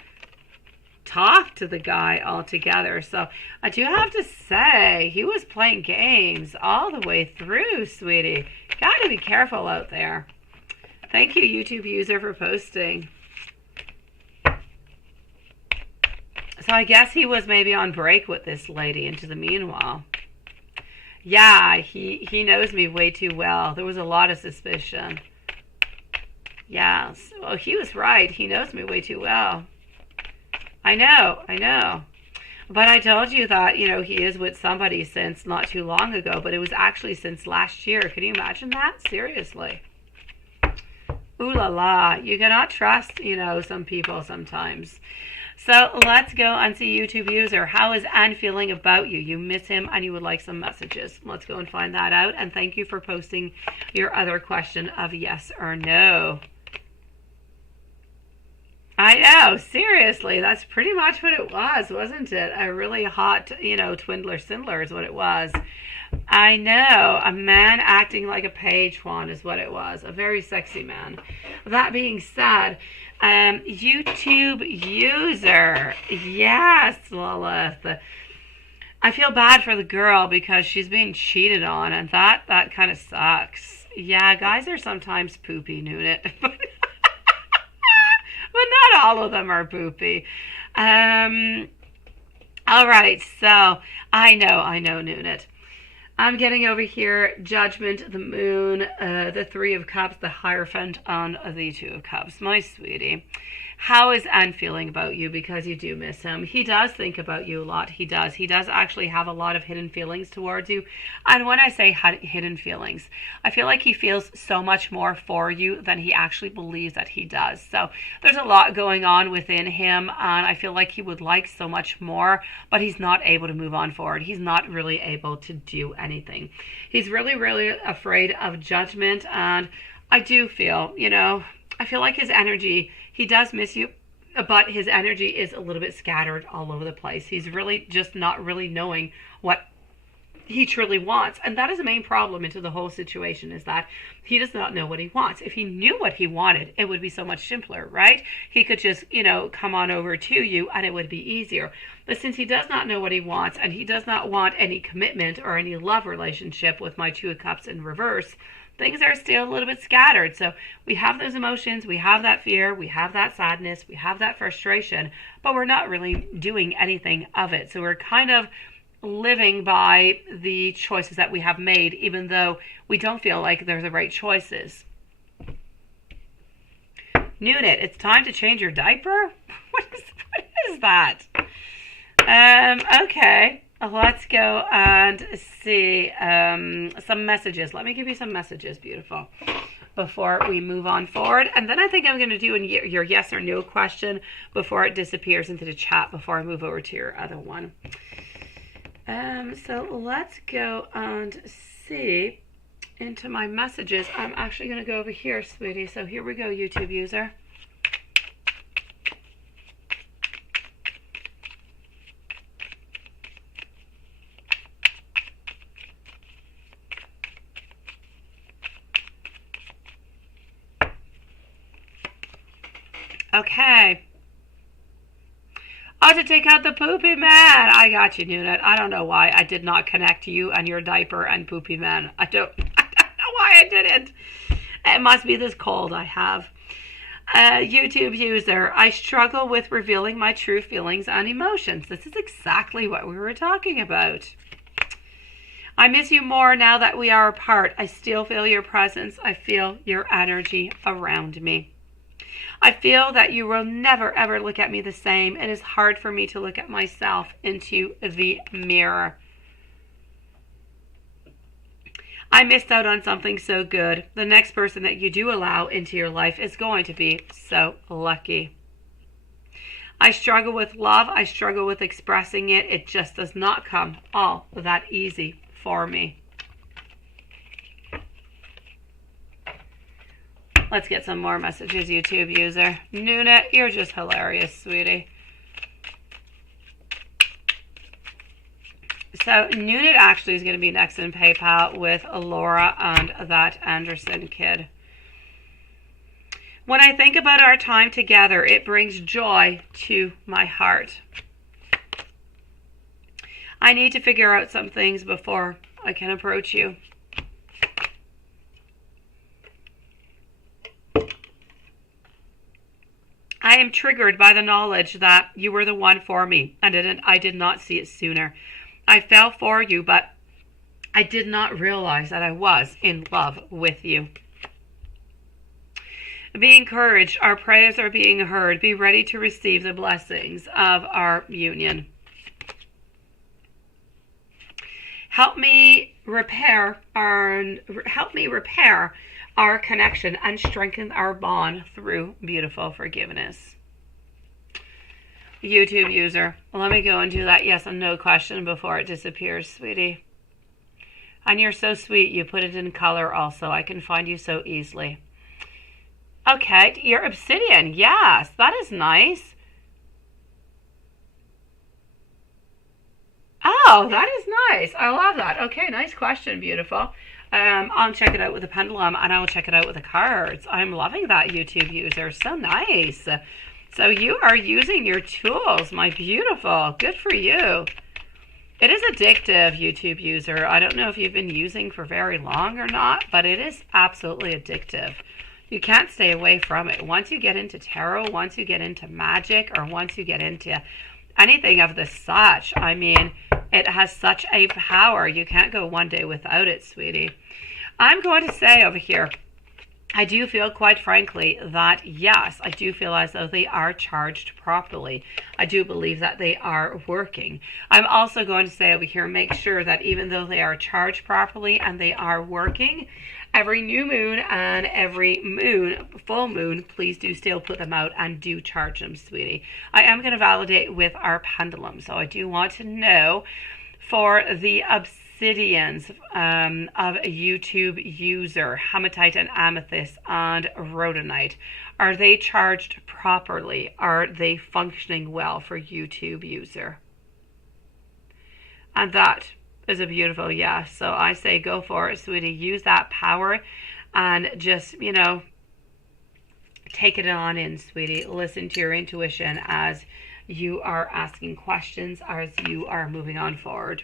talked to the guy altogether. So I do have to say, he was playing games all the way through, sweetie. Gotta be careful out there. Thank you, YouTube user, for posting. So I guess he was maybe on break with this lady into the meanwhile. Yeah, he knows me way too well. There was a lot of suspicion. Yes. Well, he was right. He knows me way too well. I know. But I told you that, he is with somebody since not too long ago, but it was actually since last year. Can you imagine that? Seriously. Ooh la la. You cannot trust, some people sometimes. So let's go and see YouTube user. How is Anne feeling about you? You miss him and you would like some messages. Let's go and find that out. And thank you for posting your other question of yes or no. I know, seriously, that's pretty much what it was, wasn't it? A really hot, twindler swindler is what it was. I know, a man acting like a page Juan is what it was. A very sexy man. That being said, YouTube user, yes, Lilith. I feel bad for the girl because she's being cheated on, and that kind of sucks. Yeah, guys are sometimes poopy, Noonet. But not all of them are poopy. All right, so I know, Noonet. I'm getting over here, Judgment, the Moon, the Three of Cups, the Hierophant on the Two of Cups. My sweetie, how is Anne feeling about you? Because you do miss him. He does think about you a lot. He does. He does actually have a lot of hidden feelings towards you. And when I say hidden feelings, I feel like he feels so much more for you than he actually believes that he does. So there's a lot going on within him, and I feel like he would like so much more, but he's not able to move on forward. He's not really able to do anything. He's really, really afraid of judgment, and I do feel, I feel like his energy, he does miss you, but his energy is a little bit scattered all over the place. He's really just not really knowing what he truly wants. And that is the main problem into the whole situation, is that he does not know what he wants. If he knew what he wanted, it would be so much simpler, right? He could just, come on over to you and it would be easier. But since he does not know what he wants, and he does not want any commitment or any love relationship with my Two of Cups in reverse, things are still a little bit scattered. So we have those emotions, we have that fear, we have that sadness, we have that frustration, but we're not really doing anything of it. So we're kind of living by the choices that we have made, even though we don't feel like they're the right choices. Noonet, it's time to change your diaper? What is that? Okay. Let's go and see some messages. Let me give you some messages, beautiful, before we move on forward. And then I think I'm going to do your yes or no question before it disappears into the chat, before I move over to your other one. So let's go and see into my messages. I'm actually going to go over here, sweetie. So here we go, YouTube user. Okay. Oh, to take out the poopy man. I got you, Noonet. I don't know why I did not connect you and your diaper and poopy man. I don't know why I didn't. It must be this cold I have. YouTube user, I struggle with revealing my true feelings and emotions. This is exactly what we were talking about. I miss you more now that we are apart. I still feel your presence. I feel your energy around me. I feel that you will never ever look at me the same. It is hard for me to look at myself into the mirror. I missed out on something so good. The next person that you do allow into your life is going to be so lucky. I struggle with love. I struggle with expressing it. It just does not come all that easy for me. Let's get some more messages, YouTube user. Noonet, you're just hilarious, sweetie. So Noonet actually is going to be next in PayPal with Laura and that Anderson kid. When I think about our time together, it brings joy to my heart. I need to figure out some things before I can approach you. I am triggered by the knowledge that you were the one for me, and I did not see it sooner. I fell for you, but I did not realize that I was in love with you. Be encouraged. Our prayers are being heard. Be ready to receive the blessings of our union. Help me repair our connection and strengthen our bond through beautiful forgiveness. YouTube user, let me go and do that yes and no question before it disappears, sweetie. And you're so sweet, you put it in color also. I can find you so easily. Okay, you're obsidian. Yes, that is nice. Oh, that is nice. I love that. Okay, nice question, beautiful. I'll check it out with the pendulum, and I will check it out with the cards. I'm loving that, YouTube user. So nice. So you are using your tools, my beautiful. Good for you. It is addictive, YouTube user. I don't know if you've been using for very long or not, but it is absolutely addictive. You can't stay away from it. Once you get into tarot, once you get into magic, or once you get into anything of the such, I mean, it has such a power. You can't go one day without it, sweetie. I'm going to say over here, I do feel, quite frankly, that yes, I do feel as though they are charged properly. I do believe that they are working. I'm also going to say over here, make sure that even though they are charged properly and they are working, every new moon and every full moon, please do still put them out and do charge them, sweetie. I am going to validate with our pendulum. So I do want to know for the obsidians of a YouTube user, hematite and amethyst and rhodonite, are they charged properly? Are they functioning well for YouTube user? And that is a beautiful yes. So I say go for it, sweetie. Use that power and just, you know, take it on in, sweetie. Listen to your intuition as you are asking questions, as you are moving on forward.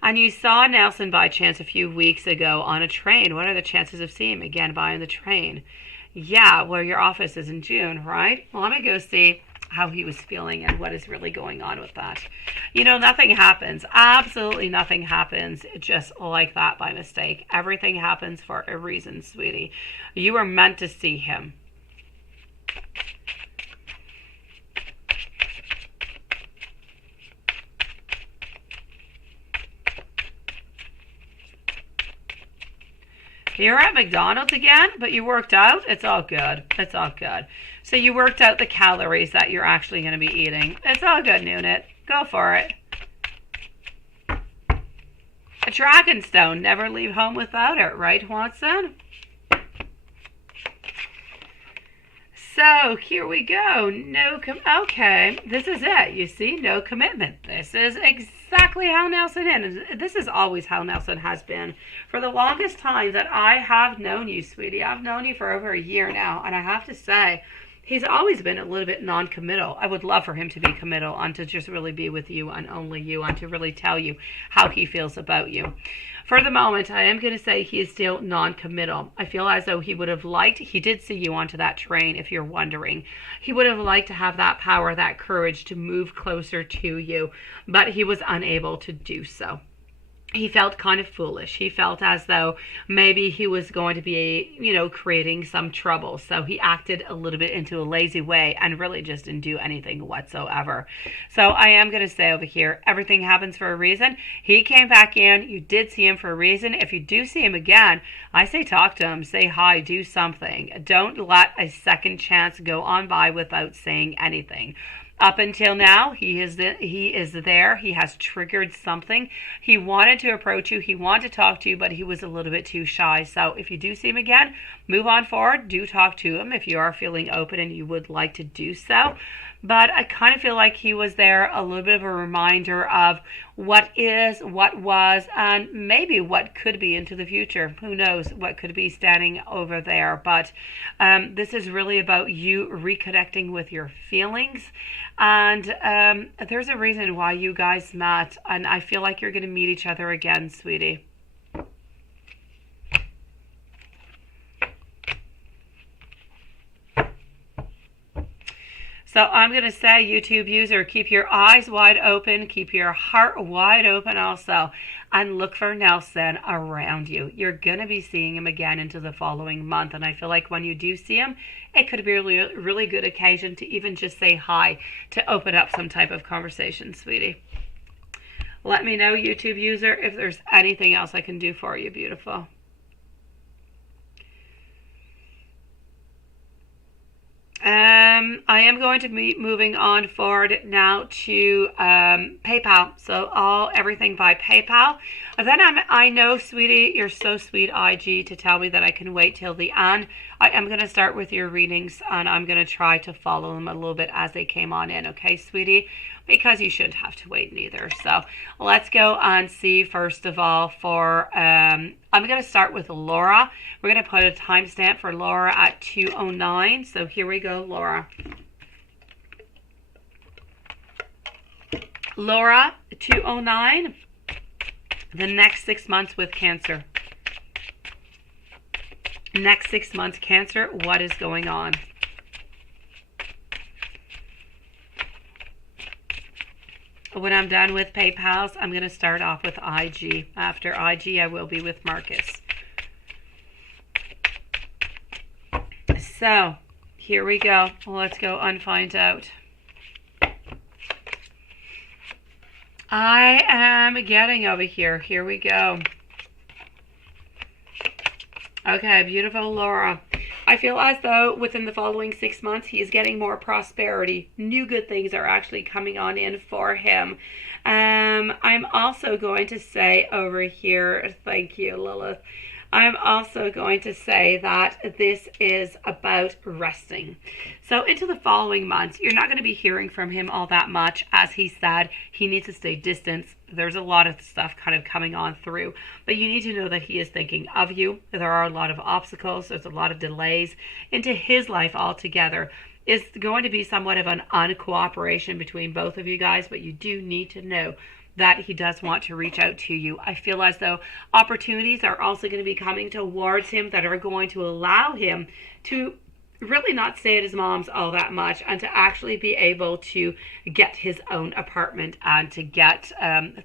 And you saw Nelson by chance a few weeks ago on a train. What are the chances of seeing him again by on the train? Yeah, well, your office is in June, right? Well, let me go see how he was feeling and what is really going on with that. You know, nothing happens. Absolutely nothing happens just like that by mistake. Everything happens for a reason, sweetie. You were meant to see him. You're at McDonald's again, but you worked out. It's all good. It's all good. So you worked out the calories that you're actually going to be eating. It's all good, Noonit. Go for it. A dragonstone. Never leave home without it, right, Watson? So here we go. Okay, this is it. You see, no commitment. This is exactly how Nelson is. This is always how Nelson has been for the longest time that I have known you, sweetie. I've known you for over a year now, and I have to say, he's always been a little bit non-committal. I would love for him to be committal and to just really be with you and only you and to really tell you how he feels about you. For the moment, I am going to say he is still non-committal. I feel as though he would have liked, he did see you onto that train, if you're wondering. He would have liked to have that power, that courage to move closer to you, but he was unable to do so. He felt kind of foolish. He felt as though maybe he was going to be, you know, creating some trouble. So he acted a little bit into a lazy way and really just didn't do anything whatsoever. So I am going to say over here, everything happens for a reason. He came back in. You did see him for a reason. If you do see him again, I say talk to him. Say hi. Do something. Don't let a second chance go on by without saying anything. Up until now, he is there. He has triggered something. He wanted to approach you. He wanted to talk to you, but he was a little bit too shy. So if you do see him again, move on forward. Do talk to him if you are feeling open and you would like to do so. But I kind of feel like he was there, a little bit of a reminder of what is, what was, and maybe what could be into the future. Who knows what could be standing over there. But this is really about you reconnecting with your feelings. And there's a reason why you guys met. And I feel like you're going to meet each other again, sweetie. So I'm going to say, YouTube user, keep your eyes wide open, keep your heart wide open also, and look for Nelson around you. You're going to be seeing him again into the following month, and I feel like when you do see him, it could be a really good occasion to even just say hi, to open up some type of conversation, sweetie. Let me know, YouTube user, if there's anything else I can do for you, beautiful. I am going to be moving on forward now to PayPal. So everything by PayPal. And then I know, sweetie, you're so sweet, IG, to tell me that I can wait till the end. I am going to start with your readings, and I'm going to try to follow them a little bit as they came on in. Okay, sweetie? Because you shouldn't have to wait neither. So let's go and see, first of all, for I'm going to start with Laura. We're going to put a timestamp for Laura at 2:09. So here we go, Laura. Laura, 2:09. The next 6 months with Cancer. Next 6 months, Cancer, what is going on? When I'm done with PayPal's, I'm going to start off with IG. After IG, I will be with Marcus. So, here we go. Let's go and find out. I am getting over here. Here we go. Okay, beautiful Laura. I feel as though within the following 6 months, he is getting more prosperity. New good things are actually coming on in for him. I'm also going to say over here, thank you, Lilith. I'm also going to say that this is about resting. So into the following months, you're not going to be hearing from him all that much. As he said, he needs to stay distant. There's a lot of stuff kind of coming on through, but you need to know that he is thinking of you. There are a lot of obstacles. There's a lot of delays into his life altogether. It's going to be somewhat of an uncooperation between both of you guys, but you do need to know that he does want to reach out to you. I feel as though opportunities are also going to be coming towards him that are going to allow him to really not stay at his mom's all that much, and to actually be able to get his own apartment and to get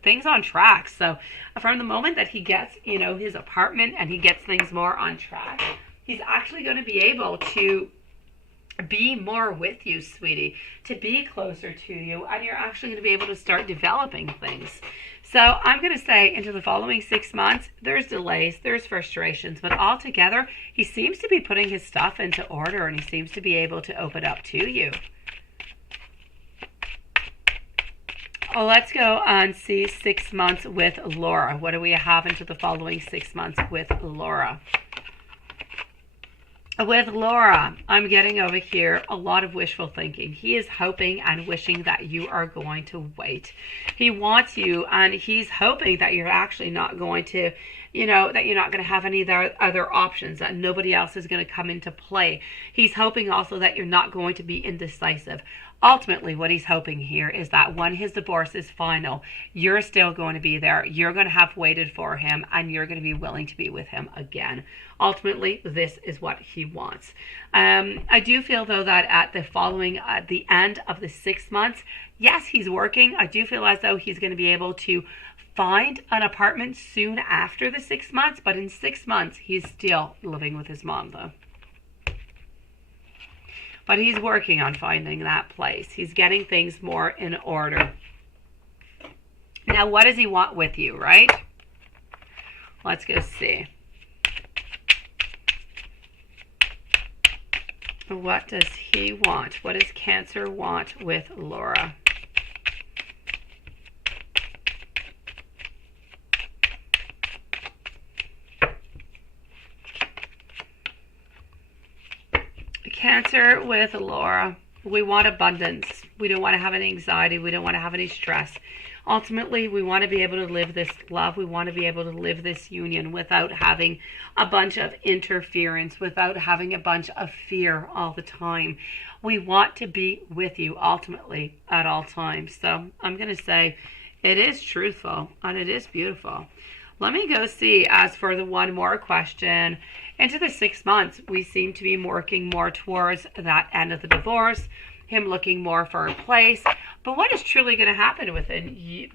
things on track. So from the moment that he gets, his apartment and he gets things more on track, he's actually going to be able to be more with you, sweetie, to be closer to you, and you're actually going to be able to start developing things. So I'm going to say into the following 6 months, there's delays, there's frustrations, but altogether, he seems to be putting his stuff into order, and he seems to be able to open up to you. Well, let's go and see 6 months with Laura. What do we have into the following 6 months with Laura? With Laura, I'm getting over here a lot of wishful thinking. He is hoping and wishing that you are going to wait. He wants you, and he's hoping that you're actually not going to, that you're not going to have any other options, that nobody else is going to come into play. He's hoping also that you're not going to be indecisive. Ultimately, what he's hoping here is that when his divorce is final, you're still going to be there. You're going to have waited for him, and you're going to be willing to be with him again. Ultimately, this is what he wants. I do feel, though, that at the end of the 6 months, yes, he's working. I do feel as though he's going to be able to find an apartment soon after the 6 months, but in 6 months, he's still living with his mom, though. But he's working on finding that place. He's getting things more in order. Now, what does he want with you, right? Let's go see. What does he want? What does Cancer want with Laura? Cancer with Laura. We want abundance. We don't want to have any anxiety. We don't want to have any stress. Ultimately, we want to be able to live this love. We want to be able to live this union without having a bunch of interference, without having a bunch of fear all the time. We want to be with you ultimately at all times. So I'm going to say it is truthful and it is beautiful. Let me go see, as for the one more question, into the 6 months, we seem to be working more towards that end of the divorce, him looking more for a place. But what is truly going to happen within,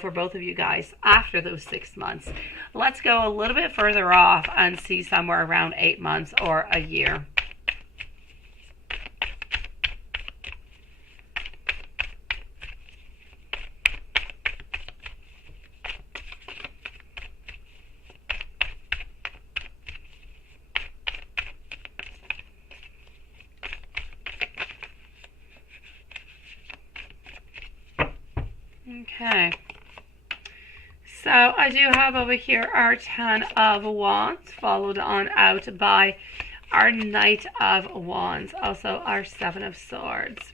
for both of you guys after those 6 months? Let's go a little bit further off and see somewhere around 8 months or a year. Okay. So I do have over here our 10 of Wands, followed on out by our Knight of Wands, also our 7 of Swords.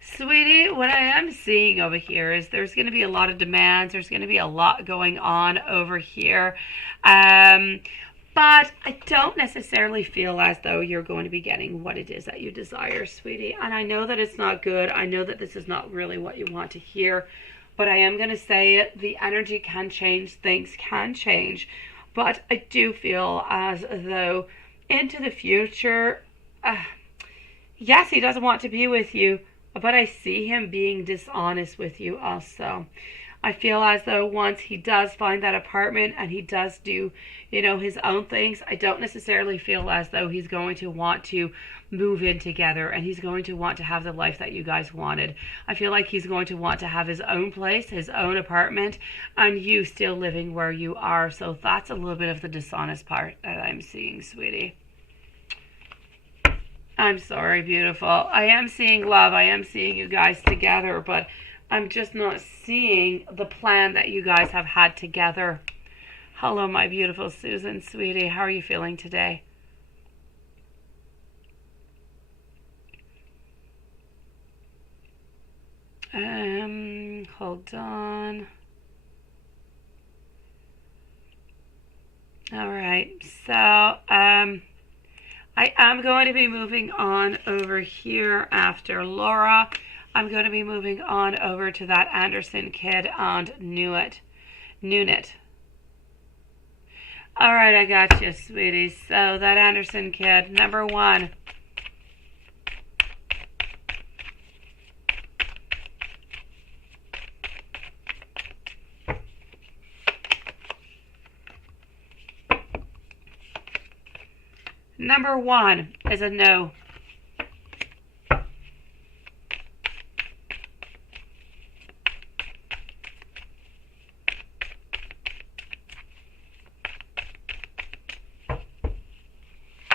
Sweetie, what I am seeing over here is there's going to be a lot of demands. There's going to be a lot going on over here. But I don't necessarily feel as though you're going to be getting what it is that you desire, sweetie. And I know that it's not good. I know that this is not really what you want to hear. But I am going to say it, the energy can change, things can change. But I do feel as though into the future, yes, he doesn't want to be with you, but I see him being dishonest with you also. I feel as though once he does find that apartment and he does do, you know, his own things, I don't necessarily feel as though he's going to want to move in together and he's going to want to have the life that you guys wanted. I feel like he's going to want to have his own place, his own apartment, and you still living where you are. So that's a little bit of the dishonest part that I'm seeing, sweetie. I'm sorry, beautiful. I am seeing love. I am seeing you guys together, but I'm just not seeing the plan that you guys have had together. Hello, my beautiful Susan, sweetie. How are you feeling today? Hold on. All right. So, I am going to be moving on over here after Laura. I'm going to be moving on over to that Anderson kid and Noonit. All right, I got you, sweetie. So that Anderson kid, number 1. Number 1 is a no.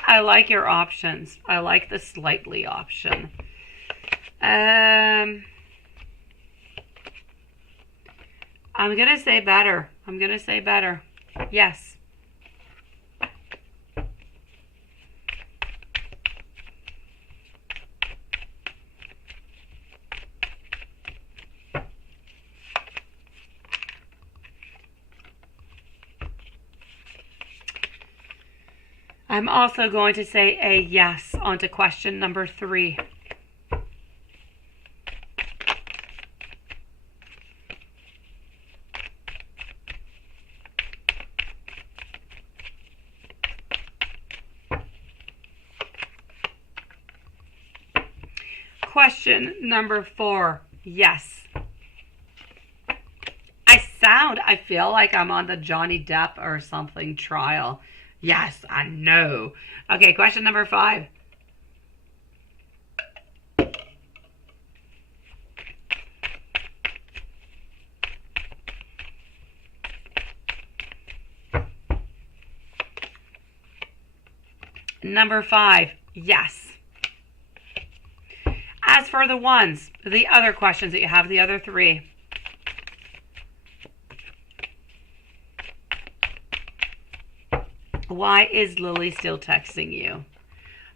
I like your options. I like the slightly option. I'm going to say better. I'm going to say better. Yes. I'm also going to say a yes onto question number 3. Question number 4, yes. I feel like I'm on the Johnny Depp or something trial. Yes, I know. Okay, question number 5. Number 5, yes. As for the ones, the other questions that you have, the other 3. Why is Lily still texting you?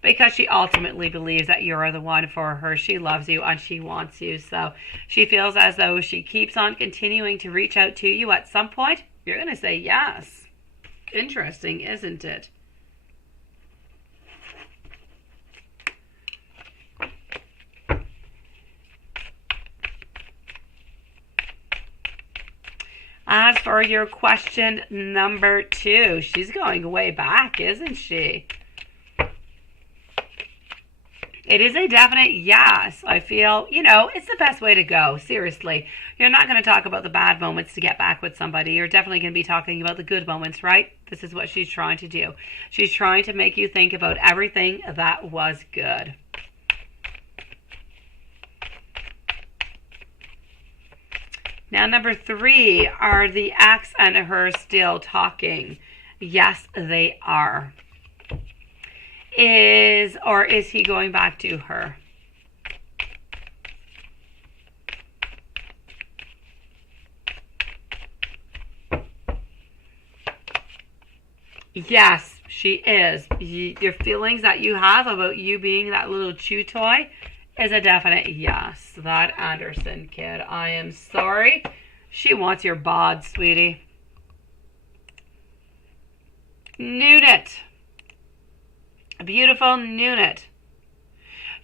Because she ultimately believes that you're the one for her. She loves you and she wants you. So she feels as though she keeps on continuing to reach out to you. At some point, you're going to say yes. Interesting, isn't it? As for your question number 2, she's going way back, isn't she? It is a definite yes. I feel, you know, it's the best way to go. Seriously. You're not going to talk about the bad moments to get back with somebody. You're definitely going to be talking about the good moments, right? This is what she's trying to do. She's trying to make you think about everything that was good. Now, number 3, are the ex and her still talking? Yes, they are. Is he going back to her? Yes, she is. Your feelings that you have about you being that little chew toy is a definite yes. That Anderson kid, I am sorry. She wants your bod, sweetie. Nunit. A beautiful Nunit.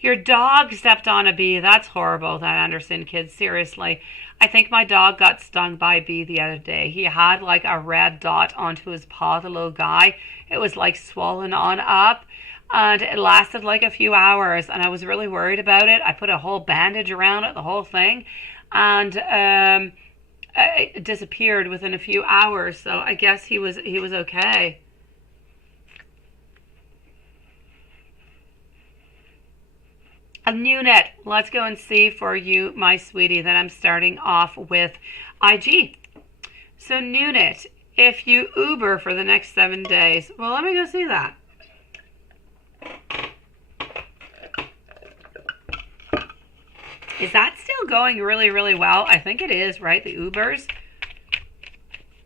Your dog stepped on a bee. That's horrible, that Anderson kid. Seriously. I think my dog got stung by a bee the other day. He had like a red dot onto his paw, the little guy. It was like swollen on up. And it lasted like a few hours. And I was really worried about it. I put a whole bandage around it, the whole thing. And it disappeared within a few hours. So I guess he was okay. A Nunit. Let's go and see for you, my sweetie, that I'm starting off with IG. So Nunit, if you Uber for the next 7 days, well, let me go see that. Is that still going really, really well? I think it is, right? The Ubers.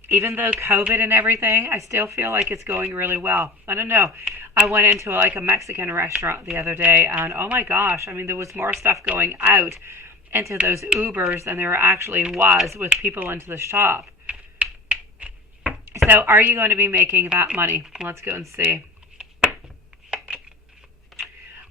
Even though COVID and everything, I still feel like it's going really well. I don't know. I went into like a Mexican restaurant the other day and oh my gosh, I mean, there was more stuff going out into those Ubers than there actually was with people into the shop. So are you going to be making that money? Let's go and see.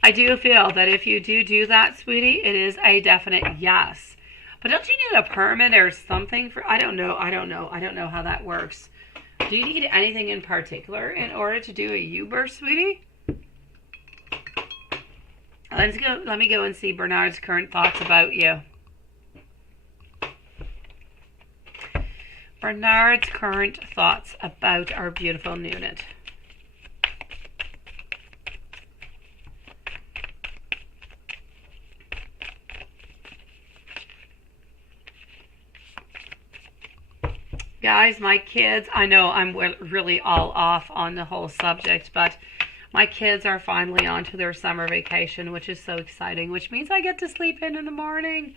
I do feel that if you do that, sweetie, it is a definite yes. But don't you need a permit or something for, I don't know how that works. Do you need anything in particular in order to do a Uber, sweetie? Let me go and see Bernard's current thoughts about you. Bernard's current thoughts about our beautiful Nunit. Guys, my kids, I know I'm really all off on the whole subject, but my kids are finally on to their summer vacation, which is so exciting, which means I get to sleep in the morning.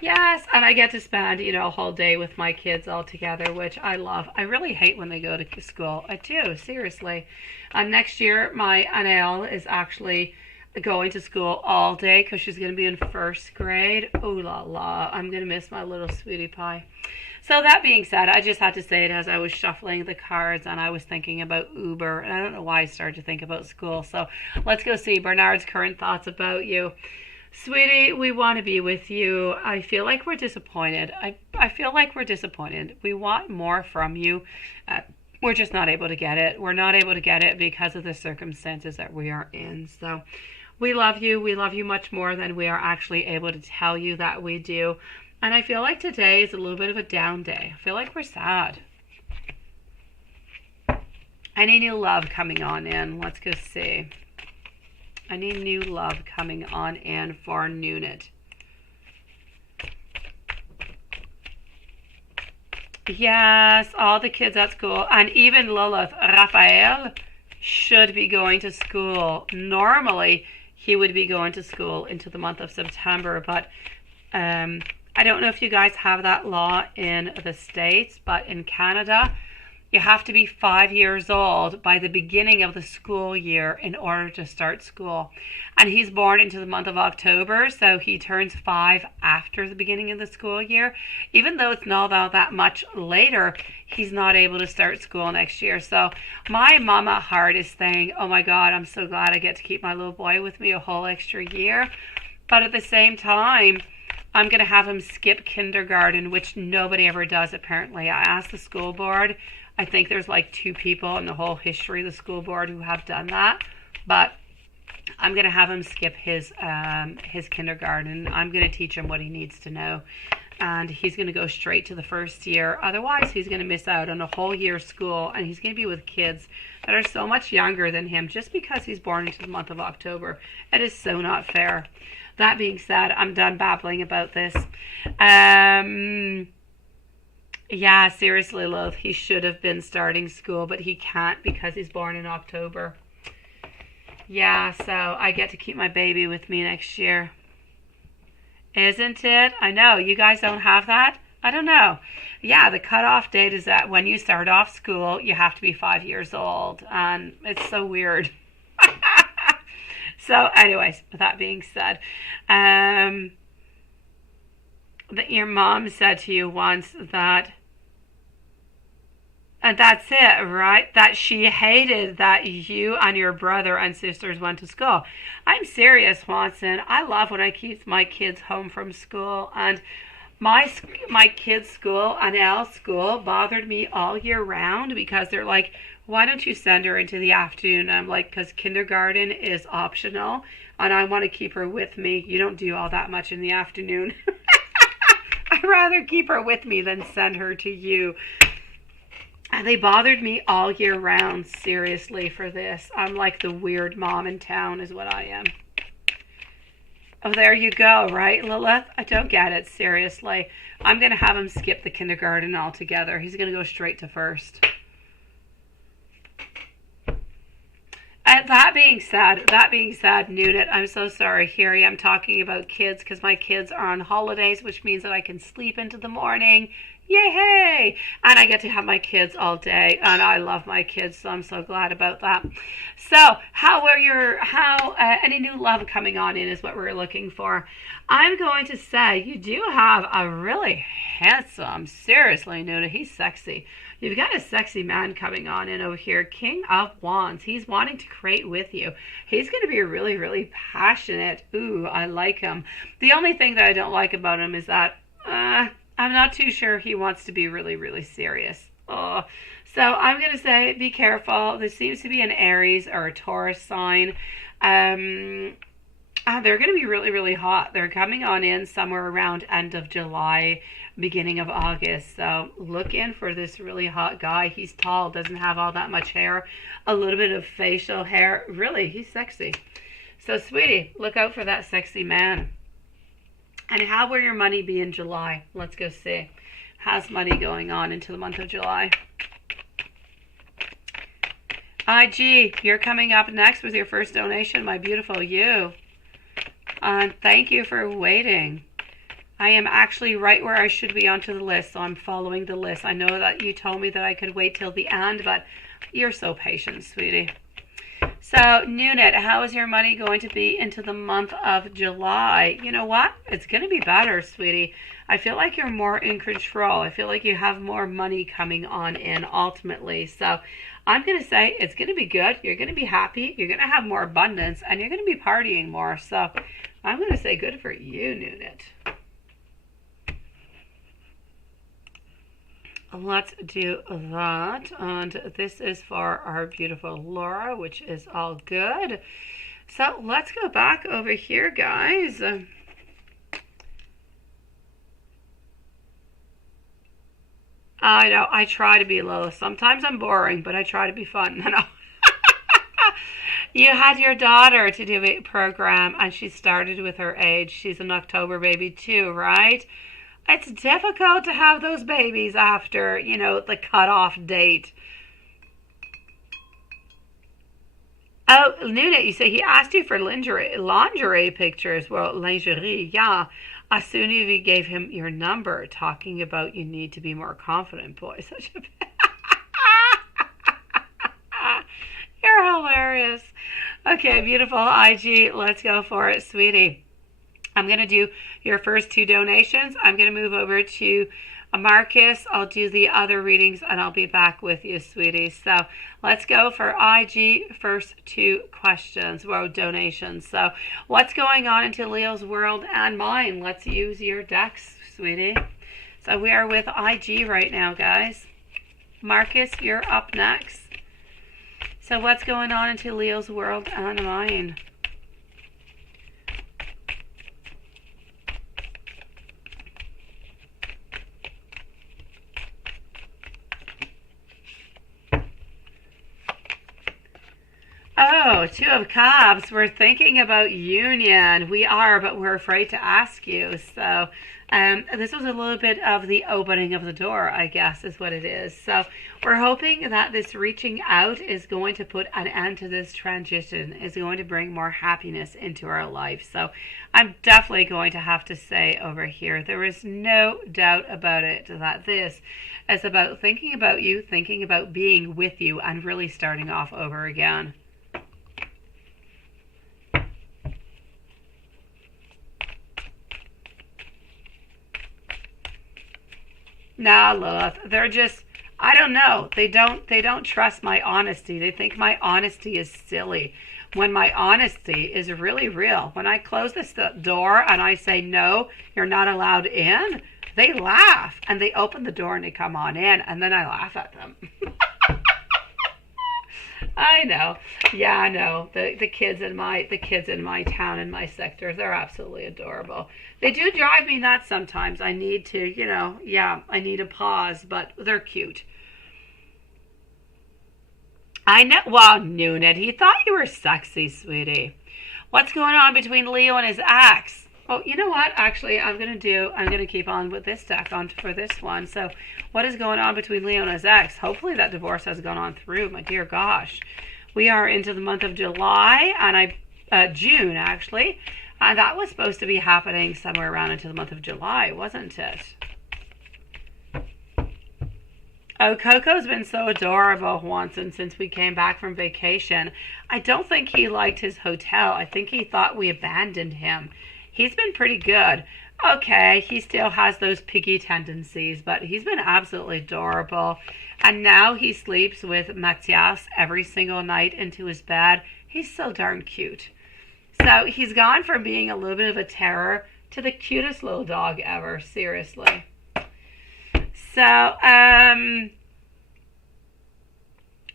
Yes, and I get to spend, a whole day with my kids all together, which I love. I really hate when they go to school. I do, seriously. Next year, my Annelle is actually going to school all day because she's going to be in first grade. Oh la la, I'm going to miss my little sweetie pie. So that being said, I just had to say it as I was shuffling the cards and I was thinking about Uber. And I don't know why I started to think about school. So let's go see Bernard's current thoughts about you. Sweetie, we want to be with you. I feel like we're disappointed. I feel like we're disappointed. We want more from you. We're just not able to get it. We're not able to get it because of the circumstances that we are in. So we love you. We love you much more than we are actually able to tell you that we do. And I feel like today is a little bit of a down day. I feel like we're sad. Any new love coming on in? Let's go see. Any new love coming on in for Nunit? Yes, all the kids at school. And even Lilith, Raphael, should be going to school. Normally, he would be going to school into the month of September, but I don't know if you guys have that law in the States, but in Canada, you have to be 5 years old by the beginning of the school year in order to start school. And he's born into the month of October, so he turns 5 after the beginning of the school year. Even though it's not all that much later, he's not able to start school next year. So my mama heart is saying, oh my God, I'm so glad I get to keep my little boy with me a whole extra year. But at the same time, I'm going to have him skip kindergarten, which nobody ever does, apparently. I asked the school board. I think there's like 2 people in the whole history of the school board who have done that. But I'm going to have him skip his kindergarten. I'm going to teach him what he needs to know. And he's going to go straight to the first year. Otherwise, he's going to miss out on a whole year of school. And he's going to be with kids that are so much younger than him just because he's born into the month of October. It is so not fair. That being said, I'm done babbling about this. Yeah, seriously, love, he should have been starting school, but he can't because he's born in October. Yeah, so I get to keep my baby with me next year. Isn't it? I know, you guys don't have that? I don't know. Yeah, the cutoff date is that when you start off school, you have to be 5 years old. And it's so weird. So, anyways, with that being said, that your mom said to you once that, and that's it, right? That she hated that you and your brother and sisters went to school. I'm serious, Watson. I love when I keep my kids home from school, and my kids' school and Elle's school bothered me all year round because they're like, why don't you send her into the afternoon? I'm like, because kindergarten is optional and I want to keep her with me. You don't do all that much in the afternoon. I'd rather keep her with me than send her to you. And they bothered me all year round, seriously, for this. I'm like the weird mom in town is what I am. Oh, there you go, right, Lilith? I don't get it, seriously. I'm going to have him skip the kindergarten altogether. He's going to go straight to first. That being said, Nunit, I'm so sorry. Here I am talking about kids because my kids are on holidays, which means that I can sleep into the morning. Yay! And I get to have my kids all day, and I love my kids, so I'm so glad about that. So, any new love coming on in is what we're looking for. I'm going to say you do have a really handsome, seriously, Nuna, he's sexy. You've got a sexy man coming on in over here, King of Wands. He's wanting to create with you. He's going to be really, really passionate. Ooh, I like him. The only thing that I don't like about him is that I'm not too sure he wants to be really, really serious. Oh, so I'm going to say be careful. There seems to be an Aries or a Taurus sign. They're going to be really, really hot. They're coming on in somewhere around end of July, beginning of August. So look in for this really hot guy. He's tall, doesn't have all that much hair, a little bit of facial hair. Really, he's sexy. So, sweetie, look out for that sexy man. And how will your money be in July? Let's go see. How's money going on into the month of July? IG, you're coming up next with your first donation, my beautiful you. Thank you for waiting. I am actually right where I should be onto the list, so I'm following the list. I know that you told me that I could wait till the end, but you're so patient, sweetie. So, Nunit, how is your money going to be into the month of July? You know what? It's going to be better, sweetie. I feel like you're more in control. I feel like you have more money coming on in ultimately. So, I'm going to say it's going to be good. You're going to be happy. You're going to have more abundance, and you're going to be partying more. So, I'm going to say good for you, Nunit. Let's do that. And this is for our beautiful Laura, which is all good. So let's go back over here, guys. I know, I try to be low. Sometimes I'm boring, but I try to be fun. No. You had your daughter to do a program, and she started with her age. She's an October baby too, right? It's difficult to have those babies after, the cutoff date. Oh, Nuna, you say he asked you for lingerie pictures. Well, lingerie, yeah. As soon as you gave him your number, talking about you need to be more confident, boy. Such a... You're hilarious. Okay, beautiful IG. Let's go for it, sweetie. I'm going to do your first two donations. I'm going to move over to Marcus. I'll do the other readings and I'll be back with you, sweetie. So let's go for IG first two questions, well, donations. So what's going on into Leo's world and mine? Let's use your decks, sweetie. So we are with IG right now, guys. Marcus, you're up next. So what's going on into Leo's world and mine? Oh, Two of Cups. We're thinking about union. We are, but we're afraid to ask you. So, this was a little bit of the opening of the door, I guess, is what it is. So, we're hoping that this reaching out is going to put an end to this transition, is going to bring more happiness into our life. So, I'm definitely going to have to say over here, there is no doubt about it that this is about thinking about you, thinking about being with you, and really starting off over again. Nah, Lilith, they're just, I don't know. They don't trust my honesty. They think my honesty is silly when my honesty is really real. When I close this door and I say, no, you're not allowed in, they laugh and they open the door and they come on in, and then I laugh at them. I know. Yeah, I know. The kids in my town and my sector, they're absolutely adorable. They do drive me nuts sometimes. I need to, yeah, I need a pause, but they're cute. I know. Wow, Noonan, he thought you were sexy, sweetie. What's going on between Leo and his ex? Oh, you know what? Actually, I'm gonna keep on with this deck on for this one. So, what is going on between Leo and his ex? Hopefully, that divorce has gone on through. My dear gosh, we are into the month of July and June actually, and that was supposed to be happening somewhere around into the month of July, wasn't it? Oh, Coco's been so adorable, Juanson, since we came back from vacation. I don't think he liked his hotel. I think he thought we abandoned him. He's been pretty good. Okay, he still has those piggy tendencies, but he's been absolutely adorable. And now he sleeps with Matthias every single night into his bed. He's so darn cute. So he's gone from being a little bit of a terror to the cutest little dog ever, seriously. So,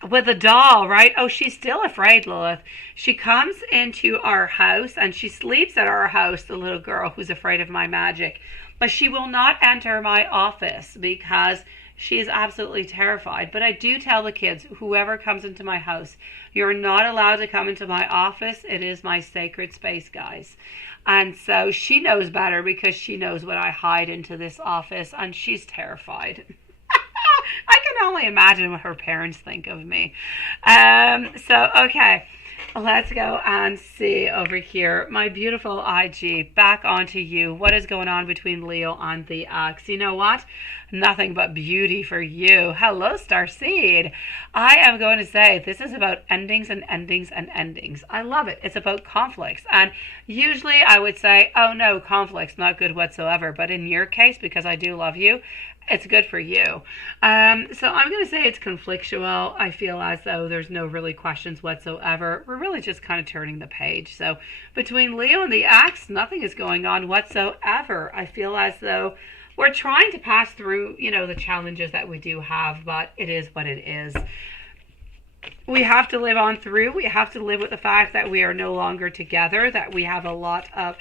with a doll, right? Oh, she's still afraid, Lilith. She comes into our house and she sleeps at our house, the little girl who's afraid of my magic. But she will not enter my office because she is absolutely terrified. But I do tell the kids, whoever comes into my house, you're not allowed to come into my office. It is my sacred space, guys. And so she knows better because she knows what I hide into this office, and she's terrified. I can only imagine what her parents think of me. So, okay, let's go and see over here. My beautiful IG, back onto you. What is going on between Leo and the ex? You know what? Nothing but beauty for you. Hello, Starseed. I am going to say this is about endings and endings and endings. I love it. It's about conflicts. And usually I would say, oh no, conflict's not good whatsoever. But in your case, because I do love you, it's good for you. So I'm going to say it's conflictual. I feel as though there's no really questions whatsoever. We're really just kind of turning the page. So between Leo and the ex, nothing is going on whatsoever. I feel as though we're trying to pass through, the challenges that we do have, but it is what it is. We have to live on through. We have to live with the fact that we are no longer together, that we have a lot of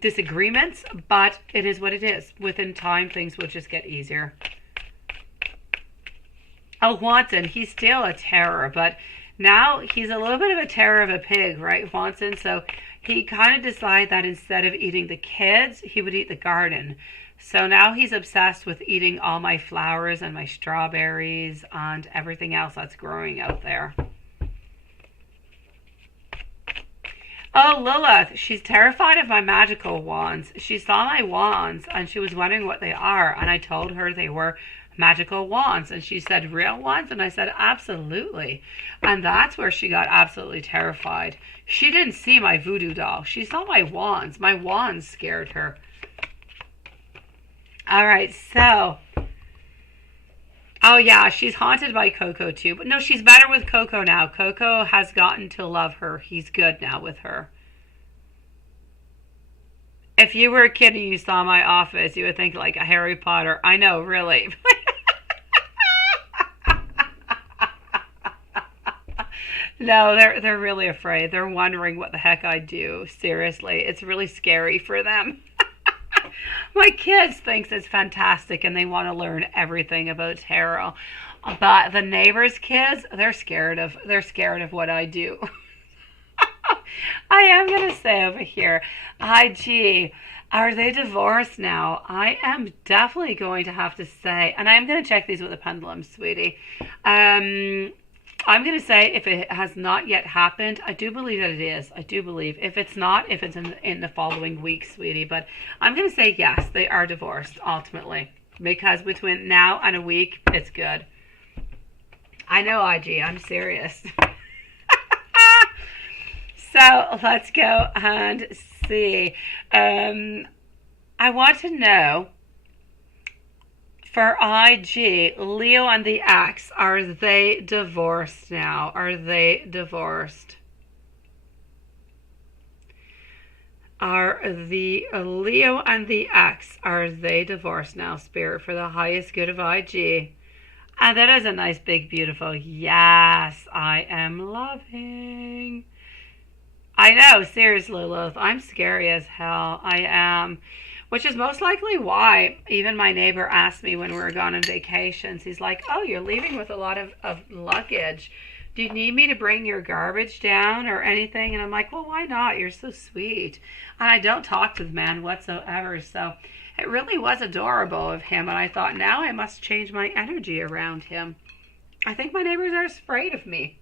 disagreements, but it is what it is. Within time, things will just get easier. Oh, Watson, he's still a terror, but now he's a little bit of a terror of a pig, right, Watson? So he kind of decided that instead of eating the kids, he would eat the garden. So now he's obsessed with eating all my flowers and my strawberries and everything else that's growing out there. Oh, Lilith, she's terrified of my magical wands. She saw my wands and she was wondering what they are. And I told her they were magical wands. And she said, real wands? And I said, absolutely. And that's where she got absolutely terrified. She didn't see my voodoo doll. She saw my wands. My wands scared her. All right, so. Oh, yeah, she's haunted by Coco too. But no, she's better with Coco now. Coco has gotten to love her. He's good now with her. If you were a kid and you saw my office, you would think like a Harry Potter. I know, really. No, they're really afraid. They're wondering what the heck I do. Seriously, it's really scary for them. My kids thinks it's fantastic and they want to learn everything about tarot. But the neighbors' kids, they're scared of what I do. I am going to say over here, IG, are they divorced now? I am definitely going to have to say, and I am going to check these with a pendulum, sweetie. I'm going to say if it has not yet happened, I do believe that it is. I do believe. If it's not, if it's in the following week, sweetie. But I'm going to say yes, they are divorced ultimately. Because between now and a week, it's good. I know, IG, I'm serious. So let's go and see. I want to know, for IG, Leo and the ex, are they divorced now? Are they divorced? Are the Leo and the ex, are they divorced now, Spirit, for the highest good of IG? And that is a nice, big, beautiful yes, I am loving. I know, seriously, Lilith, I'm scary as hell. I am. Which is most likely why even my neighbor asked me when we were gone on vacations. He's like, oh, you're leaving with a lot of luggage. Do you need me to bring your garbage down or anything? And I'm like, well, why not? You're so sweet. And I don't talk to the man whatsoever. So it really was adorable of him. And I thought, now I must change my energy around him. I think my neighbors are afraid of me.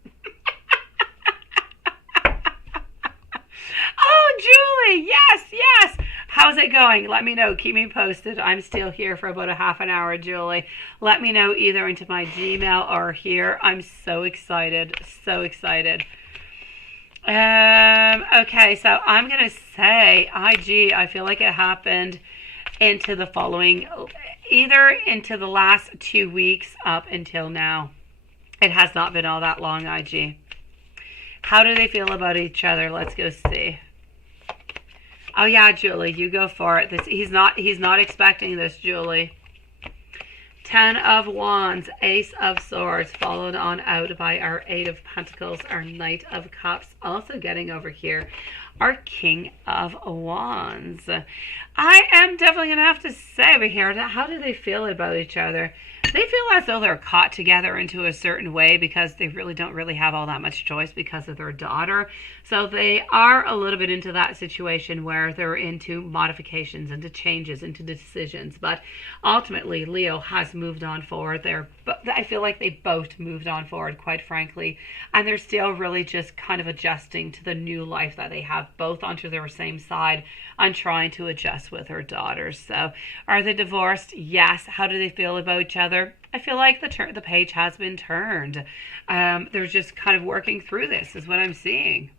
Oh, Julie, yes. How's it going? Let me know. Keep me posted. I'm still here for about a half an hour, Julie. Let me know either into my Gmail or here. I'm so excited. So excited. Okay, so I'm going to say, IG, I feel like it happened into the following, either into the last 2 weeks up until now. It has not been all that long, IG. How do they feel about each other? Let's go see. Oh yeah, Julie, you go for it. He's not expecting this, Julie. 10 of Wands, Ace of Swords, followed on out by our 8 of Pentacles, our Knight of Cups. Also getting over here, our King of Wands. I am definitely going to have to say over here, how do they feel about each other? They feel as though they're caught together into a certain way because they really don't have all that much choice because of their daughter. So they are a little bit into that situation where they're into modifications, into changes, into decisions. But ultimately, Leo has moved on forward there. But I feel like they both moved on forward, quite frankly. And they're still really just kind of adjusting to the new life that they have, both onto their same side and trying to adjust with her daughters. So are they divorced? Yes. How do they feel about each other? I feel like the page has been turned. They're just kind of working through this is what I'm seeing.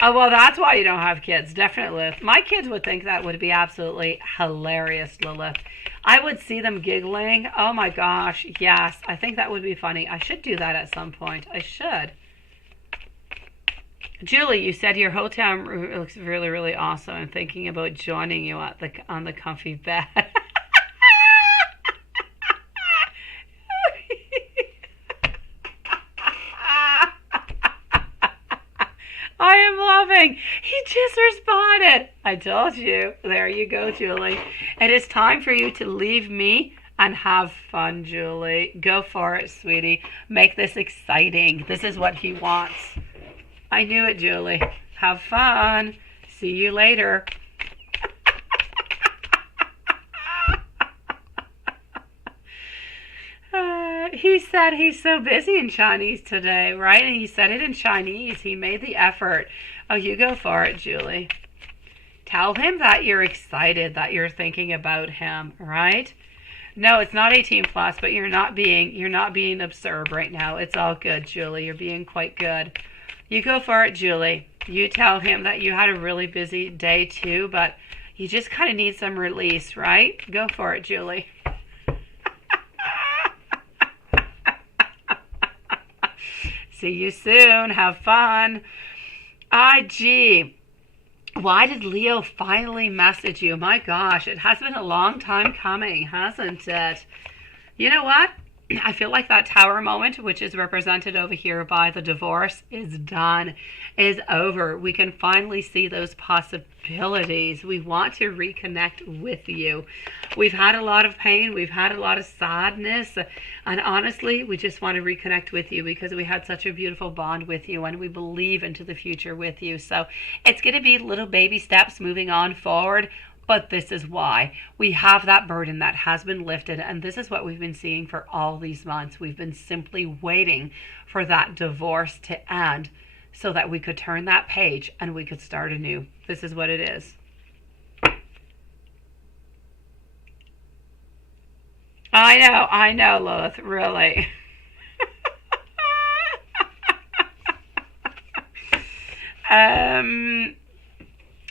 Oh, well, that's why you don't have kids, definitely. My kids would think that would be absolutely hilarious, Lilith. I would see them giggling. Oh my gosh, yes. I think that would be funny. I should do that at some point. I should. Julie, you said your hotel room looks really, really awesome. I'm thinking about joining you on the comfy bed. I am loving. He just responded. I told you. There you go, Julie. It is time for you to leave me and have fun, Julie. Go for it, sweetie. Make this exciting. This is what he wants. I knew it, Julie. Have fun. See you later. He said he's so busy in Chinese today, right? And he said it in Chinese. He made the effort. Oh, you go for it, Julie. Tell him that you're excited, that you're thinking about him, right? No, it's not 18 plus, but you're not being absurd right now. It's all good, Julie. You're being quite good. You go for it, Julie. You tell him that you had a really busy day too, but you just kind of need some release, right? Go for it, Julie. See you soon. Have fun. IG. Why did Leo finally message you? My gosh, it has been a long time coming, hasn't it? You know what? I feel like that tower moment, which is represented over here by the divorce, is done, is over. We can finally see those possibilities. We want to reconnect with you. We've had a lot of pain. We've had a lot of sadness. And honestly, we just want to reconnect with you because we had such a beautiful bond with you and we believe into the future with you. So it's going to be little baby steps moving on forward. But this is why we have that burden that has been lifted. And this is what we've been seeing for all these months. We've been simply waiting for that divorce to end so that we could turn that page and we could start anew. This is what it is. I know, Lilith, really.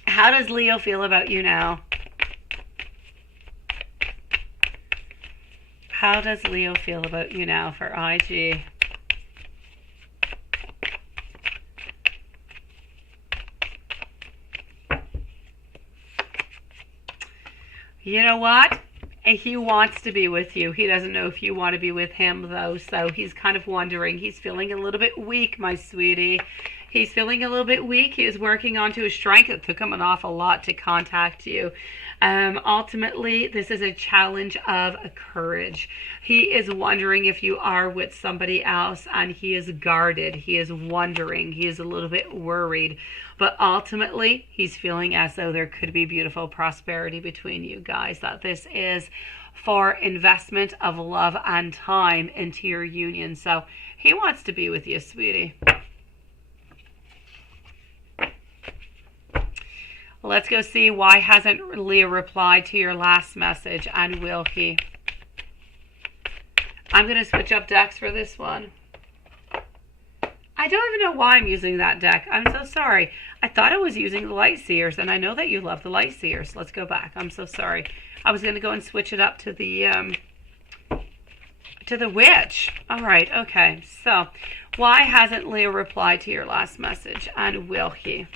How does Leo feel about you now? How does Leo feel about you now for IG? You know what? He wants to be with you. He doesn't know if you want to be with him, though, so he's kind of wondering. He's feeling a little bit weak, my sweetie. He's feeling a little bit weak. He is working onto his strength. It took him an awful lot to contact you. Ultimately, this is a challenge of courage. He is wondering if you are with somebody else, and he is guarded. He is wondering. He is a little bit worried. But ultimately, he's feeling as though there could be beautiful prosperity between you guys, that this is for investment of love and time into your union. So he wants to be with you, sweetie. Let's go see why hasn't Leo replied to your last message, and will he? I'm going to switch up decks for this one. I don't even know why I'm using that deck. I'm so sorry. I thought I was using the Light Seers, and I know that you love the Light Seers. Let's go back. I'm so sorry. I was going to go and switch it up to the Witch. All right, okay. So, why hasn't Leo replied to your last message, and will he?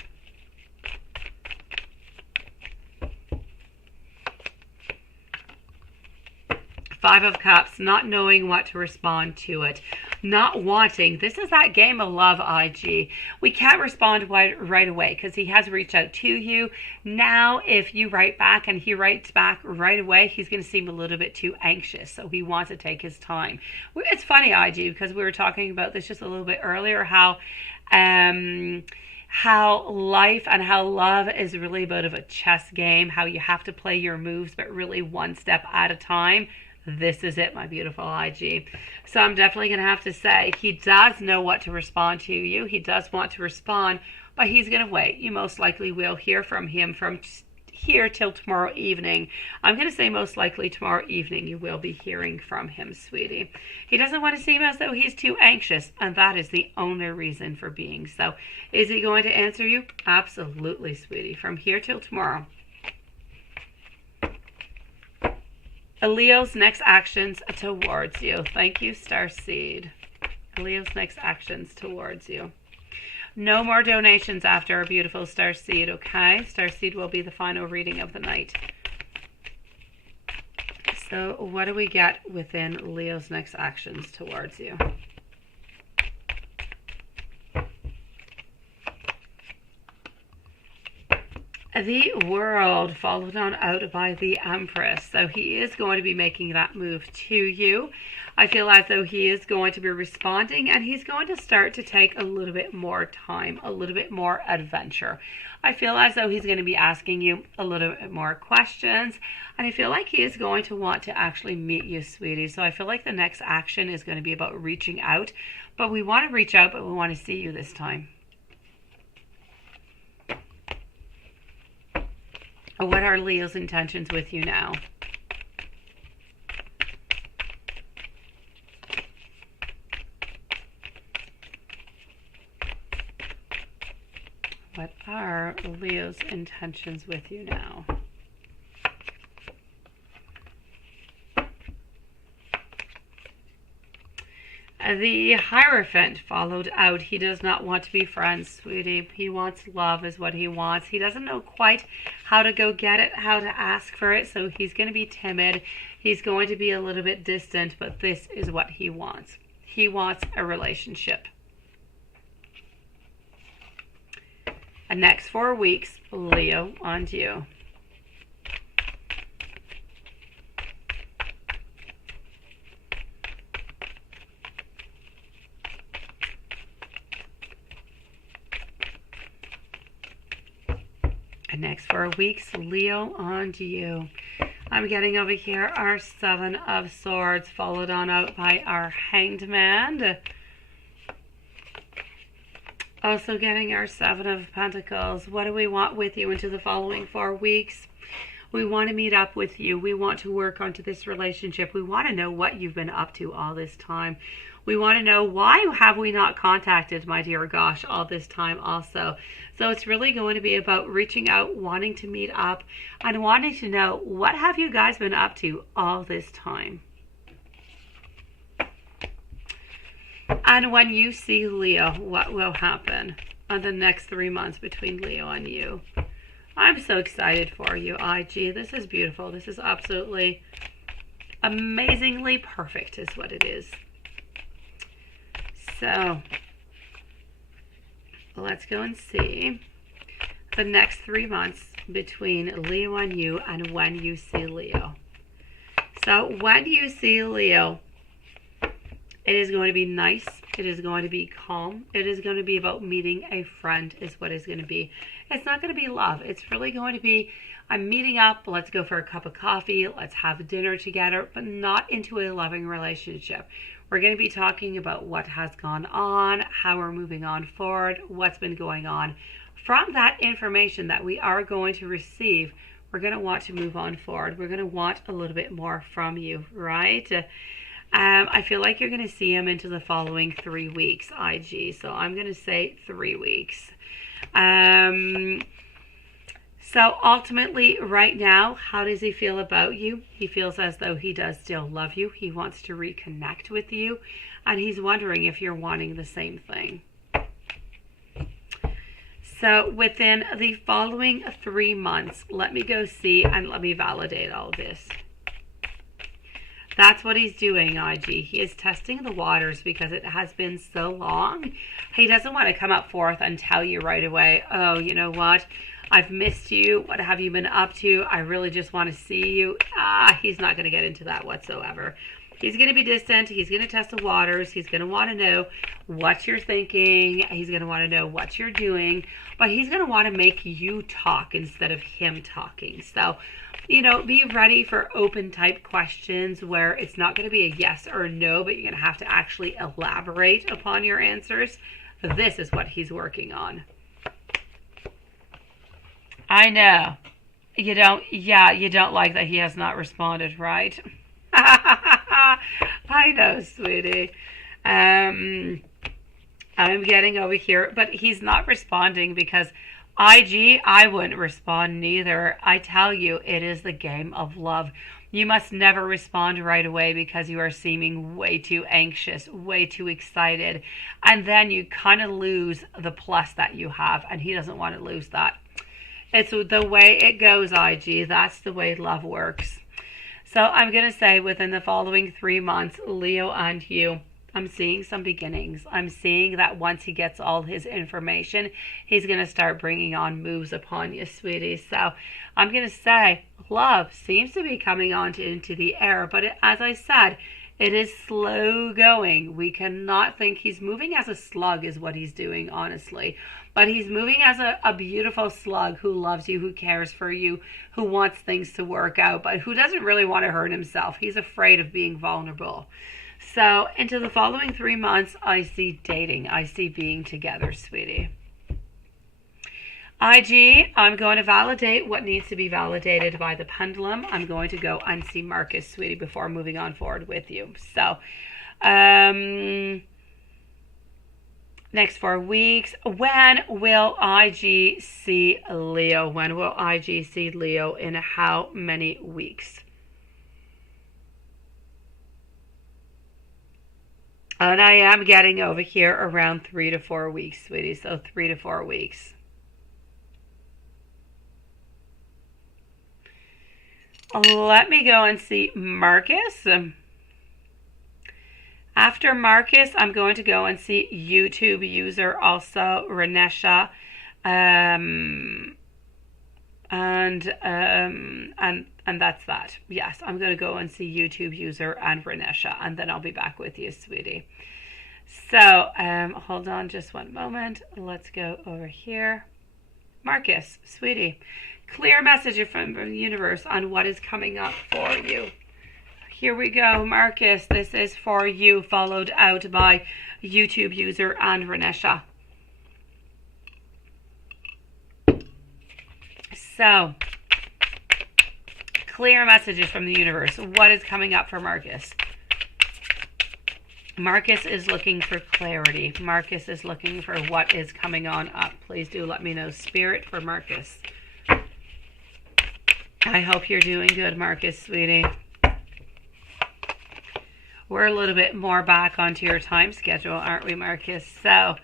Five of Cups, not knowing what to respond to it. Not wanting. This is that game of love, IG. We can't respond right away because he has reached out to you. Now, if you write back and he writes back right away, he's going to seem a little bit too anxious. So he wants to take his time. It's funny, IG, because we were talking about this just a little bit earlier, how life and how love is really a bit of a chess game, how you have to play your moves, but really one step at a time. This is it, my beautiful IG. So I'm definitely going to have to say he does know what to respond to you. He does want to respond, but he's going to wait. You most likely will hear from him from here till tomorrow evening. I'm going to say most likely tomorrow evening you will be hearing from him, sweetie. He doesn't want to seem as though he's too anxious, and that is the only reason for being. So is he going to answer you? Absolutely, sweetie. From here till tomorrow. Leo's next actions towards you. Thank you, Starseed. Leo's next actions towards you. No more donations after our beautiful Starseed, okay? Starseed will be the final reading of the night. So what do we get within Leo's next actions towards you? The World, followed on out by the Empress. So he is going to be making that move to you. I feel as though he is going to be responding, and he's going to start to take a little bit more time, a little bit more adventure. I feel as though he's going to be asking you a little bit more questions, and I feel like he is going to want to actually meet you, sweetie. So I feel like the next action is going to be about reaching out, but we want to reach out, but we want to see you this time. What are Leo's intentions with you now? What are Leo's intentions with you now? The Hierophant followed out. He does not want to be friends, sweetie. He wants love is what he wants. He doesn't know quite how to go get it, how to ask for it, so he's going to be timid. He's going to be a little bit distant, but this is what he wants. He wants a relationship. And next 4 weeks, Leo, on to you. And next 4 weeks, Leo, on to you. I'm getting over here our 7 of Swords, followed on out by our Hanged Man. Also getting our 7 of Pentacles. What do we want with you into the following 4 weeks? We want to meet up with you. We want to work onto this relationship. We want to know what you've been up to all this time. We want to know, why have we not contacted, my dear gosh, all this time also. So it's really going to be about reaching out, wanting to meet up, and wanting to know, what have you guys been up to all this time? And when you see Leo, what will happen on the next 3 months between Leo and you? I'm so excited for you, IG. This is beautiful. This is absolutely amazingly perfect is what it is. So let's go and see the next 3 months between Leo and you, and when you see Leo. So when you see Leo, it is going to be nice. It is going to be calm. It is going to be about meeting a friend is what it's going to be. It's not going to be love. It's really going to be, I'm meeting up. Let's go for a cup of coffee. Let's have dinner together, but not into a loving relationship. We're going to be talking about what has gone on, how we're moving on forward, what's been going on. From that information that we are going to receive, we're going to want to move on forward. We're going to want a little bit more from you, right? I feel like you're going to see him into the following 3 weeks, IG. So I'm going to say 3 weeks. So ultimately, right now, how does he feel about you? He feels as though he does still love you. He wants to reconnect with you. And he's wondering if you're wanting the same thing. So within the following 3 months, let me go see and let me validate all this. That's what he's doing, IG. He is testing the waters because it has been so long. He doesn't want to come up forth and tell you right away, oh, you know what? I've missed you. What have you been up to? I really just want to see you. He's not going to get into that whatsoever. He's going to be distant. He's going to test the waters. He's going to want to know what you're thinking. He's going to want to know what you're doing. But he's going to want to make you talk instead of him talking. So, you know, be ready for open type questions where it's not going to be a yes or a no, but you're going to have to actually elaborate upon your answers. This is what he's working on. I know. You don't like that he has not responded, right? I know, sweetie. I'm getting over here, but he's not responding because IG, I wouldn't respond neither. I tell you, it is the game of love. You must never respond right away because you are seeming way too anxious, way too excited. And then you kind of lose the plus that you have, and he doesn't want to lose that. It's the way it goes, IG. That's the way love works. So I'm going to say within the following 3 months, Leo and you, I'm seeing some beginnings. I'm seeing that once he gets all his information, he's going to start bringing on moves upon you, sweetie. So I'm going to say love seems to be coming on into the air. But as I said, it is slow going. We cannot think he's moving as a slug is what he's doing, honestly. But he's moving as a beautiful slug who loves you, who cares for you, who wants things to work out, but who doesn't really want to hurt himself. He's afraid of being vulnerable. So into the following 3 months, I see dating. I see being together, sweetie. IG, I'm going to validate what needs to be validated by the pendulum. I'm going to go and see Marcus, sweetie, before moving on forward with you. So, next 4 weeks. When will IG see Leo? When will IG see Leo? In how many weeks? And I am getting over here around 3 to 4 weeks, sweetie. So 3 to 4 weeks. Let me go and see Marcus. After Marcus, I'm going to go and see YouTube user also Renesha, and that's that. Yes, I'm going to go and see YouTube user and Renesha, and then I'll be back with you, sweetie. So, hold on just one moment. Let's go over here. Marcus, sweetie, clear message from the universe on what is coming up for you. Here we go, Marcus. This is for you, followed out by YouTube user and Renesha. So, clear messages from the universe. What is coming up for Marcus? Marcus is looking for clarity. Marcus is looking for what is coming on up. Please do let me know, Spirit, for Marcus. I hope you're doing good, Marcus, sweetie. We're a little bit more back onto your time schedule, aren't we, Marcus? So,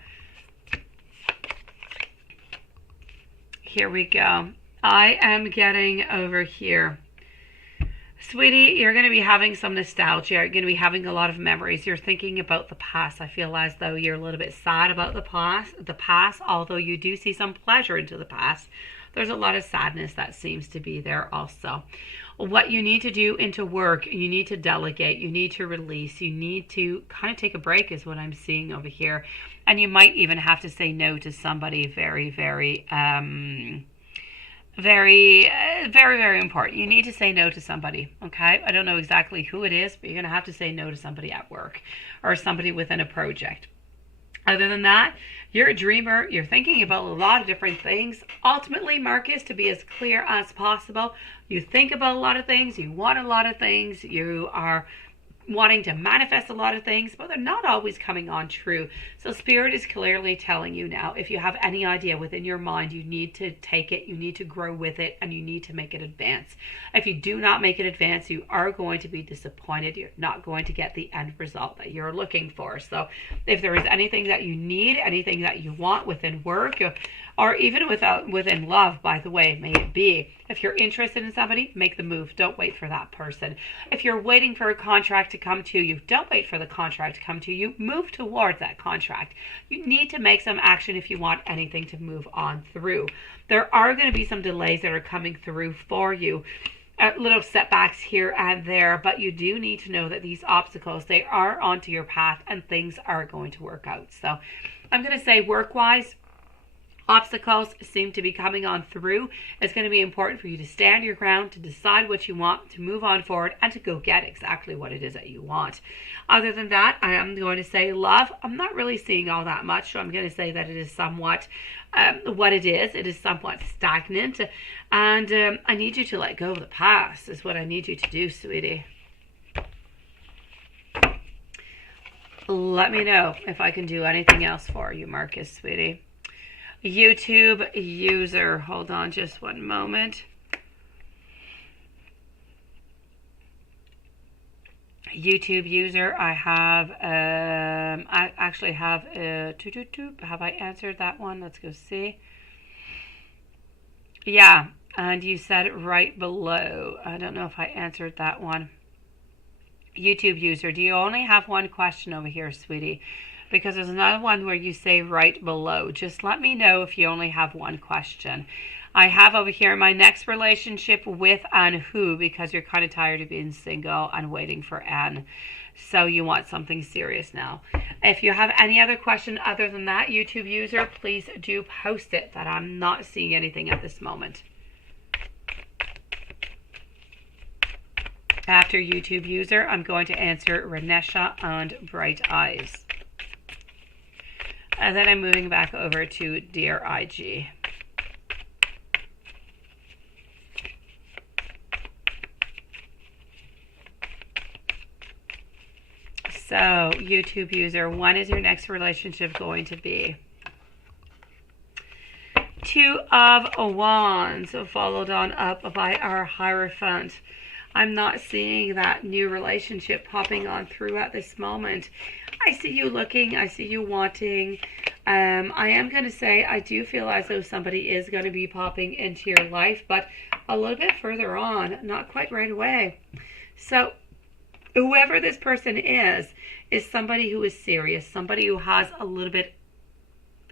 here we go. I am getting over here. Sweetie, you're going to be having some nostalgia. You're going to be having a lot of memories. You're thinking about the past. I feel as though you're a little bit sad about the past, although you do see some pleasure into the past. There's a lot of sadness that seems to be there also. What you need to do into work, you need to delegate, you need to release, you need to kind of take a break is what I'm seeing over here. And you might even have to say no to somebody very, very important. You need to say no to somebody, okay? I don't know exactly who it is, but you're going to have to say no to somebody at work or somebody within a project. Other than that, you're a dreamer. You're thinking about a lot of different things. Ultimately, Marcus, to be as clear as possible, you think about a lot of things. You want a lot of things. You are wanting to manifest a lot of things, but they're not always coming on true. So Spirit is clearly telling you now, if you have any idea within your mind, you need to take it, you need to grow with it, and you need to make it advance. If you do not make it advance, you are going to be disappointed. You're not going to get the end result that you're looking for. So if there is anything that you need, anything that you want within work, or even within love, by the way, may it be. If you're interested in somebody, make the move. Don't wait for that person. If you're waiting for a contract to come to you, don't wait for the contract to come to you. Move towards that contract. You need to make some action if you want anything to move on through. There are going to be some delays that are coming through for you. Little setbacks here and there, but you do need to know that these obstacles, they are onto your path and things are going to work out. So I'm going to say work-wise, obstacles seem to be coming on through. It's going to be important for you to stand your ground, to decide what you want, to move on forward, and to go get exactly what it is that you want. Other than that, I am going to say love. I'm not really seeing all that much, so I'm going to say that it is somewhat what it is. It is somewhat stagnant, and I need you to let go of the past is what I need you to do, sweetie. Let me know if I can do anything else for you, Marcus, sweetie. YouTube user, hold on just one moment. YouTube user, I actually have have I answered that one? Let's go see. Yeah, and you said it right below. I don't know if I answered that one. YouTube user, do you only have one question over here, sweetie? Because there's another one where you say right below. Just let me know if you only have one question. I have over here my next relationship with and who, because you're kind of tired of being single and waiting for N. So you want something serious now. If you have any other question other than that, YouTube user, please do post it, that I'm not seeing anything at this moment. After YouTube user, I'm going to answer Renesha and Bright Eyes. And then I'm moving back over to Dear IG. So, YouTube user, when is your next relationship going to be? Two of Wands, followed on up by our Hierophant. I'm not seeing that new relationship popping on through at this moment. I see you looking, I see you wanting. I am going to say I do feel as though somebody is going to be popping into your life, but a little bit further on, not quite right away. So whoever this person is somebody who is serious, somebody who has a little bit,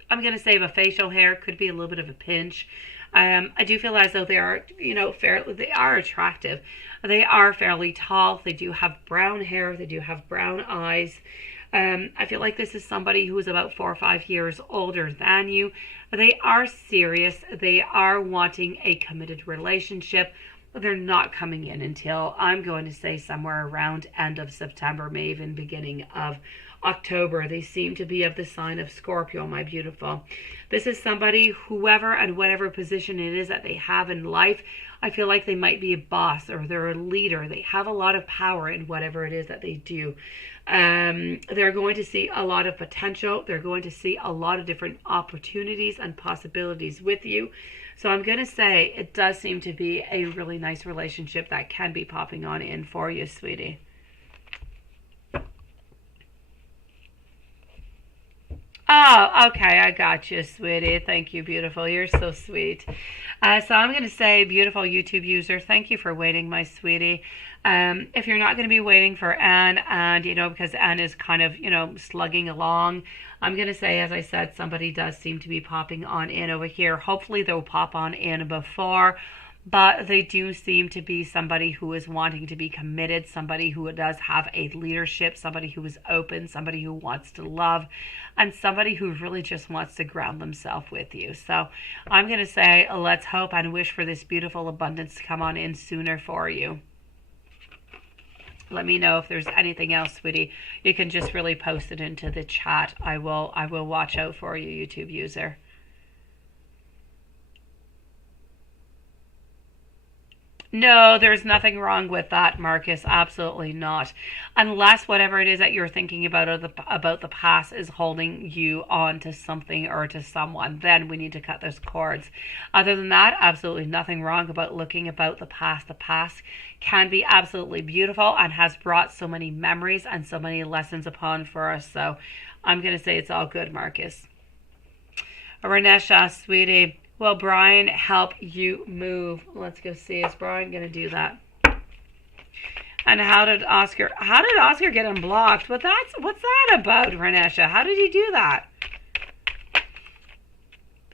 I'm going to say, of a facial hair, could be a little bit of a pinch. I do feel as though they are, they are attractive. They are fairly tall. They do have brown hair. They do have brown eyes. I feel like this is somebody who is about 4 or 5 years older than you. They are serious. They are wanting a committed relationship. They're not coming in until, I'm going to say, somewhere around end of September, maybe even beginning of October. They seem to be of the sign of Scorpio, my beautiful. This is somebody, whoever and whatever position it is that they have in life, I feel like they might be a boss or they're a leader. They have a lot of power in whatever it is that they do. They're going to see a lot of potential. They're going to see a lot of different opportunities and possibilities with you. So I'm going to say it does seem to be a really nice relationship that can be popping on in for you, sweetie. Oh, okay, I got you, sweetie. Thank you, beautiful. You're so sweet. So I'm going to say, beautiful YouTube user, thank you for waiting, my sweetie. If you're not going to be waiting for Anne, and, because Anne is kind of, slugging along, I'm going to say, as I said, somebody does seem to be popping on in over here. Hopefully they'll pop on in before, but they do seem to be somebody who is wanting to be committed, somebody who does have a leadership, somebody who is open, somebody who wants to love, and somebody who really just wants to ground themselves with you. So I'm going to say, let's hope and wish for this beautiful abundance to come on in sooner for you. Let me know if there's anything else, sweetie. You can just really post it into the chat. I will watch out for you, YouTube user. No, there's nothing wrong with that, Marcus. Absolutely not. Unless whatever it is that you're thinking about the past is holding you on to something or to someone, then we need to cut those cords. Other than that, absolutely nothing wrong about looking about the past. The past can be absolutely beautiful and has brought so many memories and so many lessons upon for us. So I'm going to say it's all good, Marcus. Renesha, sweetie. Will Brian help you move? Let's go see. Is Brian going to do that? And how did Oscar get unblocked? What's that about, Renesha? How did he do that?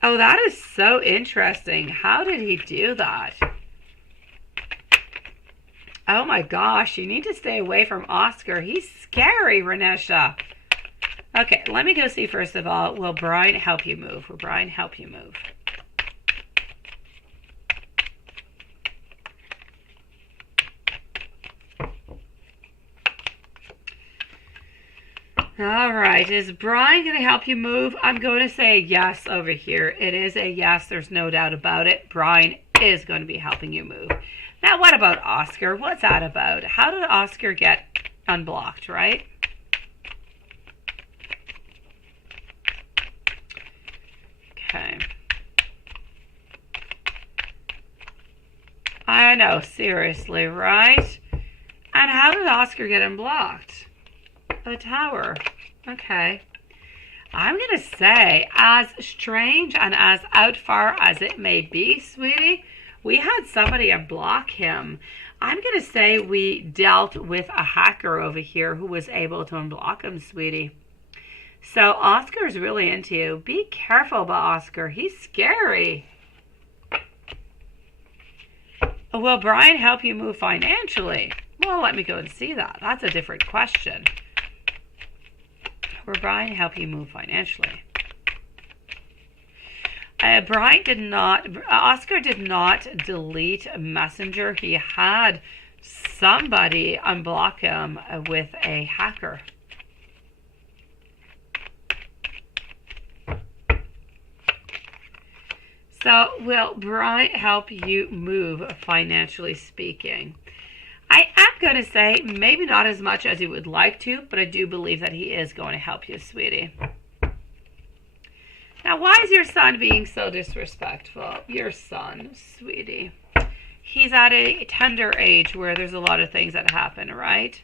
Oh, that is so interesting. How did he do that? Oh my gosh, you need to stay away from Oscar. He's scary, Renesha. Okay, let me go see first of all, will Brian help you move? Will Brian help you move? All right, is Brian going to help you move? I'm going to say yes over here. It is a yes, there's no doubt about it. Brian is going to be helping you move. Now, what about Oscar? What's that about? How did Oscar get unblocked, right? Okay. I know, seriously, right? And how did Oscar get unblocked? The tower. Okay. I'm going to say, as strange and as out far as it may be, sweetie, we had somebody unblock him. I'm going to say we dealt with a hacker over here who was able to unblock him, sweetie. So Oscar's really into you. Be careful about Oscar. He's scary. Will Brian help you move financially? Well, let me go and see that. That's a different question. Will Brian help you move financially? Oscar did not delete Messenger. He had somebody unblock him with a hacker. So, will Brian help you move financially speaking? I am going to say maybe not as much as he would like to, but I do believe that he is going to help you, sweetie. Now, why is your son being so disrespectful? Your son, sweetie. He's at a tender age where there's a lot of things that happen, right?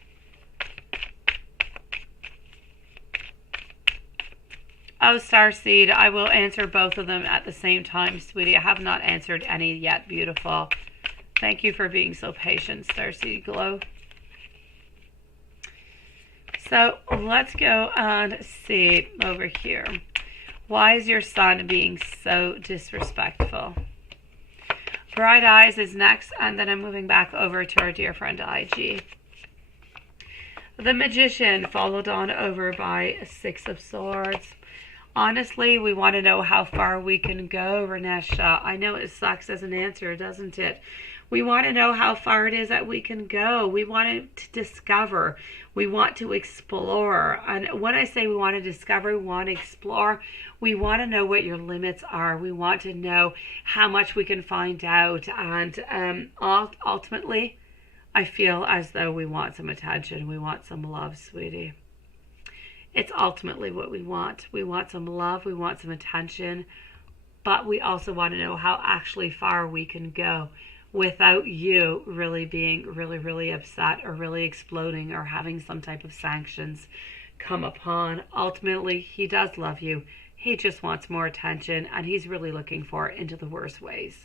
Oh, Starseed, I will answer both of them at the same time, sweetie. I have not answered any yet, beautiful. Thank you for being so patient, Starseed Glow. So let's go and see over here. Why is your son being so disrespectful? Bright Eyes is next, and then I'm moving back over to our dear friend IG. The Magician, followed on over by Six of Swords. Honestly, we want to know how far we can go, Renesha. I know it sucks as an answer, doesn't it? We want to know how far it is that we can go. We want to discover. We want to explore. And when I say we want to discover, we want to explore, we want to know what your limits are. We want to know how much we can find out. And ultimately, I feel as though we want some attention. We want some love, sweetie. It's ultimately what we want. We want some love. We want some attention. But we also want to know how actually far we can go without you really being really upset or really exploding or having some type of sanctions come upon. Ultimately, he does love you. He just wants more attention, and he's really looking for it into the worst ways.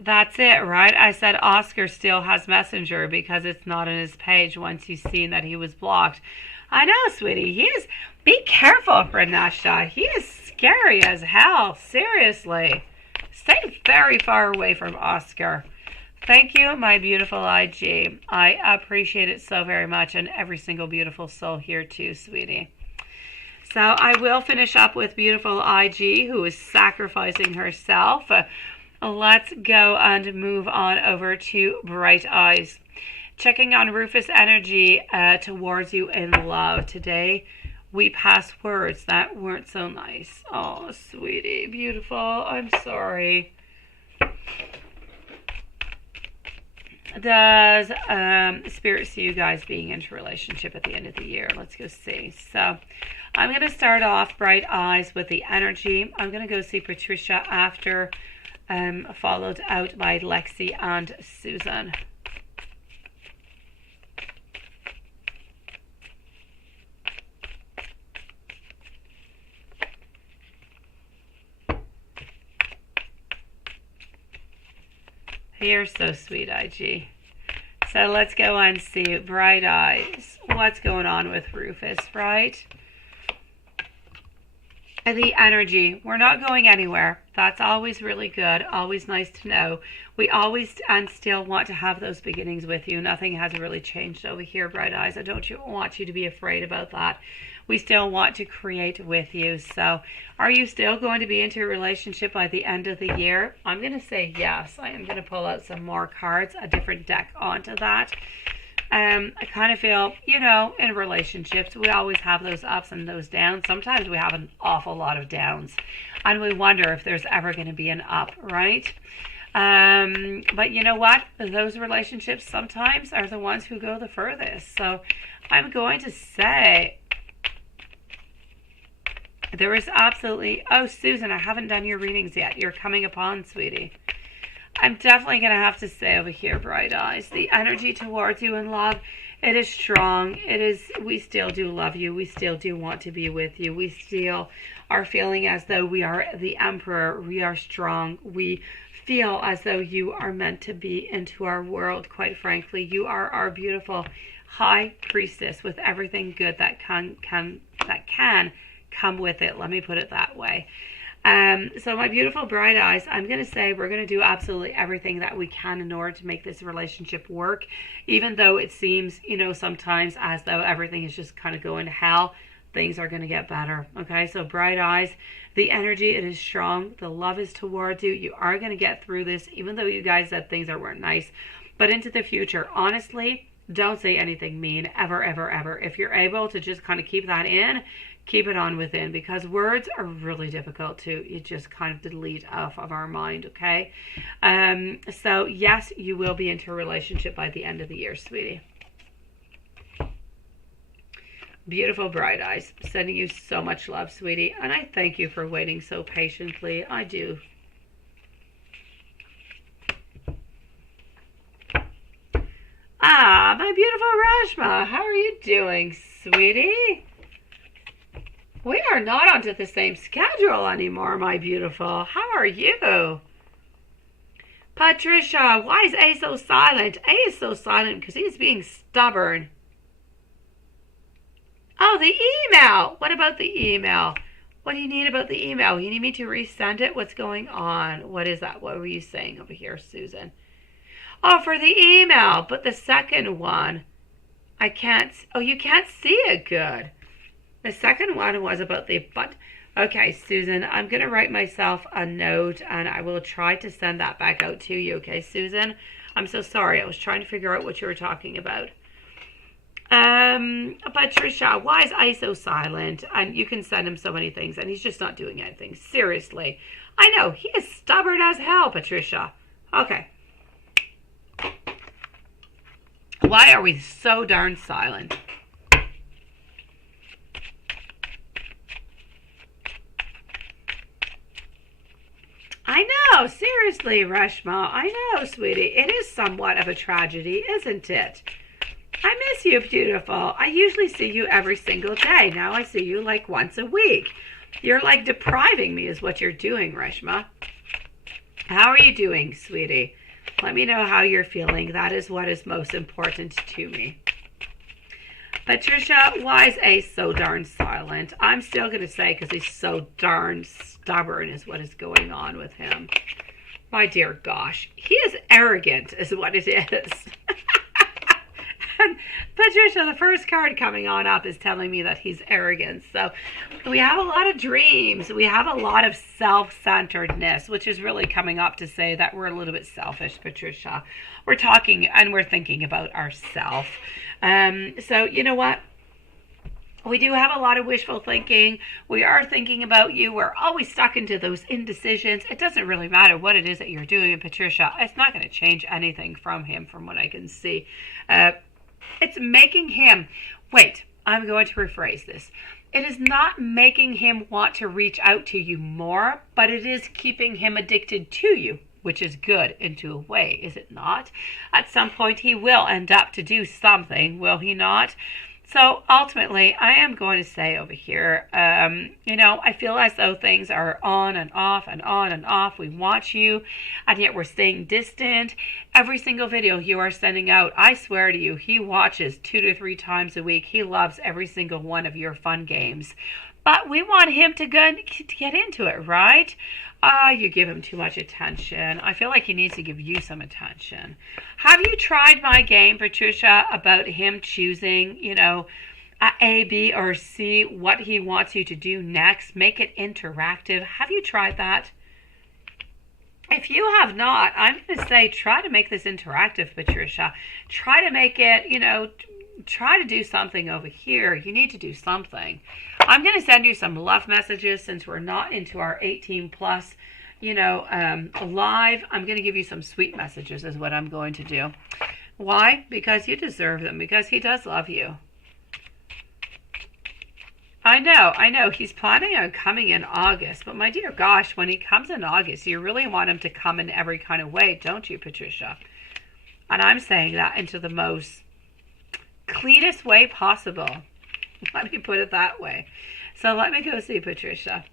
That's it, right? I said Oscar still has Messenger because it's not on his page once you've seen that he was blocked. I know, sweetie. He is... Be careful, Renesha. He is scary as hell. Seriously. Stay very far away from Oscar. Thank you, my beautiful IG. I appreciate it so very much, and every single beautiful soul here too, sweetie. So I will finish up with beautiful IG, who is sacrificing herself. Let's go and move on over to Bright Eyes. Checking on Rufus energy towards you in love. Today, we passed words that weren't so nice. Oh, sweetie, beautiful. I'm sorry. Does Spirit see you guys being into a relationship at the end of the year? Let's go see. So, I'm going to start off Bright Eyes with the energy. I'm going to go see Patricia after... followed out by Lexi and Susan. You're so sweet, IG. So let's go and see Bright Eyes. What's going on with Rufus, right? The energy, we're not going anywhere. That's always really good, always nice to know. We always and still want to have those beginnings with you. Nothing has really changed over here, Bright Eyes. I don't want you to be afraid about that. We still want to create with you. So are you still going to be into a relationship by the end of the year? I'm going to say yes. I am going to pull out some more cards, a different deck onto that. I kind of feel, you know, in relationships, we always have those ups and those downs. Sometimes we have an awful lot of downs, and we wonder if there's ever going to be an up, right? But you know what? Those relationships sometimes are the ones who go the furthest. So I'm going to say there is absolutely... Oh, Susan, I haven't done your readings yet. You're coming upon, sweetie. I'm definitely going to have to say over here, Bright Eyes, the energy towards you in love, it is strong. It is, we still do love you. We still do want to be with you. We still are feeling as though we are the Emperor. We are strong. We feel as though you are meant to be into our world, quite frankly. You are our beautiful High Priestess with everything good that can come with it. Let me put it that way. So my beautiful Bright Eyes, I'm going to say we're going to do absolutely everything that we can in order to make this relationship work, even though it seems, you know, sometimes as though everything is just kind of going to hell. Things are going to get better. Okay, so Bright Eyes, the energy, it is strong. The love is towards you. You are going to get through this, even though you guys said things that weren't nice. But into the future, honestly, don't say anything mean ever, ever, ever. If you're able to just kind of keep that in, keep it on within, because words are really difficult to you just kind of delete off of our mind, okay? So yes, you will be into a relationship by the end of the year, sweetie. Beautiful Bright Eyes, sending you so much love, sweetie, and I thank you for waiting so patiently. I do. Ah, my beautiful Rashma, how are you doing, sweetie? We are not onto the same schedule anymore, my beautiful. How are you? Patricia, why is A so silent? A is so silent because he's being stubborn. Oh, the email. What about the email? What do you need about the email? You need me to resend it? What's going on? What is that? What were you saying over here, Susan? Oh, for the email. But the second one, I can't. Oh, you can't see it good. The second one was about the but. Okay, Susan, I'm going to write myself a note and I will try to send that back out to you. Okay, Susan? I'm so sorry. I was trying to figure out what you were talking about. Patricia, why is I so silent? And you can send him so many things and he's just not doing anything. Seriously. I know. He is stubborn as hell, Patricia. Okay. Why are we so darn silent? I know, seriously, Reshma. I know, sweetie. It is somewhat of a tragedy, isn't it? I miss you, beautiful. I usually see you every single day. Now I see you like once a week. You're like depriving me is what you're doing, Reshma. How are you doing, sweetie? Let me know how you're feeling. That is what is most important to me. Patricia, why is A so darn silent? I'm still going to say because he's so darn stubborn is what is going on with him. My dear gosh, he is arrogant is what it is. And Patricia, the first card coming on up is telling me that he's arrogant. So we have a lot of dreams. We have a lot of self-centeredness, which is really coming up to say that we're a little bit selfish, Patricia. We're talking and we're thinking about ourselves. So you know what? We do have a lot of wishful thinking. We are thinking about you. We're always stuck into those indecisions. It doesn't really matter what it is that you're doing, Patricia. It's not going to change anything from him, from what I can see. It's making him, wait, I'm going to rephrase this. It is not making him want to reach out to you more, but it is keeping him addicted to you, which is good into a way, is it not? At some point he will end up to do something, will he not? So ultimately, I am going to say over here, you know, I feel as though things are on and off and on and off. We watch you, and yet we're staying distant. Every single video you are sending out, I swear to you, he watches 2 to 3 times a week. He loves every single one of your fun games. But we want him to get into it, right? You give him too much attention. I feel like he needs to give you some attention. Have you tried my game, Patricia, about him choosing, you know, A, B, or C, what he wants you to do next? Make it interactive. Have you tried that? If you have not, I'm going to say try to make this interactive, Patricia. Try to make it, you know, try to do something over here. You need to do something. I'm going to send you some love messages since we're not into our 18 plus, you know, live. I'm going to give you some sweet messages is what I'm going to do. Why? Because you deserve them. Because he does love you. I know. He's planning on coming in August. But my dear gosh, when he comes in August, you really want him to come in every kind of way, don't you, Patricia? And I'm saying that into the most cleanest way possible. Let me put it that way. So let me go see Patricia.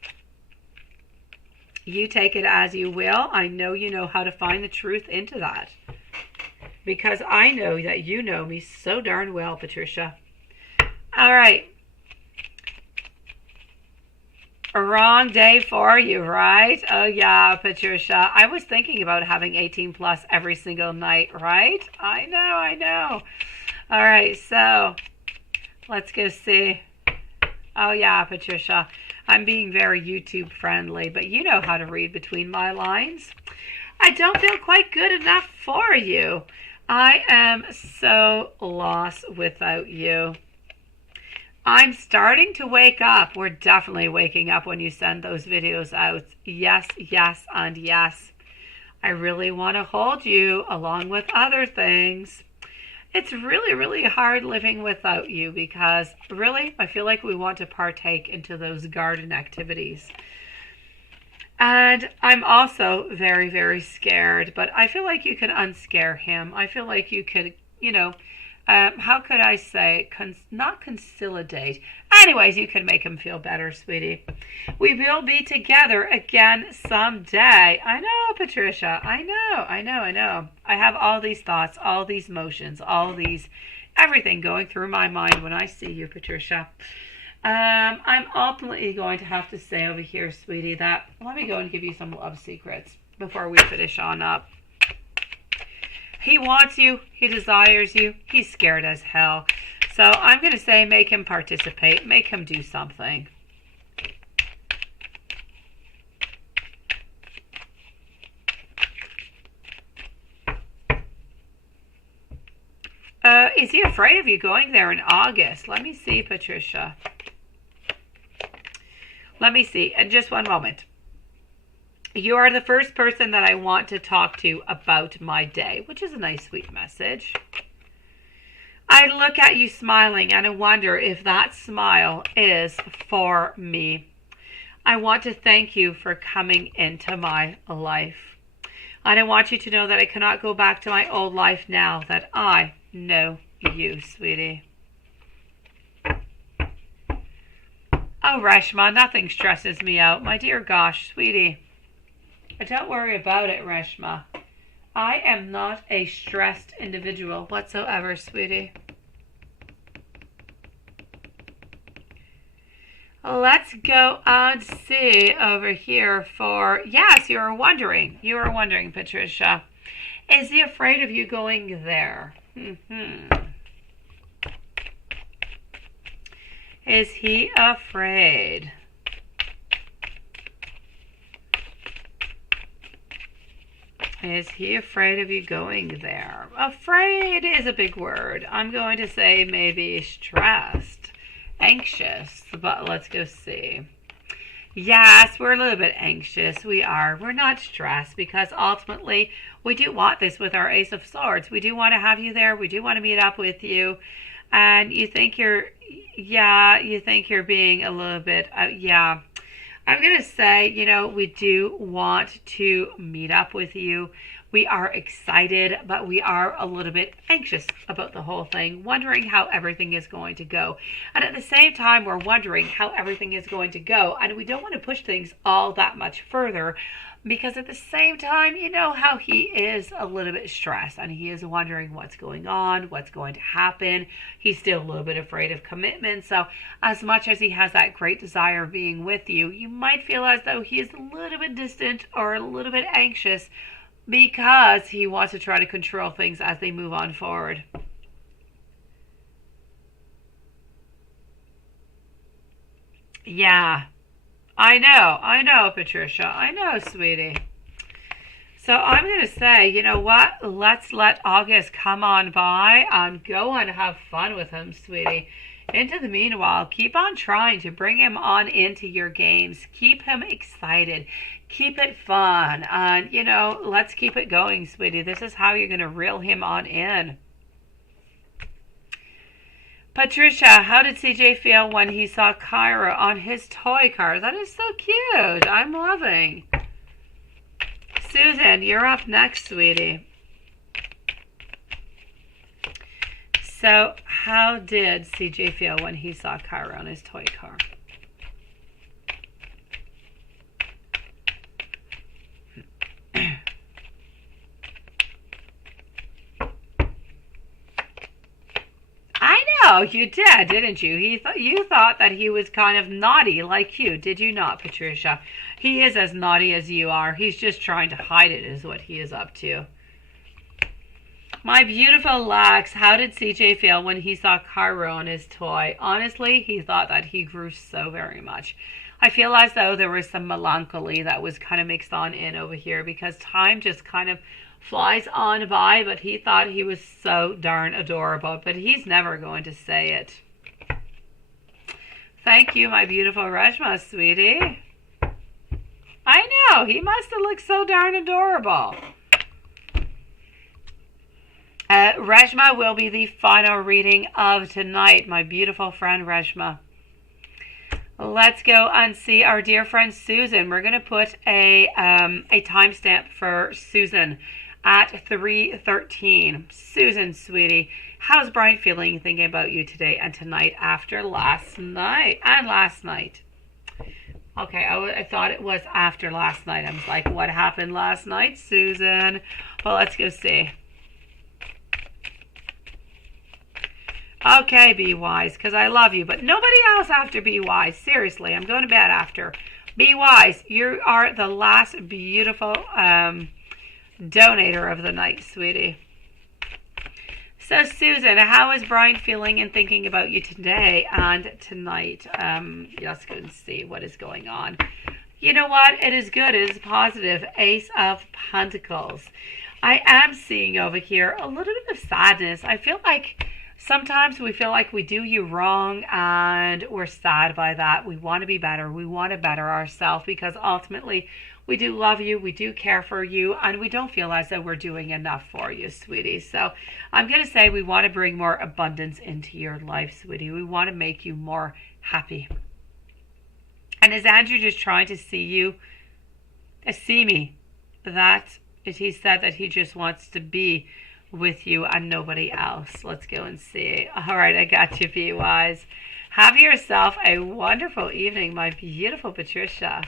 You take it as you will. I know you know how to find the truth into that. Because I know that you know me so darn well, Patricia. All right. A wrong day for you, right? Oh, yeah, Patricia. I was thinking about having 18 plus every single night, right? I know. All right, so let's go see. Oh, yeah, Patricia. I'm being very YouTube friendly, but you know how to read between my lines. I don't feel quite good enough for you. I am so lost without you. I'm starting to wake up. We're definitely waking up when you send those videos out. Yes, yes, and yes. I really want to hold you along with other things. It's really, really hard living without you because really, I feel like we want to partake into those garden activities. And I'm also very, very scared, but I feel like you can unscare him. I feel like you could how could I say, not consolidate. Anyways, you can make him feel better, sweetie. We will be together again someday. I know, Patricia. I know. I have all these thoughts, all these motions, everything going through my mind when I see you, Patricia. I'm ultimately going to have to say over here, sweetie, that let me go and give you some love secrets before we finish on up. He wants you. He desires you. He's scared as hell. So I'm going to say make him participate. Make him do something. Is he afraid of you going there in August? Let me see, Patricia. Let me see. And just one moment. You are the first person that I want to talk to about my day, which is a nice, sweet message. I look at you smiling and I wonder if that smile is for me. I want to thank you for coming into my life. And I want you to know that I cannot go back to my old life now that I know you, sweetie. Oh, Reshma, nothing stresses me out. My dear gosh, sweetie. Don't worry about it, Reshma. I am not a stressed individual whatsoever, sweetie. Let's go and see over here for, yes, you are wondering, Patricia. Is he afraid of you going there? Is he afraid? Is he afraid of you going there? Afraid is a big word. I'm going to say maybe stressed, anxious, but let's go see. Yes, we're a little bit anxious. We are. We're not stressed because ultimately we do want this with our Ace of Swords. We do want to have you there. We do want to meet up with you. And you think you're being a little bit, I'm going to say, we do want to meet up with you. We are excited, but we are a little bit anxious about the whole thing, wondering how everything is going to go. And at the same time, we're wondering how everything is going to go. And we don't want to push things all that much further because at the same time, you know how he is a little bit stressed and he is wondering what's going on, what's going to happen. He's still a little bit afraid of commitment. So as much as he has that great desire of being with you, you might feel as though he is a little bit distant or a little bit anxious because he wants to try to control things as they move on forward. Yeah. I know, Patricia. I know, sweetie. So I'm going to say, you know what? Let's let August come on by and go and have fun with him, sweetie. Into the meanwhile, keep on trying to bring him on into your games. Keep him excited. Keep it fun. And, let's keep it going, sweetie. This is how you're going to reel him on in. Patricia, how did CJ feel when he saw Kyra on his toy car? That is so cute. I'm loving. Susan, you're up next, sweetie. So, how did CJ feel when he saw Kyra on his toy car? Oh, you did, didn't you? You thought that he was kind of naughty like you, did you not, Patricia? He is as naughty as you are. He's just trying to hide it is what he is up to. My beautiful Lex, how did CJ feel when he saw Kyra on his toy? Honestly, he thought that he grew so very much. I feel as though there was some melancholy that was kind of mixed on in over here because time just kind of flies on by, but he thought he was so darn adorable, but he's never going to say it. Thank you, my beautiful Reshma, sweetie. I know, he must have looked so darn adorable. Reshma will be the final reading of tonight, my beautiful friend Reshma. Let's go and see our dear friend Susan. We're going to put a timestamp for Susan. at 3:13. Susan, sweetie, how's Brian feeling thinking about you today and tonight after last night and last night? Okay, I thought it was after last night. I was like, what happened last night, Susan? Well, let's go see. Okay, be wise, because I love you, but nobody else after be wise. Seriously, I'm going to bed after. Be wise. You are the last beautiful donator of the night, sweetie. So, Susan, how is Brian feeling and thinking about you today and tonight? Let's go and see what is going on. You know what? It is good. It is positive. Ace of Pentacles. I am seeing over here a little bit of sadness. I feel like sometimes we feel like we do you wrong and we're sad by that. We want to be better. We want to better ourselves because ultimately we do love you. We do care for you. And we don't feel as though we're doing enough for you, sweetie. So I'm going to say we want to bring more abundance into your life, sweetie. We want to make you more happy. And is Andrew just trying to see you? See me. That is, he said that he just wants to be with you and nobody else. Let's go and see. All right, I got you, be wise. Have yourself a wonderful evening, my beautiful Patricia.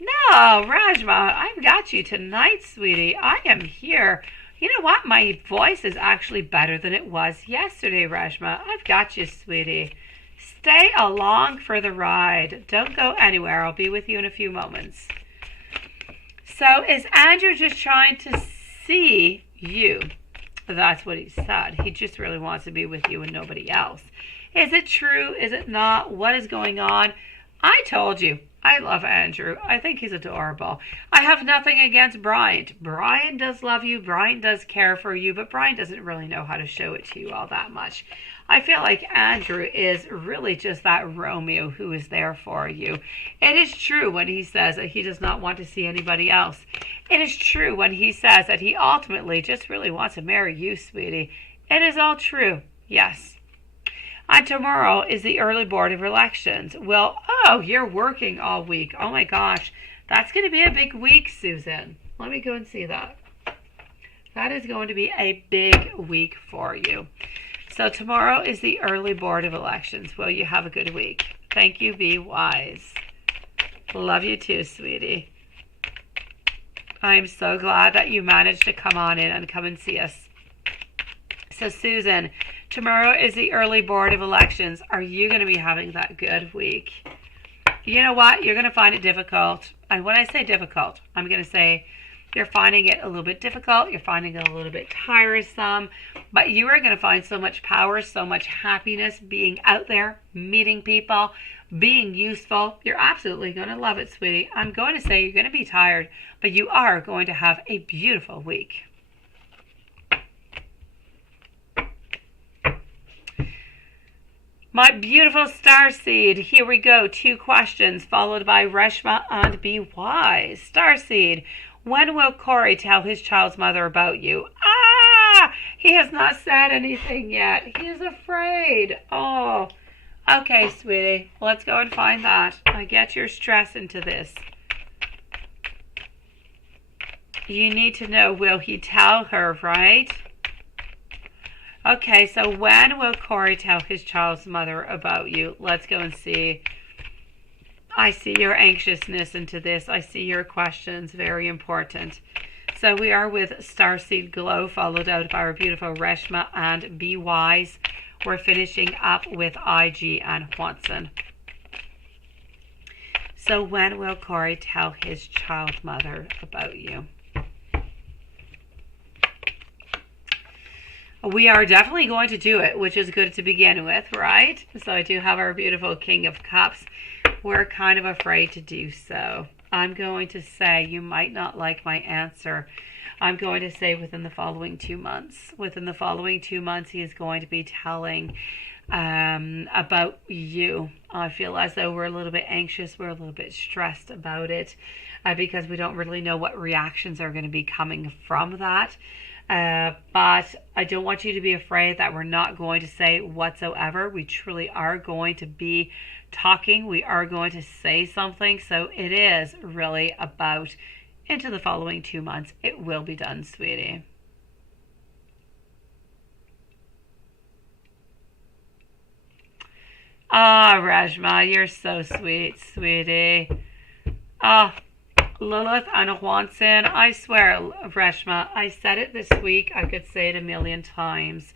No, Rajma, I've got you tonight, sweetie. I am here. You know what? My voice is actually better than it was yesterday, Rajma. I've got you, sweetie. Stay along for the ride. Don't go anywhere. I'll be with you in a few moments. So is Andrew just trying to see you? That's what he said. He just really wants to be with you and nobody else. Is it true? Is it not? What is going on? I told you. I love Andrew. I think he's adorable. I have nothing against Brian. Brian does love you. Brian does care for you, but Brian doesn't really know how to show it to you all that much. I feel like Andrew is really just that Romeo who is there for you. It is true when he says that he does not want to see anybody else. It is true when he says that he ultimately just really wants to marry you, sweetie. It is all true. Yes. And tomorrow is the early board of elections. Well, oh, you're working all week. Oh my gosh. That's going to be a big week, Susan. Let me go and see that. That is going to be a big week for you. So tomorrow is the early board of elections. Well, you have a good week. Thank you. Be wise. Love you too, sweetie. I'm so glad that you managed to come on in and come and see us. So, Susan, tomorrow is the early board of elections. Are you going to be having that good week? You know what? You're going to find it difficult. And when I say difficult, I'm going to say you're finding it a little bit difficult. You're finding it a little bit tiresome. But you are going to find so much power, so much happiness being out there, meeting people, being useful. You're absolutely going to love it, sweetie. I'm going to say you're going to be tired, but you are going to have a beautiful week. My beautiful starseed, here we go. 2 questions followed by Reshma and Be Wise. Starseed, when will Corey tell his child's mother about you? He has not said anything yet. He is afraid. Oh, okay, sweetie. Let's go and find that. I get your stress into this. You need to know, will he tell her, right? Okay, so when will Corey tell his child's mother about you? Let's go and see. I see your anxiousness into this. I see your questions. Very important. So we are with Starseed Glow, followed out by our beautiful Reshma and Be Wise. We're finishing up with IG and Watson. So when will Corey tell his child's mother about you? We are definitely going to do it, which is good to begin with, right? So I do have our beautiful King of Cups. We're kind of afraid to do so. I'm going to say you might not like my answer. I'm going to say within the following 2 months. Within the following 2 months, he is going to be telling about you. I feel as though we're a little bit anxious. We're a little bit stressed about it because we don't really know what reactions are going to be coming from that. But I don't want you to be afraid that we're not going to say whatsoever. We truly are going to be talking. We are going to say something. So it is really about into the following 2 months. It will be done, sweetie. Ah, Rajma, you're so sweet, sweetie. Ah, Lilith and Hwanson, I swear, Reshma, I said it this week. I could say it a million times.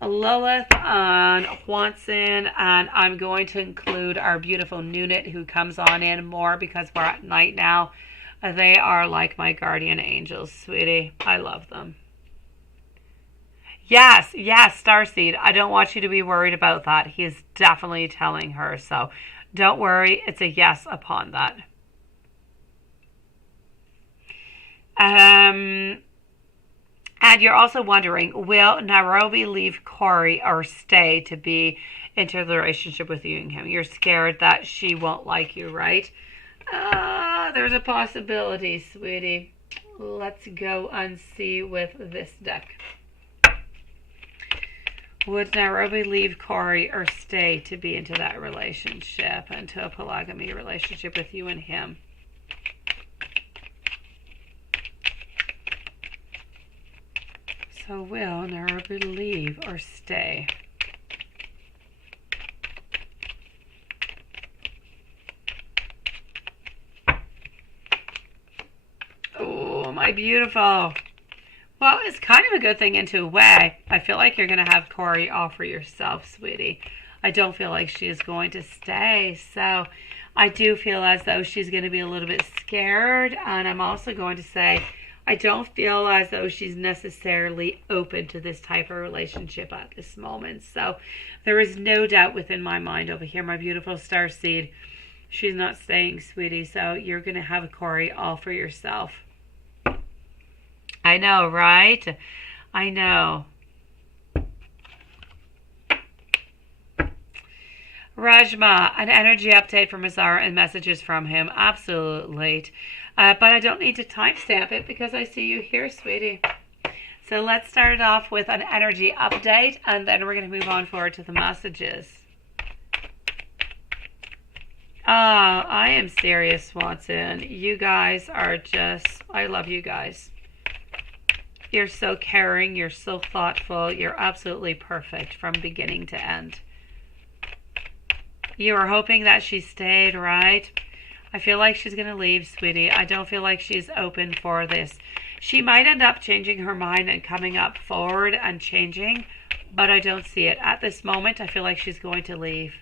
Lilith and Hwanson, and I'm going to include our beautiful Nunit who comes on in more because we're at night now. They are like my guardian angels, sweetie. I love them. Yes, yes, Starseed. I don't want you to be worried about that. He is definitely telling her. So don't worry. It's a yes upon that. And you're also wondering, will Nairobi leave Corey or stay to be into the relationship with you and him? You're scared that she won't like you, right? There's a possibility, sweetie. Let's go and see with this deck. Would Nairobi leave Corey or stay to be into that relationship, into a polygamy relationship with you and him? So will Nairobi leave or stay? Oh, my beautiful. Well, it's kind of a good thing into a way. I feel like you're going to have Corey all for yourself, sweetie. I don't feel like she is going to stay. So I do feel as though she's going to be a little bit scared. And I'm also going to say, I don't feel as though she's necessarily open to this type of relationship at this moment. So there is no doubt within my mind over here, my beautiful starseed, she's not staying, sweetie. So you're going to have Corey all for yourself. I know, right? I know. Rajma, an energy update from Azar and messages from him. Absolutely. But I don't need to timestamp it because I see you here, sweetie. So let's start it off with an energy update, and then we're going to move on forward to the messages. I am serious, Watson. You guys are just, I love you guys. You're so caring. You're so thoughtful. You're absolutely perfect from beginning to end. You were hoping that she stayed, right? I feel like she's going to leave, sweetie. I don't feel like she's open for this. She might end up changing her mind and coming up forward and changing, but I don't see it. At this moment, I feel like she's going to leave.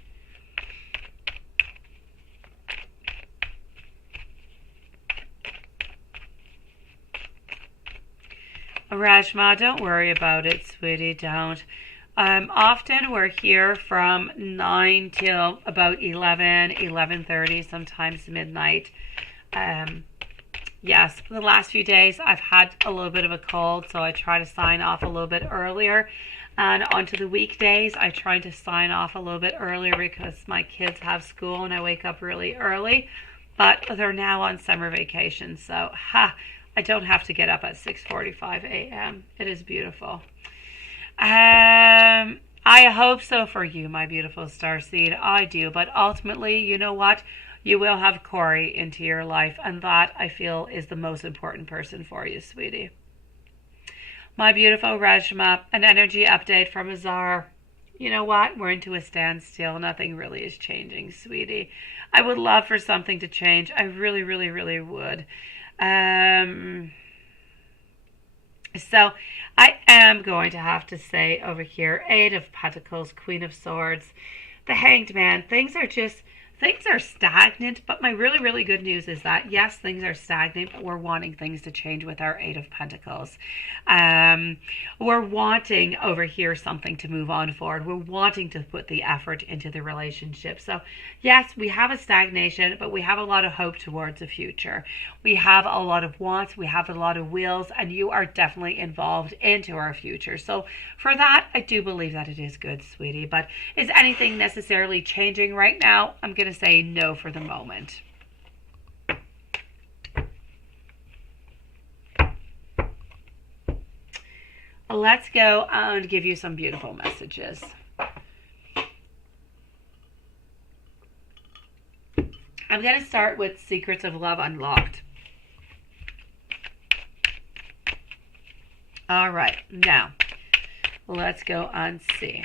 Rajma, don't worry about it, sweetie, don't. Often we're here from 9 till about 11, 11:30, sometimes midnight. Yes, the last few days I've had a little bit of a cold, so I try to sign off a little bit earlier. And onto the weekdays, I try to sign off a little bit earlier because my kids have school and I wake up really early. But they're now on summer vacation, so I don't have to get up at 6:45 a.m. It is beautiful. I hope so for you, my beautiful starseed. I do. But ultimately, you know what? You will have Corey into your life. And that, I feel, is the most important person for you, sweetie. My beautiful Rajma, an energy update from Azar. You know what? We're into a standstill. Nothing really is changing, sweetie. I would love for something to change. I really, really, really would. So I am going to have to say over here, 8 of Pentacles, Queen of Swords, the Hanged Man. Things are stagnant, but my really, really good news is that, yes, things are stagnant, but we're wanting things to change with our 8 of Pentacles. We're wanting over here something to move on forward. We're wanting to put the effort into the relationship. So, yes, we have a stagnation, but we have a lot of hope towards the future. We have a lot of wants, we have a lot of wills, and you are definitely involved into our future. So, for that, I do believe that it is good, sweetie. But is anything necessarily changing right now? I'm going to say no for the moment. Let's go and give you some beautiful messages. I'm going to start with Secrets of Love Unlocked. All right, now let's go and see.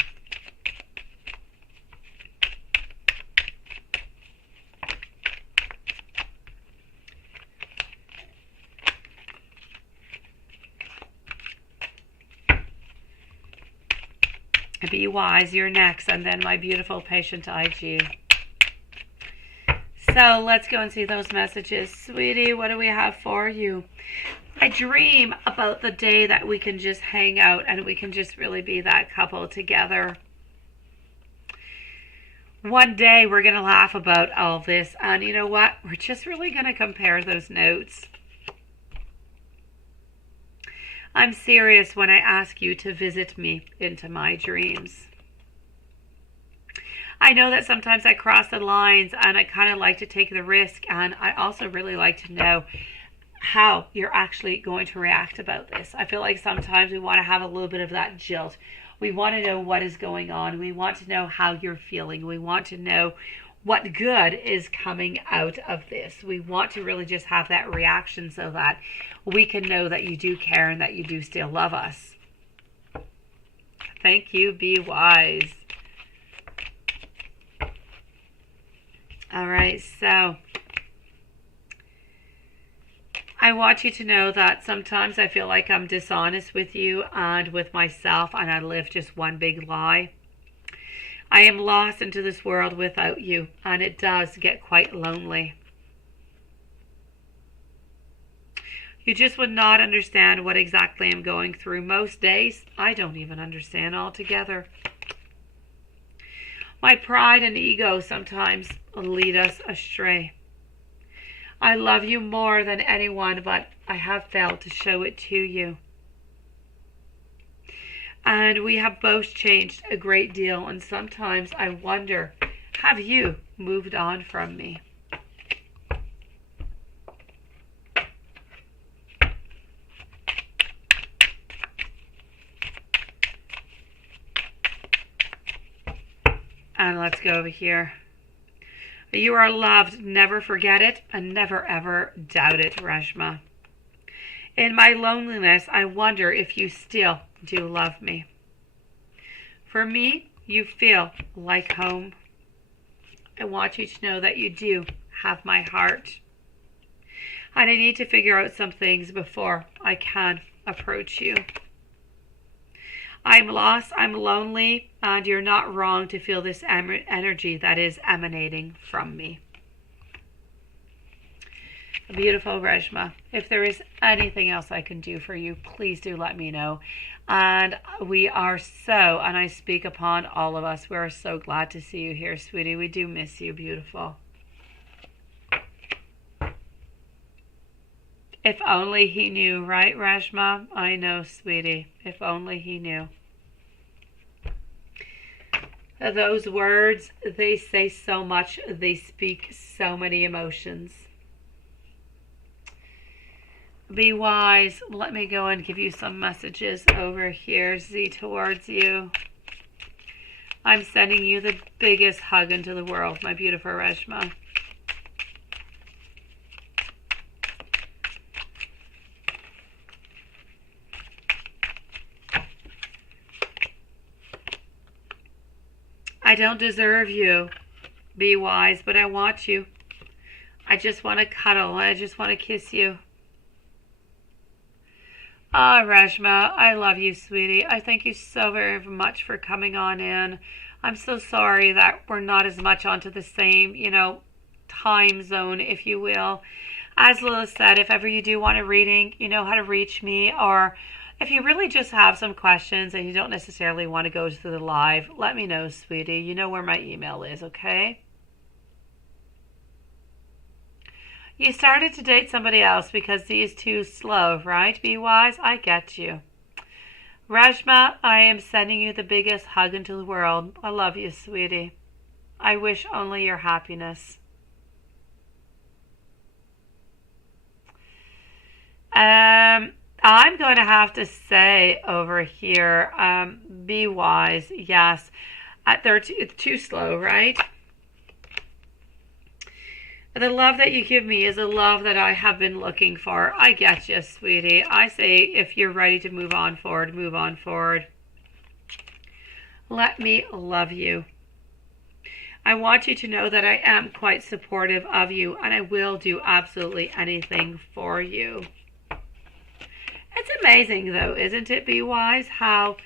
Be wise, you're next, and then my beautiful patient IG. So let's go and see those messages. Sweetie, what do we have for you? I dream about the day that we can just hang out and we can just really be that couple together. One day we're going to laugh about all this, and you know what? We're just really going to compare those notes. I'm serious when I ask you to visit me into my dreams. I know that sometimes I cross the lines and I kind of like to take the risk, and I also really like to know how you're actually going to react about this. I feel like sometimes we want to have a little bit of that jilt. We want to know what is going on. We want to know how you're feeling. We want to know what good is coming out of this. We want to really just have that reaction so that we can know that you do care and that you do still love us. Thank you. Be wise. All right, so I want you to know that sometimes I feel like I'm dishonest with you and with myself, and I live just one big lie. I am lost into this world without you, and it does get quite lonely. You just would not understand what exactly I'm going through. Most days, I don't even understand altogether. My pride and ego sometimes lead us astray. I love you more than anyone, but I have failed to show it to you. And we have both changed a great deal, and sometimes I wonder, have you moved on from me? And let's go over here. You are loved, never forget it, and never ever doubt it, Reshma. In my loneliness, I wonder if you still do love me. For me, you feel like home. I want you to know that you do have my heart. And I need to figure out some things before I can approach you. I'm lost, I'm lonely, and you're not wrong to feel this energy that is emanating from me. Beautiful, Reshma. If there is anything else I can do for you, please do let me know. And we are so, and I speak upon all of us, we are so glad to see you here, sweetie. We do miss you, beautiful. If only he knew, right, Reshma? I know, sweetie. If only he knew. Those words, they say so much. They speak so many emotions. Be wise. Let me go and give you some messages over here, Z, towards you. I'm sending you the biggest hug into the world, my beautiful Reshma. I don't deserve you. Be wise, but I want you. I just want to cuddle. I just want to kiss you. Ah, Reshma, I love you, sweetie. I thank you so very much for coming on in. I'm so sorry that we're not as much onto the same, time zone, if you will. As Lila said, if ever you do want a reading, you know how to reach me, or if you really just have some questions and you don't necessarily want to go to the live, let me know, sweetie. You know where my email is, okay? You started to date somebody else because he is too slow, right? Be wise, I get you. Reshma, I am sending you the biggest hug into the world. I love you, sweetie. I wish only your happiness. I'm going to have to say over here, be wise, yes. They're too slow, right? The love that you give me is a love that I have been looking for. I get you, sweetie. I say if you're ready to move on forward, move on forward. Let me love you. I want you to know that I am quite supportive of you, and I will do absolutely anything for you. It's amazing, though, isn't it, Be Wise, how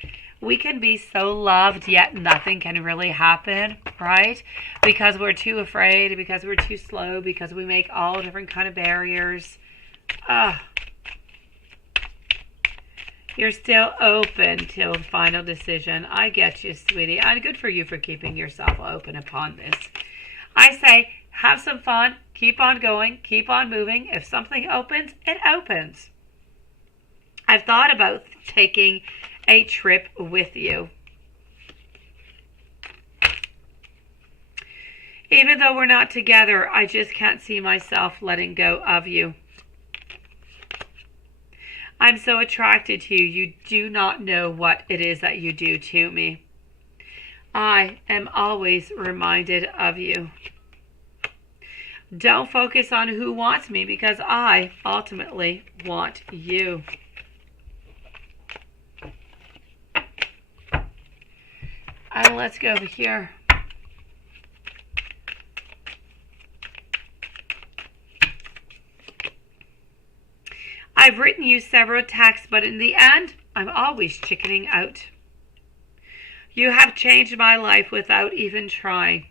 we can be so loved, yet nothing can really happen, right? Because we're too afraid, because we're too slow, because we make all different kind of barriers. You're still open till the final decision. I get you, sweetie. And good for you for keeping yourself open upon this. I say, have some fun. Keep on going. Keep on moving. If something opens, it opens. I've thought about taking a trip with you. Even though we're not together, I just can't see myself letting go of you. I'm so attracted to you. You do not know what it is that you do to me. I am always reminded of you. Don't focus on who wants me, because I ultimately want you. And let's go over here. I've written you several texts, but in the end, I'm always chickening out. You have changed my life without even trying.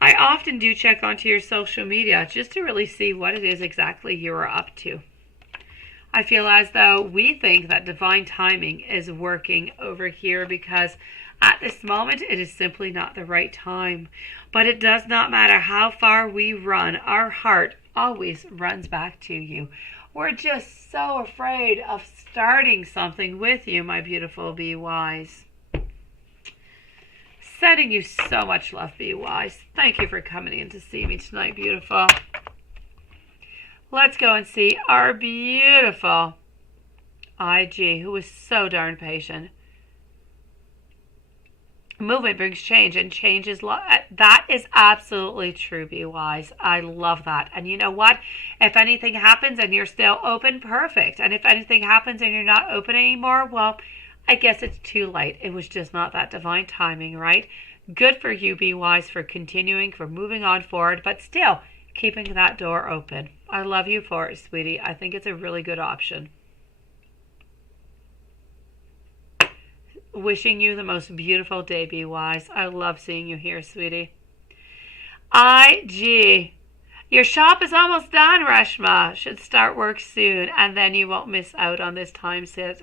I often do check onto your social media just to really see what it is exactly you are up to. I feel as though we think that divine timing is working over here, because at this moment it is simply not the right time. But it does not matter how far we run, our heart always runs back to you. We're just so afraid of starting something with you, my beautiful Be Wise. Sending you so much love, Be Wise. Thank you for coming in to see me tonight, beautiful. Let's go and see our beautiful IG, who is so darn patient. Movement brings change, and change is that is absolutely true, Be Wise. I love that. And you know what? If anything happens and you're still open, perfect. And if anything happens and you're not open anymore, well, I guess it's too late. It was just not that divine timing, right? Good for you, Be Wise, for continuing, for moving on forward, but still keeping that door open. I love you for it, sweetie. I think it's a really good option. Wishing you the most beautiful day, Be Wise. I love seeing you here, sweetie. IG. Your shop is almost done, Reshma. Should start work soon, and then you won't miss out on this time set.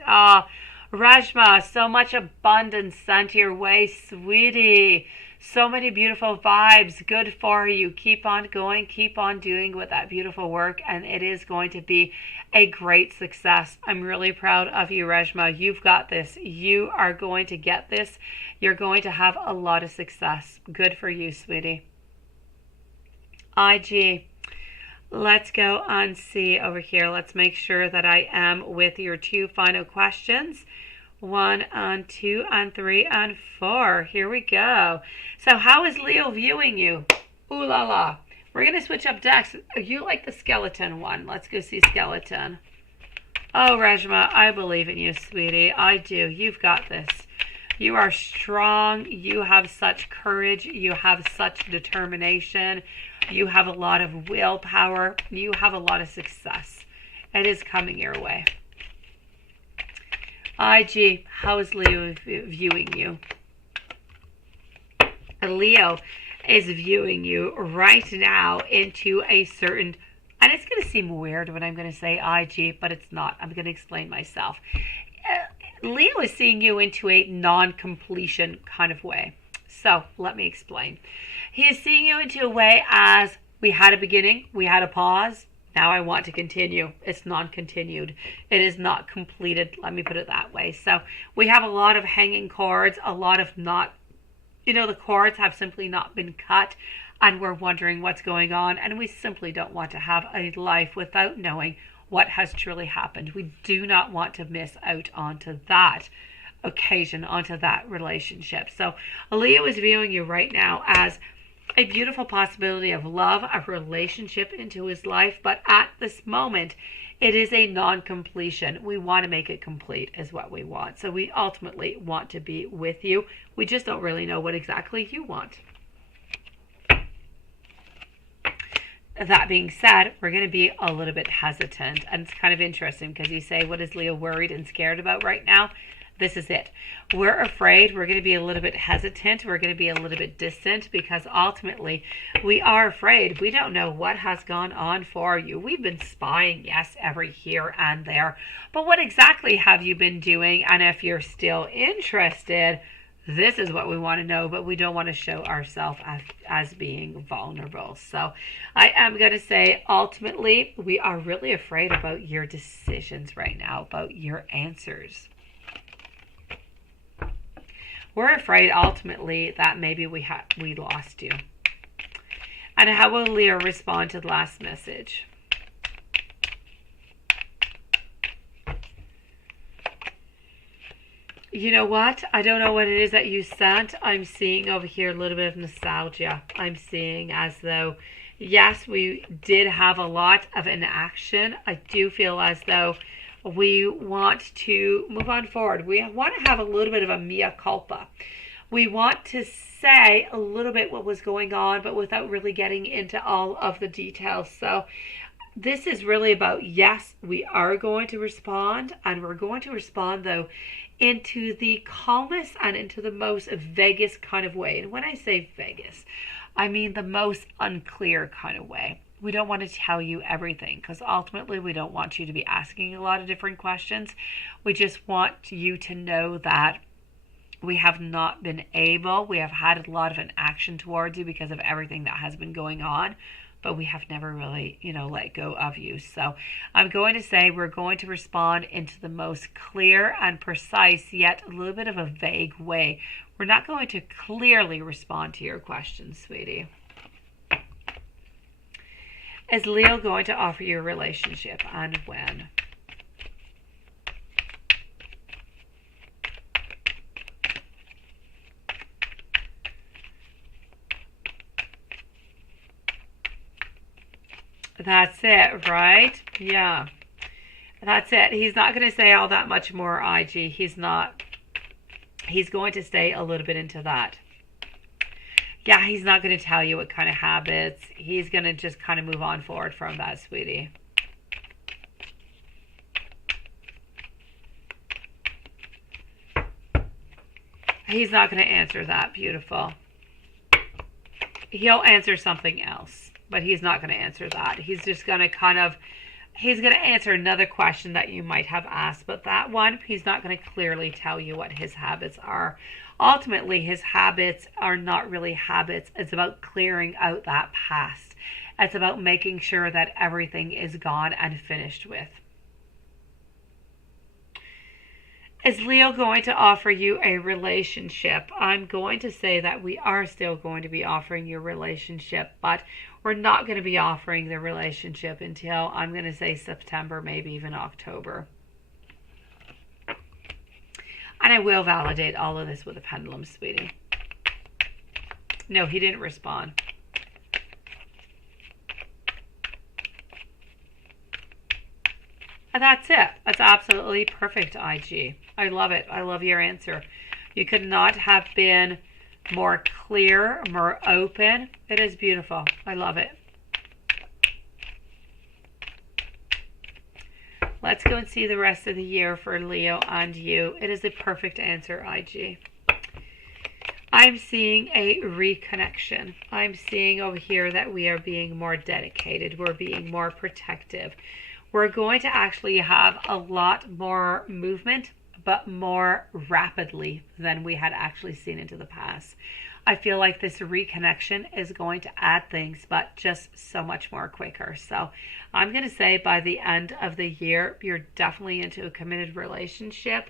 Reshma, so much abundance sent your way, sweetie. So many beautiful vibes. Good for you. Keep on going. Keep on doing with that beautiful work, and it is going to be a great success. I'm really proud of you, Reshma. You've got this. You are going to get this. You're going to have a lot of success. Good for you, sweetie. IG. Let's go and see over here. Let's make sure that I am with your two final questions. 1 and 2 and 3 and 4. Here we go. So how is Leo viewing you? Ooh la la. We're going to switch up decks. You like the skeleton one. Let's go see skeleton. Oh, Reshma, I believe in you, sweetie. I do. You've got this. You are strong. You have such courage. You have such determination. You have a lot of willpower. You have a lot of success. It is coming your way. IG, how is Leo viewing you? Leo is viewing you right now into a certain, and it's going to seem weird when I'm going to say IG, but it's not. I'm going to explain myself. Leo is seeing you into a non-completion kind of way. So let me explain. He is seeing you into a way as we had a beginning, we had a pause. Now I want to continue. It's non-continued. It is not completed. Let me put it that way. So we have a lot of hanging cords, a lot of not, the cords have simply not been cut, and we're wondering what's going on. And we simply don't want to have a life without knowing what has truly happened. We do not want to miss out onto that occasion, onto that relationship. So Leo is viewing you right now as a beautiful possibility of love, a relationship into his life, but at this moment, it is a non-completion. We want to make it complete is what we want. So we ultimately want to be with you. We just don't really know what exactly you want. That being said, we're going to be a little bit hesitant. And it's kind of interesting because you say, what is Leo worried and scared about right now? This is it. We're afraid. We're going to be a little bit hesitant. We're going to be a little bit distant because ultimately we are afraid. We don't know what has gone on for you. We've been spying, yes, every here and there. But what exactly have you been doing? And if you're still interested, this is what we want to know, but we don't want to show ourselves as being vulnerable. So I am going to say, ultimately, we are really afraid about your decisions right now, about your answers. We're afraid, ultimately, that maybe we lost you. And how will Leo respond to the last message? You know what? I don't know what it is that you sent. I'm seeing over here a little bit of nostalgia. I'm seeing as though, yes, we did have a lot of inaction. I do feel as though we want to move on forward. We want to have a little bit of a mea culpa. We want to say a little bit what was going on, but without really getting into all of the details. So this is really about, yes, we are going to respond, and we're going to respond, though, into the calmest and into the most vaguest kind of way. And when I say vaguest, I mean the most unclear kind of way. We don't want to tell you everything because ultimately we don't want you to be asking a lot of different questions. We just want you to know that we have not been able, we have had a lot of an action towards you because of everything that has been going on, but we have never really, let go of you. So I'm going to say we're going to respond into the most clear and precise, yet a little bit of a vague way. We're not going to clearly respond to your questions, sweetie. Is Leo going to offer you a relationship, and when? That's it, right? Yeah. That's it. He's not going to say all that much more, IG. He's not. He's going to stay a little bit into that. Yeah, he's not going to tell you what kind of habits. He's going to just kind of move on forward from that, sweetie. He's not going to answer that. Beautiful. He'll answer something else, but he's not going to answer that. He's just going to he's going to answer another question that you might have asked, but that one, he's not going to clearly tell you what his habits are. Ultimately, his habits are not really habits. It's about clearing out that past. It's about making sure that everything is gone and finished with. Is Leo going to offer you a relationship? I'm going to say that we are still going to be offering you a relationship, but we're not going to be offering the relationship until, I'm going to say, September, maybe even October. And I will validate all of this with a pendulum, sweetie. No, he didn't respond. And that's it. That's absolutely perfect, IG. I love it. I love your answer. You could not have been more clear, more open. It is beautiful. I love it. Let's go and see the rest of the year for Leo and you. It is a perfect answer, IG. I'm seeing a reconnection. I'm seeing over here that we are being more dedicated. We're being more protective. We're going to actually have a lot more movement, but more rapidly than we had actually seen into the past. I feel like this reconnection is going to add things, but just so much more quicker. So I'm going to say by the end of the year, you're definitely into a committed relationship.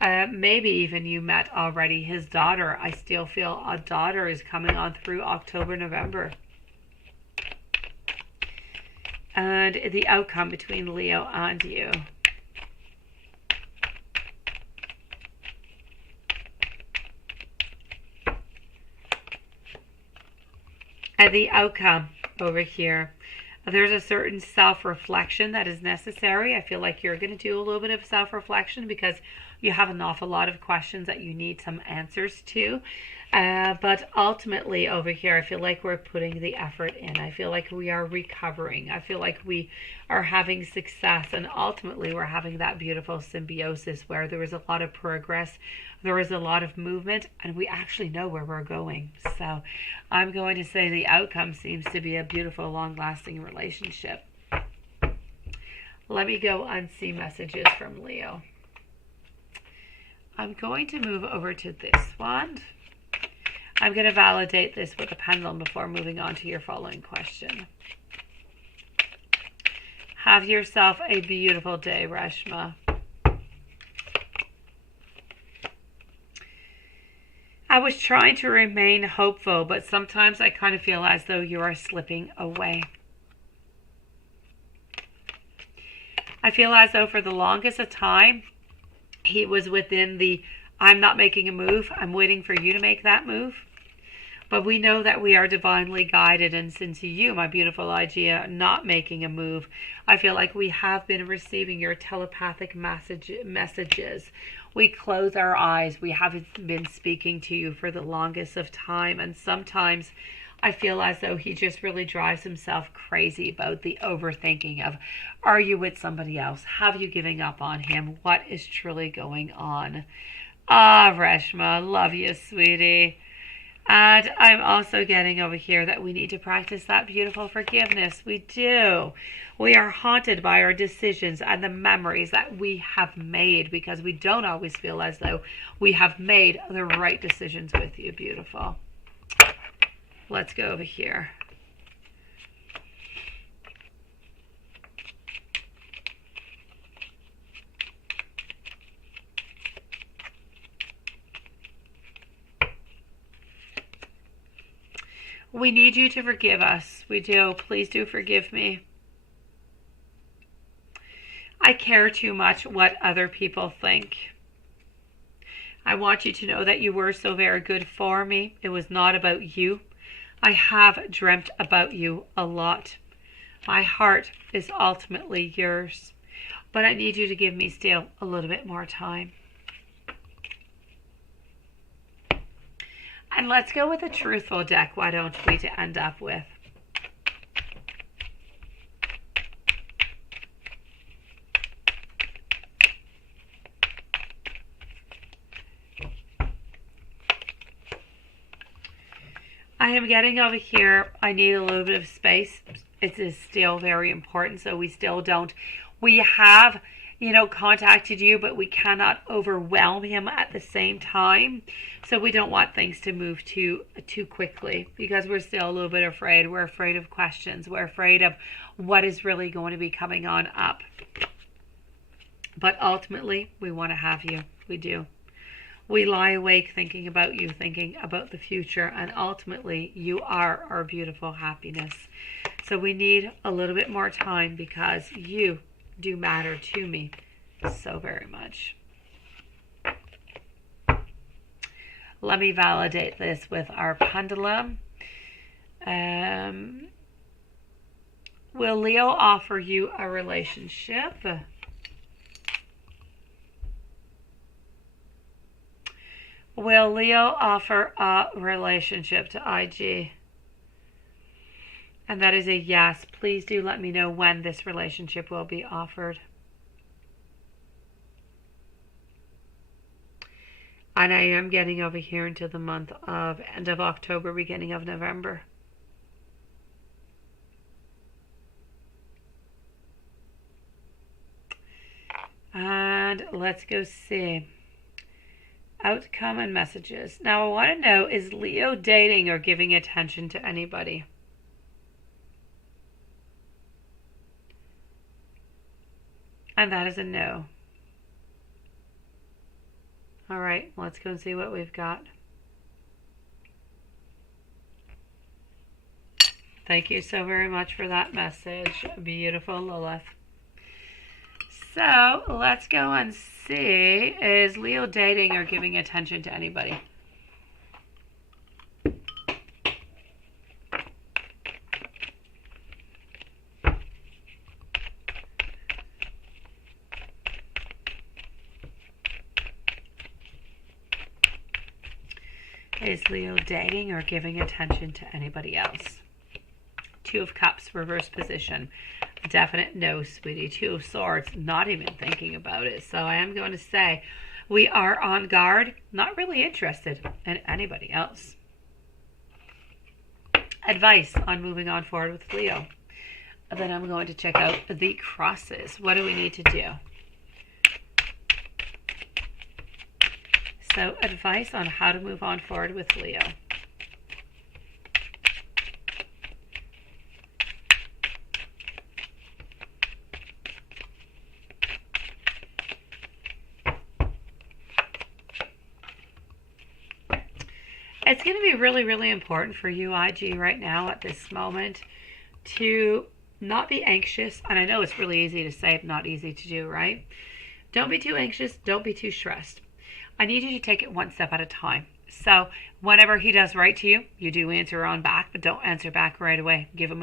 Maybe even you met already his daughter. I still feel a daughter is coming on through October, November. And the outcome between Leo and you. And the outcome over here, there's a certain self-reflection that is necessary. I feel like you're going to do a little bit of self-reflection because you have an awful lot of questions that you need some answers to. But ultimately over here, I feel like we're putting the effort in. I feel like we are recovering. I feel like we are having success. And ultimately, we're having that beautiful symbiosis where there is a lot of progress. There is a lot of movement. And we actually know where we're going. So I'm going to say the outcome seems to be a beautiful, long-lasting relationship. Let me go unsee messages from Leo. I'm going to move over to this one. I'm going to validate this with a pendulum before moving on to your following question. Have yourself a beautiful day, Reshma. I was trying to remain hopeful, but sometimes I kind of feel as though you are slipping away. I feel as though for the longest of time, he was within the, I'm not making a move, I'm waiting for you to make that move. But we know that we are divinely guided, and since you, my beautiful idea, not making a move, I feel like we have been receiving your telepathic messages. We close our eyes. We haven't been speaking to you for the longest of time, and sometimes I feel as though he just really drives himself crazy about the overthinking of, are you with somebody else? Have you given up on him? What is truly going on? Ah, Reshma, love you, sweetie. And I'm also getting over here that we need to practice that beautiful forgiveness. We do. We are haunted by our decisions and the memories that we have made because we don't always feel as though we have made the right decisions with you. Beautiful. Let's go over here. We need you to forgive us. We do. Please do forgive me. I care too much what other people think. I want you to know that you were so very good for me. It was not about you. I have dreamt about you a lot. My heart is ultimately yours. But I need you to give me still a little bit more time. And let's go with a truthful deck, why don't we, to end up with. I am getting over here, I need a little bit of space. It is still very important, so we still don't. We have, contacted you, but we cannot overwhelm him at the same time. So we don't want things to move too quickly because we're still a little bit afraid. We're afraid of questions. We're afraid of what is really going to be coming on up. But ultimately, we want to have you. We do. We lie awake thinking about you, thinking about the future, and ultimately, you are our beautiful happiness. So we need a little bit more time because you do matter to me so very much. Let me validate this with our pendulum. Will Leo offer you a relationship? Will Leo offer a relationship to IG? And that is a yes. Please do let me know when this relationship will be offered. And I am getting over here into the month of end of October, beginning of November. And let's go see. Outcome and messages. Now I want to know, is Leo dating or giving attention to anybody? And that is a no. All right, let's go and see what we've got. Thank you so very much for that message. Beautiful, Lilith. So let's go and see, is Leo dating or giving attention to anybody? Is Leo dating or giving attention to anybody else? Two of Cups, reverse position. Definite no, sweetie. Two of Swords, not even thinking about it. So I am going to say we are on guard, not really interested in anybody else. Advice on moving on forward with Leo. Then I'm going to check out the crosses. What do we need to do? So advice on how to move on forward with Leo. It's going to be really, really important for you, IG, right now at this moment to not be anxious. And I know it's really easy to say, not easy to do, right? Don't be too anxious. Don't be too stressed. I need you to take it one step at a time. So whenever he does write to you, you do answer on back, but don't answer back right away. Give him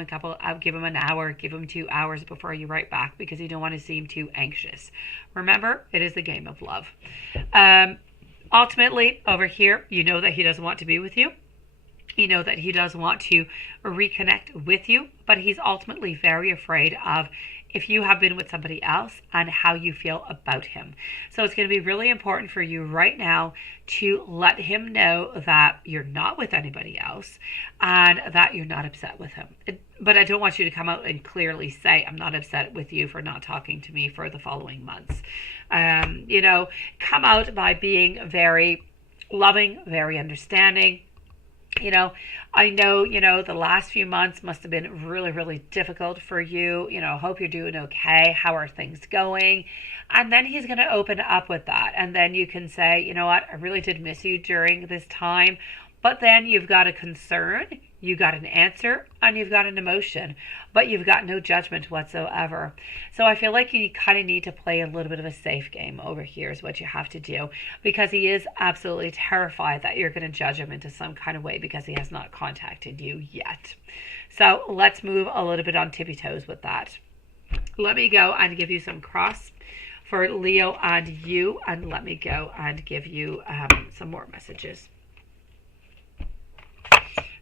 give him an hour, give him 2 hours before you write back, because you don't want to seem too anxious. Remember, it is the game of love. Ultimately, over here, you know that he doesn't want to be with you. You know that he does want to reconnect with you, but he's ultimately very afraid of if you have been with somebody else and how you feel about him. So it's going to be really important for you right now to let him know that you're not with anybody else and that you're not upset with him. But I don't want you to come out and clearly say, I'm not upset with you for not talking to me for the following months. You know, come out by being very loving, very understanding. You know, I know, the last few months must have been really, really difficult for you. Hope you're doing okay. How are things going? And then he's going to open up with that. And then you can say, you know what, I really did miss you during this time. But then you've got a concern, you got an answer, and you've got an emotion, but you've got no judgment whatsoever. So I feel like you kind of need to play a little bit of a safe game over here is what you have to do, because he is absolutely terrified that you're going to judge him into some kind of way because he has not contacted you yet. So let's move a little bit on tippy toes with that. Let me go and give you some cross for Leo and you, and let me go and give you some more messages.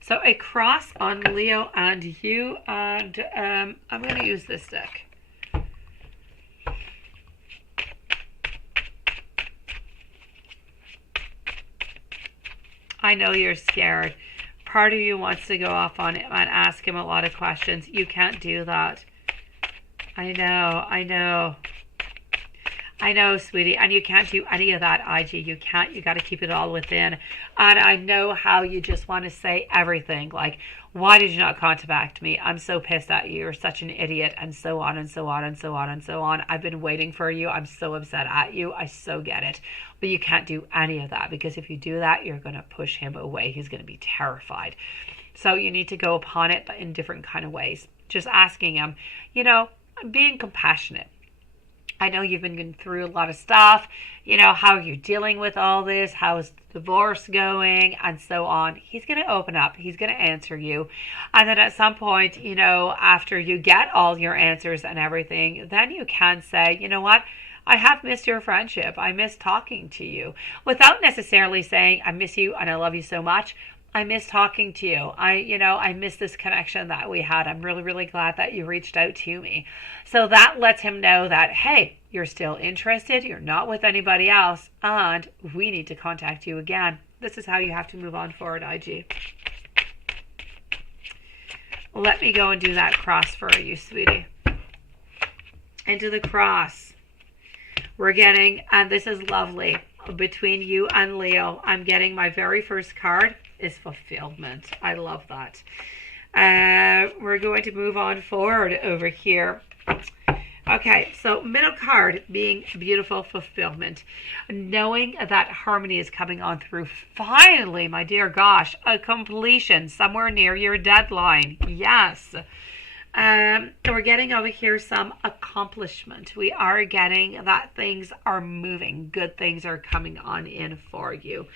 So a cross on Leo and you, and I'm going to use this deck. I know you're scared. Part of you wants to go off on him and ask him a lot of questions. You can't do that. I know, sweetie, and you can't do any of that, IG. You can't. You got to keep it all within. And I know how you just want to say everything, like, why did you not contact me? I'm so pissed at you. You're such an idiot, and so on and so on and so on and so on. I've been waiting for you. I'm so upset at you. I so get it. But you can't do any of that, because if you do that, you're going to push him away. He's going to be terrified. So you need to go upon it, but in different kind of ways. Just asking him, being compassionate. I know you've been going through a lot of stuff. How are you dealing with all this? How's the divorce going? And so on. He's going to open up. He's going to answer you. And then at some point, after you get all your answers and everything, then you can say, you know what? I have missed your friendship. I miss talking to you. Without necessarily saying, I miss you and I love you so much. I miss talking to you. I miss this connection that we had. I'm really, really glad that you reached out to me. So that lets him know that, hey, you're still interested. You're not with anybody else. And we need to contact you again. This is how you have to move on forward, IG. Let me go and do that cross for you, sweetie. Into the cross. We're getting, and this is lovely, between you and Leo, I'm getting my very first card is fulfillment. I love that. We're going to move on forward over here. Okay, so middle card being beautiful fulfillment. Knowing that harmony is coming on through. Finally, my dear gosh, a completion somewhere near your deadline. Yes. We're getting over here some accomplishment. We are getting that things are moving. Good things are coming on in for you.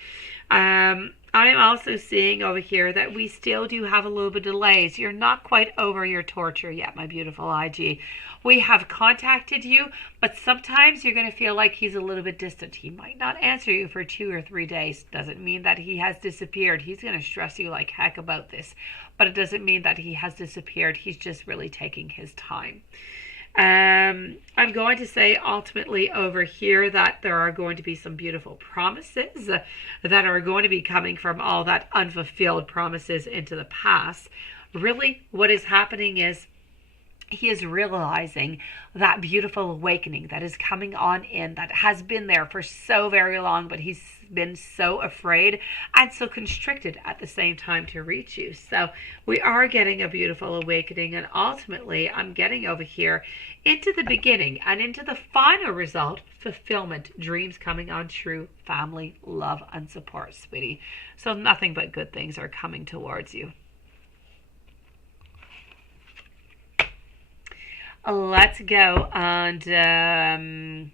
I'm also seeing over here that we still do have a little bit of delays. You're not quite over your torture yet, my beautiful IG. We have contacted you, but sometimes you're going to feel like he's a little bit distant. He might not answer you for 2 or 3 days. Doesn't mean that he has disappeared. He's going to stress you like heck about this, but it doesn't mean that he has disappeared. He's just really taking his time. I'm going to say ultimately over here that there are going to be some beautiful promises that are going to be coming from all that unfulfilled promises into the past. Really, what is happening is he is realizing that beautiful awakening that is coming on in, that has been there for so very long, but he's been so afraid and so constricted at the same time to reach you. So we are getting a beautiful awakening, and ultimately I'm getting over here into the beginning and into the final result: fulfillment, dreams coming on true, family, love, and support, sweetie. So nothing but good things are coming towards you. Let's go and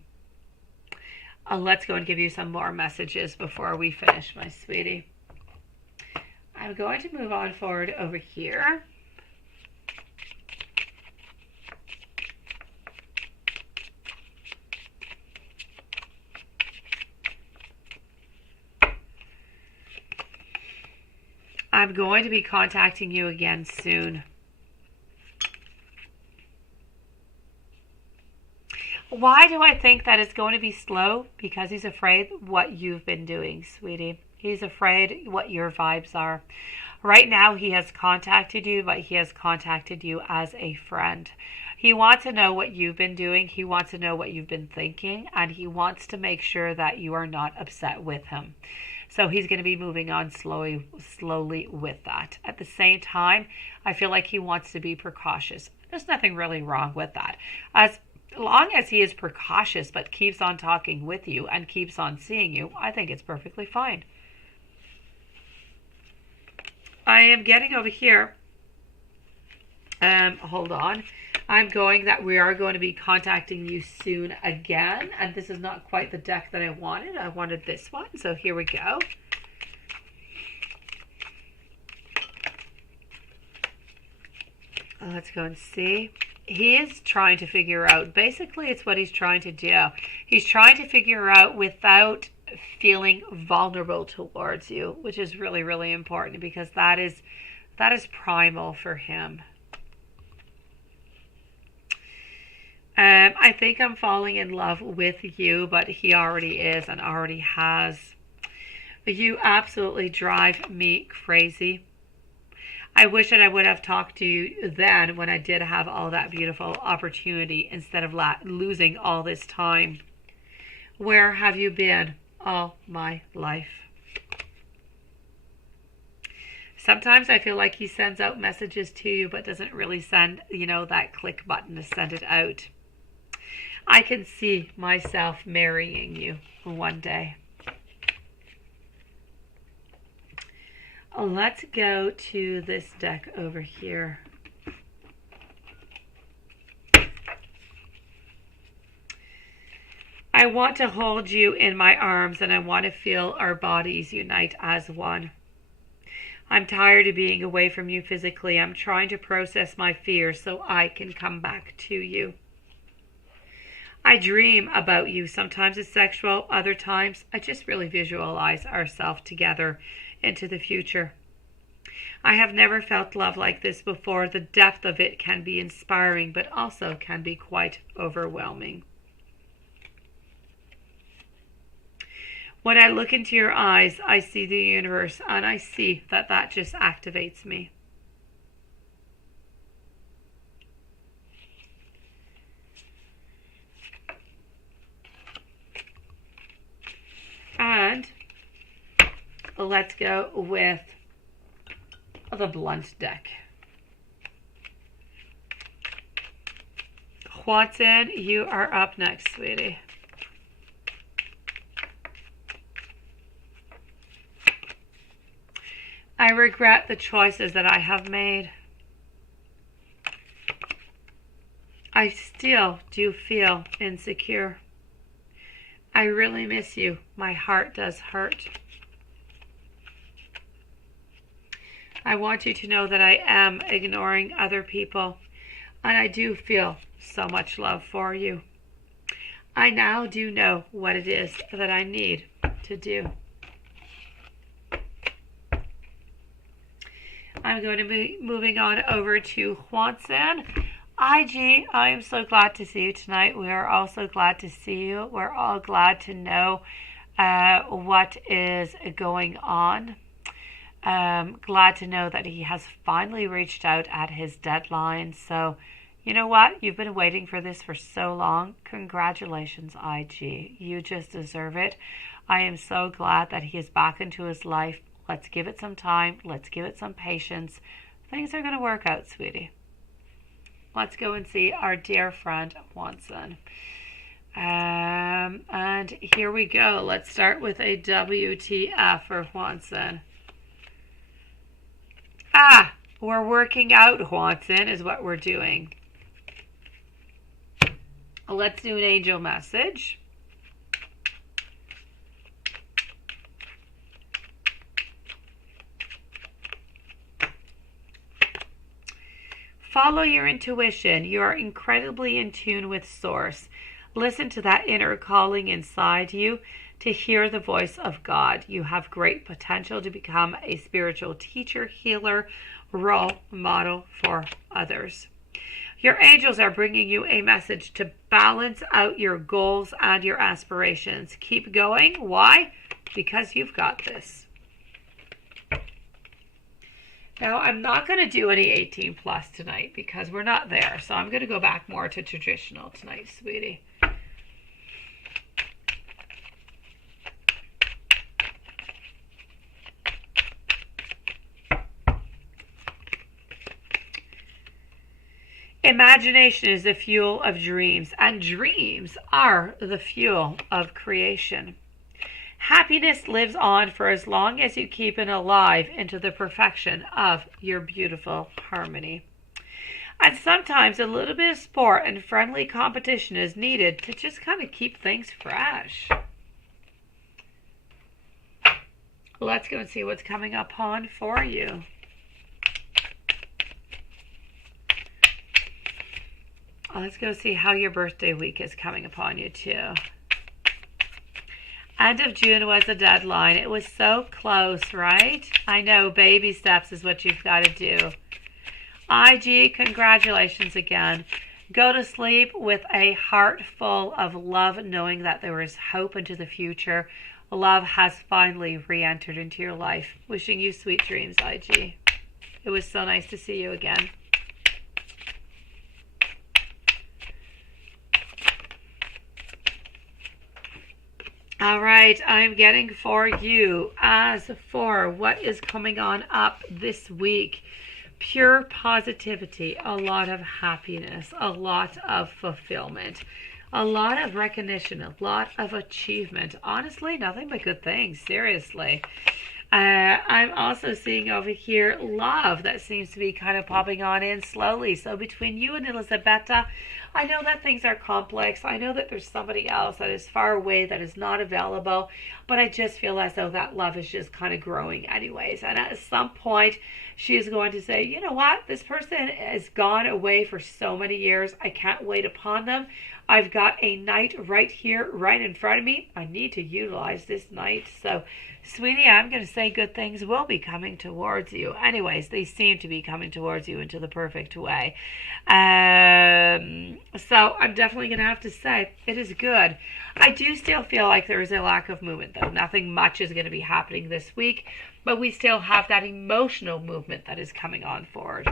let's go and give you some more messages before we finish, my sweetie. I'm going to move on forward over here. I'm going to be contacting you again soon. Why do I think that it's going to be slow? Because he's afraid what you've been doing, sweetie. He's afraid what your vibes are. Right now, he has contacted you, but he has contacted you as a friend. He wants to know what you've been doing. He wants to know what you've been thinking, and he wants to make sure that you are not upset with him. So he's going to be moving on slowly with that. At the same time, I feel like he wants to be precautious. There's nothing really wrong with that. As long as he is precautious but keeps on talking with you and keeps on seeing you, I think it's perfectly fine. I am getting over here. Hold on. I'm going that we are going to be contacting you soon again. And this is not quite the deck that I wanted. I wanted this one. So here we go. Let's go and see. He is trying to figure out, basically it's what he's trying to do. He's trying to figure out without feeling vulnerable towards you, which is really, really important, because that is primal for him. I think I'm falling in love with you, but he already is and already has. You absolutely drive me crazy. I wish that I would have talked to you then when I did have all that beautiful opportunity instead of losing all this time. Where have you been all my life? Sometimes I feel like he sends out messages to you but doesn't really send, that click button to send it out. I can see myself marrying you one day. Let's go to this deck over here. I want to hold you in my arms, and I want to feel our bodies unite as one. I'm tired of being away from you physically. I'm trying to process my fears so I can come back to you. I dream about you. Sometimes it's sexual, other times I just really visualize ourselves together into the future. I have never felt love like this before. The depth of it can be inspiring, but also can be quite overwhelming. When I look into your eyes, I see the universe, and I see that just activates me. And let's go with the blunt deck. Watson, you are up next, sweetie. I regret the choices that I have made. I still do feel insecure. I really miss you. My heart does hurt. I want you to know that I am ignoring other people, and I do feel so much love for you. I now do know what it is that I need to do. I'm going to be moving on over to Juan-san. IG, I am so glad to see you tonight. We are all so glad to see you. We're all glad to know what is going on. Glad to know that he has finally reached out at his deadline. So, you know what? You've been waiting for this for so long. Congratulations, IG. You just deserve it. I am so glad that he is back into his life. Let's give it some time. Let's give it some patience. Things are going to work out, sweetie. Let's go and see our dear friend, Juan-san. And here we go. Let's start with a WTF for Juan-san. We're working out, Juan-san, is what we're doing. Let's do an angel message. Follow your intuition. You are incredibly in tune with Source. Listen to that inner calling inside you to hear the voice of God. You have great potential to become a spiritual teacher, healer, role model for others. Your angels are bringing you a message to balance out your goals and your aspirations. Keep going. Why? Because you've got this. Now, I'm not going to do any 18 plus tonight because we're not there. So I'm going to go back more to traditional tonight, sweetie. Imagination is the fuel of dreams, and dreams are the fuel of creation. Happiness lives on for as long as you keep it alive into the perfection of your beautiful harmony. And sometimes a little bit of sport and friendly competition is needed to just kind of keep things fresh. Let's go and see what's coming up on for you. Let's go see how your birthday week is coming upon you too. End of June was the deadline. It was so close, right? I know, baby steps is what you've got to do. IG, congratulations again. Go to sleep with a heart full of love, knowing that there is hope into the future. Love has finally re-entered into your life. Wishing you sweet dreams, IG. It was so nice to see you again. All right, I'm getting for you as for what is coming on up this week. Pure positivity, a lot of happiness, a lot of fulfillment, a lot of recognition, a lot of achievement. Honestly, nothing but good things, seriously. I'm also seeing over here love that seems to be kind of popping on in slowly. So between you and Elisabetta, I know that things are complex. I know that there's somebody else that is far away that is not available, but I just feel as though that love is just kind of growing anyways. And at some point, she is going to say, you know what? This person has gone away for so many years. I can't wait upon them. I've got a night right here, right in front of me. I need to utilize this night. So, sweetie, I'm going to say good things will be coming towards you. Anyways, they seem to be coming towards you into the perfect way. So I'm definitely going to have to say it is good. I do still feel like there is a lack of movement, though. Nothing much is going to be happening this week, but we still have that emotional movement that is coming on forward.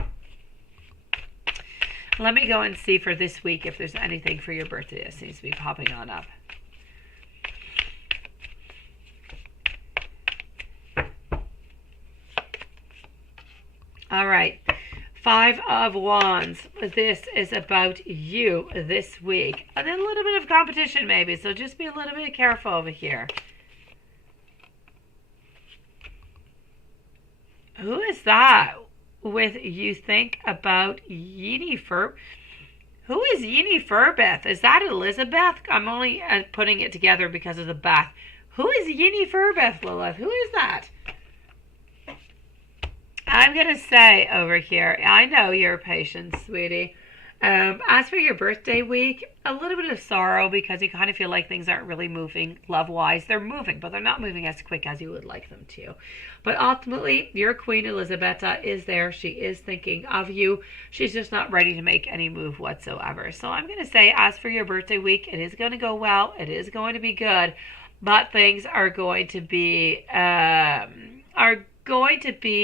Let me go and see for this week if there's anything for your birthday that seems to be popping on up. All right. 5 of Wands. This is about you this week. And then a little bit of competition maybe, so just be a little bit careful over here. Who is that? With you think about Yennefer. Who is Yennefer? Is that Elizabeth? I'm only putting it together because of the Beth. Who is Yennefer, Lilith? Who is that? I'm going to say over here, I know you're patient, sweetie. As for your birthday week, a little bit of sorrow because you kind of feel like things aren't really moving love-wise. They're moving, but they're not moving as quick as you would like them to. But ultimately, your Queen Elizabetta is there. She is thinking of you. She's just not ready to make any move whatsoever. So I'm going to say, as for your birthday week, it is going to go well. It is going to be good, but things are going to be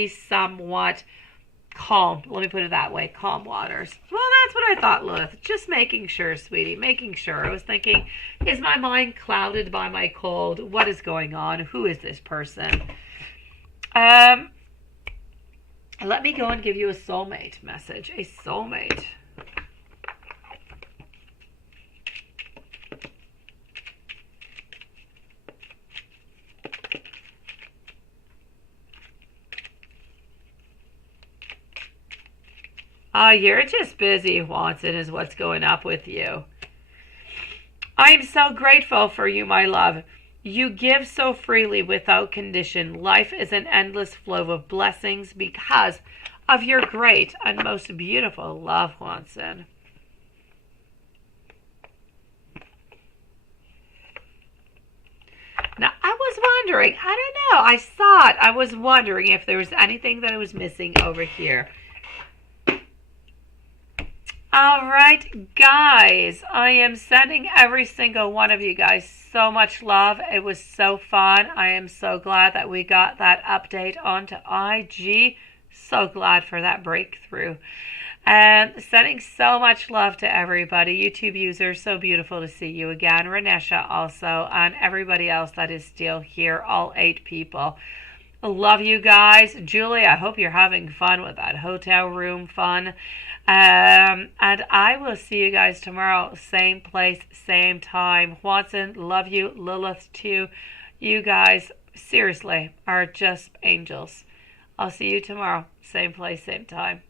somewhat calm. Let me put it that way. Calm waters. Well, that's what I thought, Lilith. Just making sure, sweetie. Making sure. I was thinking, is my mind clouded by my cold? What is going on? Who is this person? Let me go and give you a soulmate message. A soulmate. You're just busy, Watson, is what's going up with you. I am so grateful for you, my love. You give so freely without condition. Life is an endless flow of blessings because of your great and most beautiful love, Watson. Now, I was wondering, I don't know, I was wondering if there was anything that I was missing over here. All right, guys, I am sending every single one of you guys so much love. It was so fun. I am so glad that we got that update onto IG. So glad for that breakthrough. And sending so much love to everybody. YouTube users, so beautiful to see you again. Renesha also, and everybody else that is still here, all 8 people. Love you guys. Julie, I hope you're having fun with that hotel room fun. And I will see you guys tomorrow. Same place, same time. Watson, love you. Lilith, too. You guys, seriously, are just angels. I'll see you tomorrow. Same place, same time.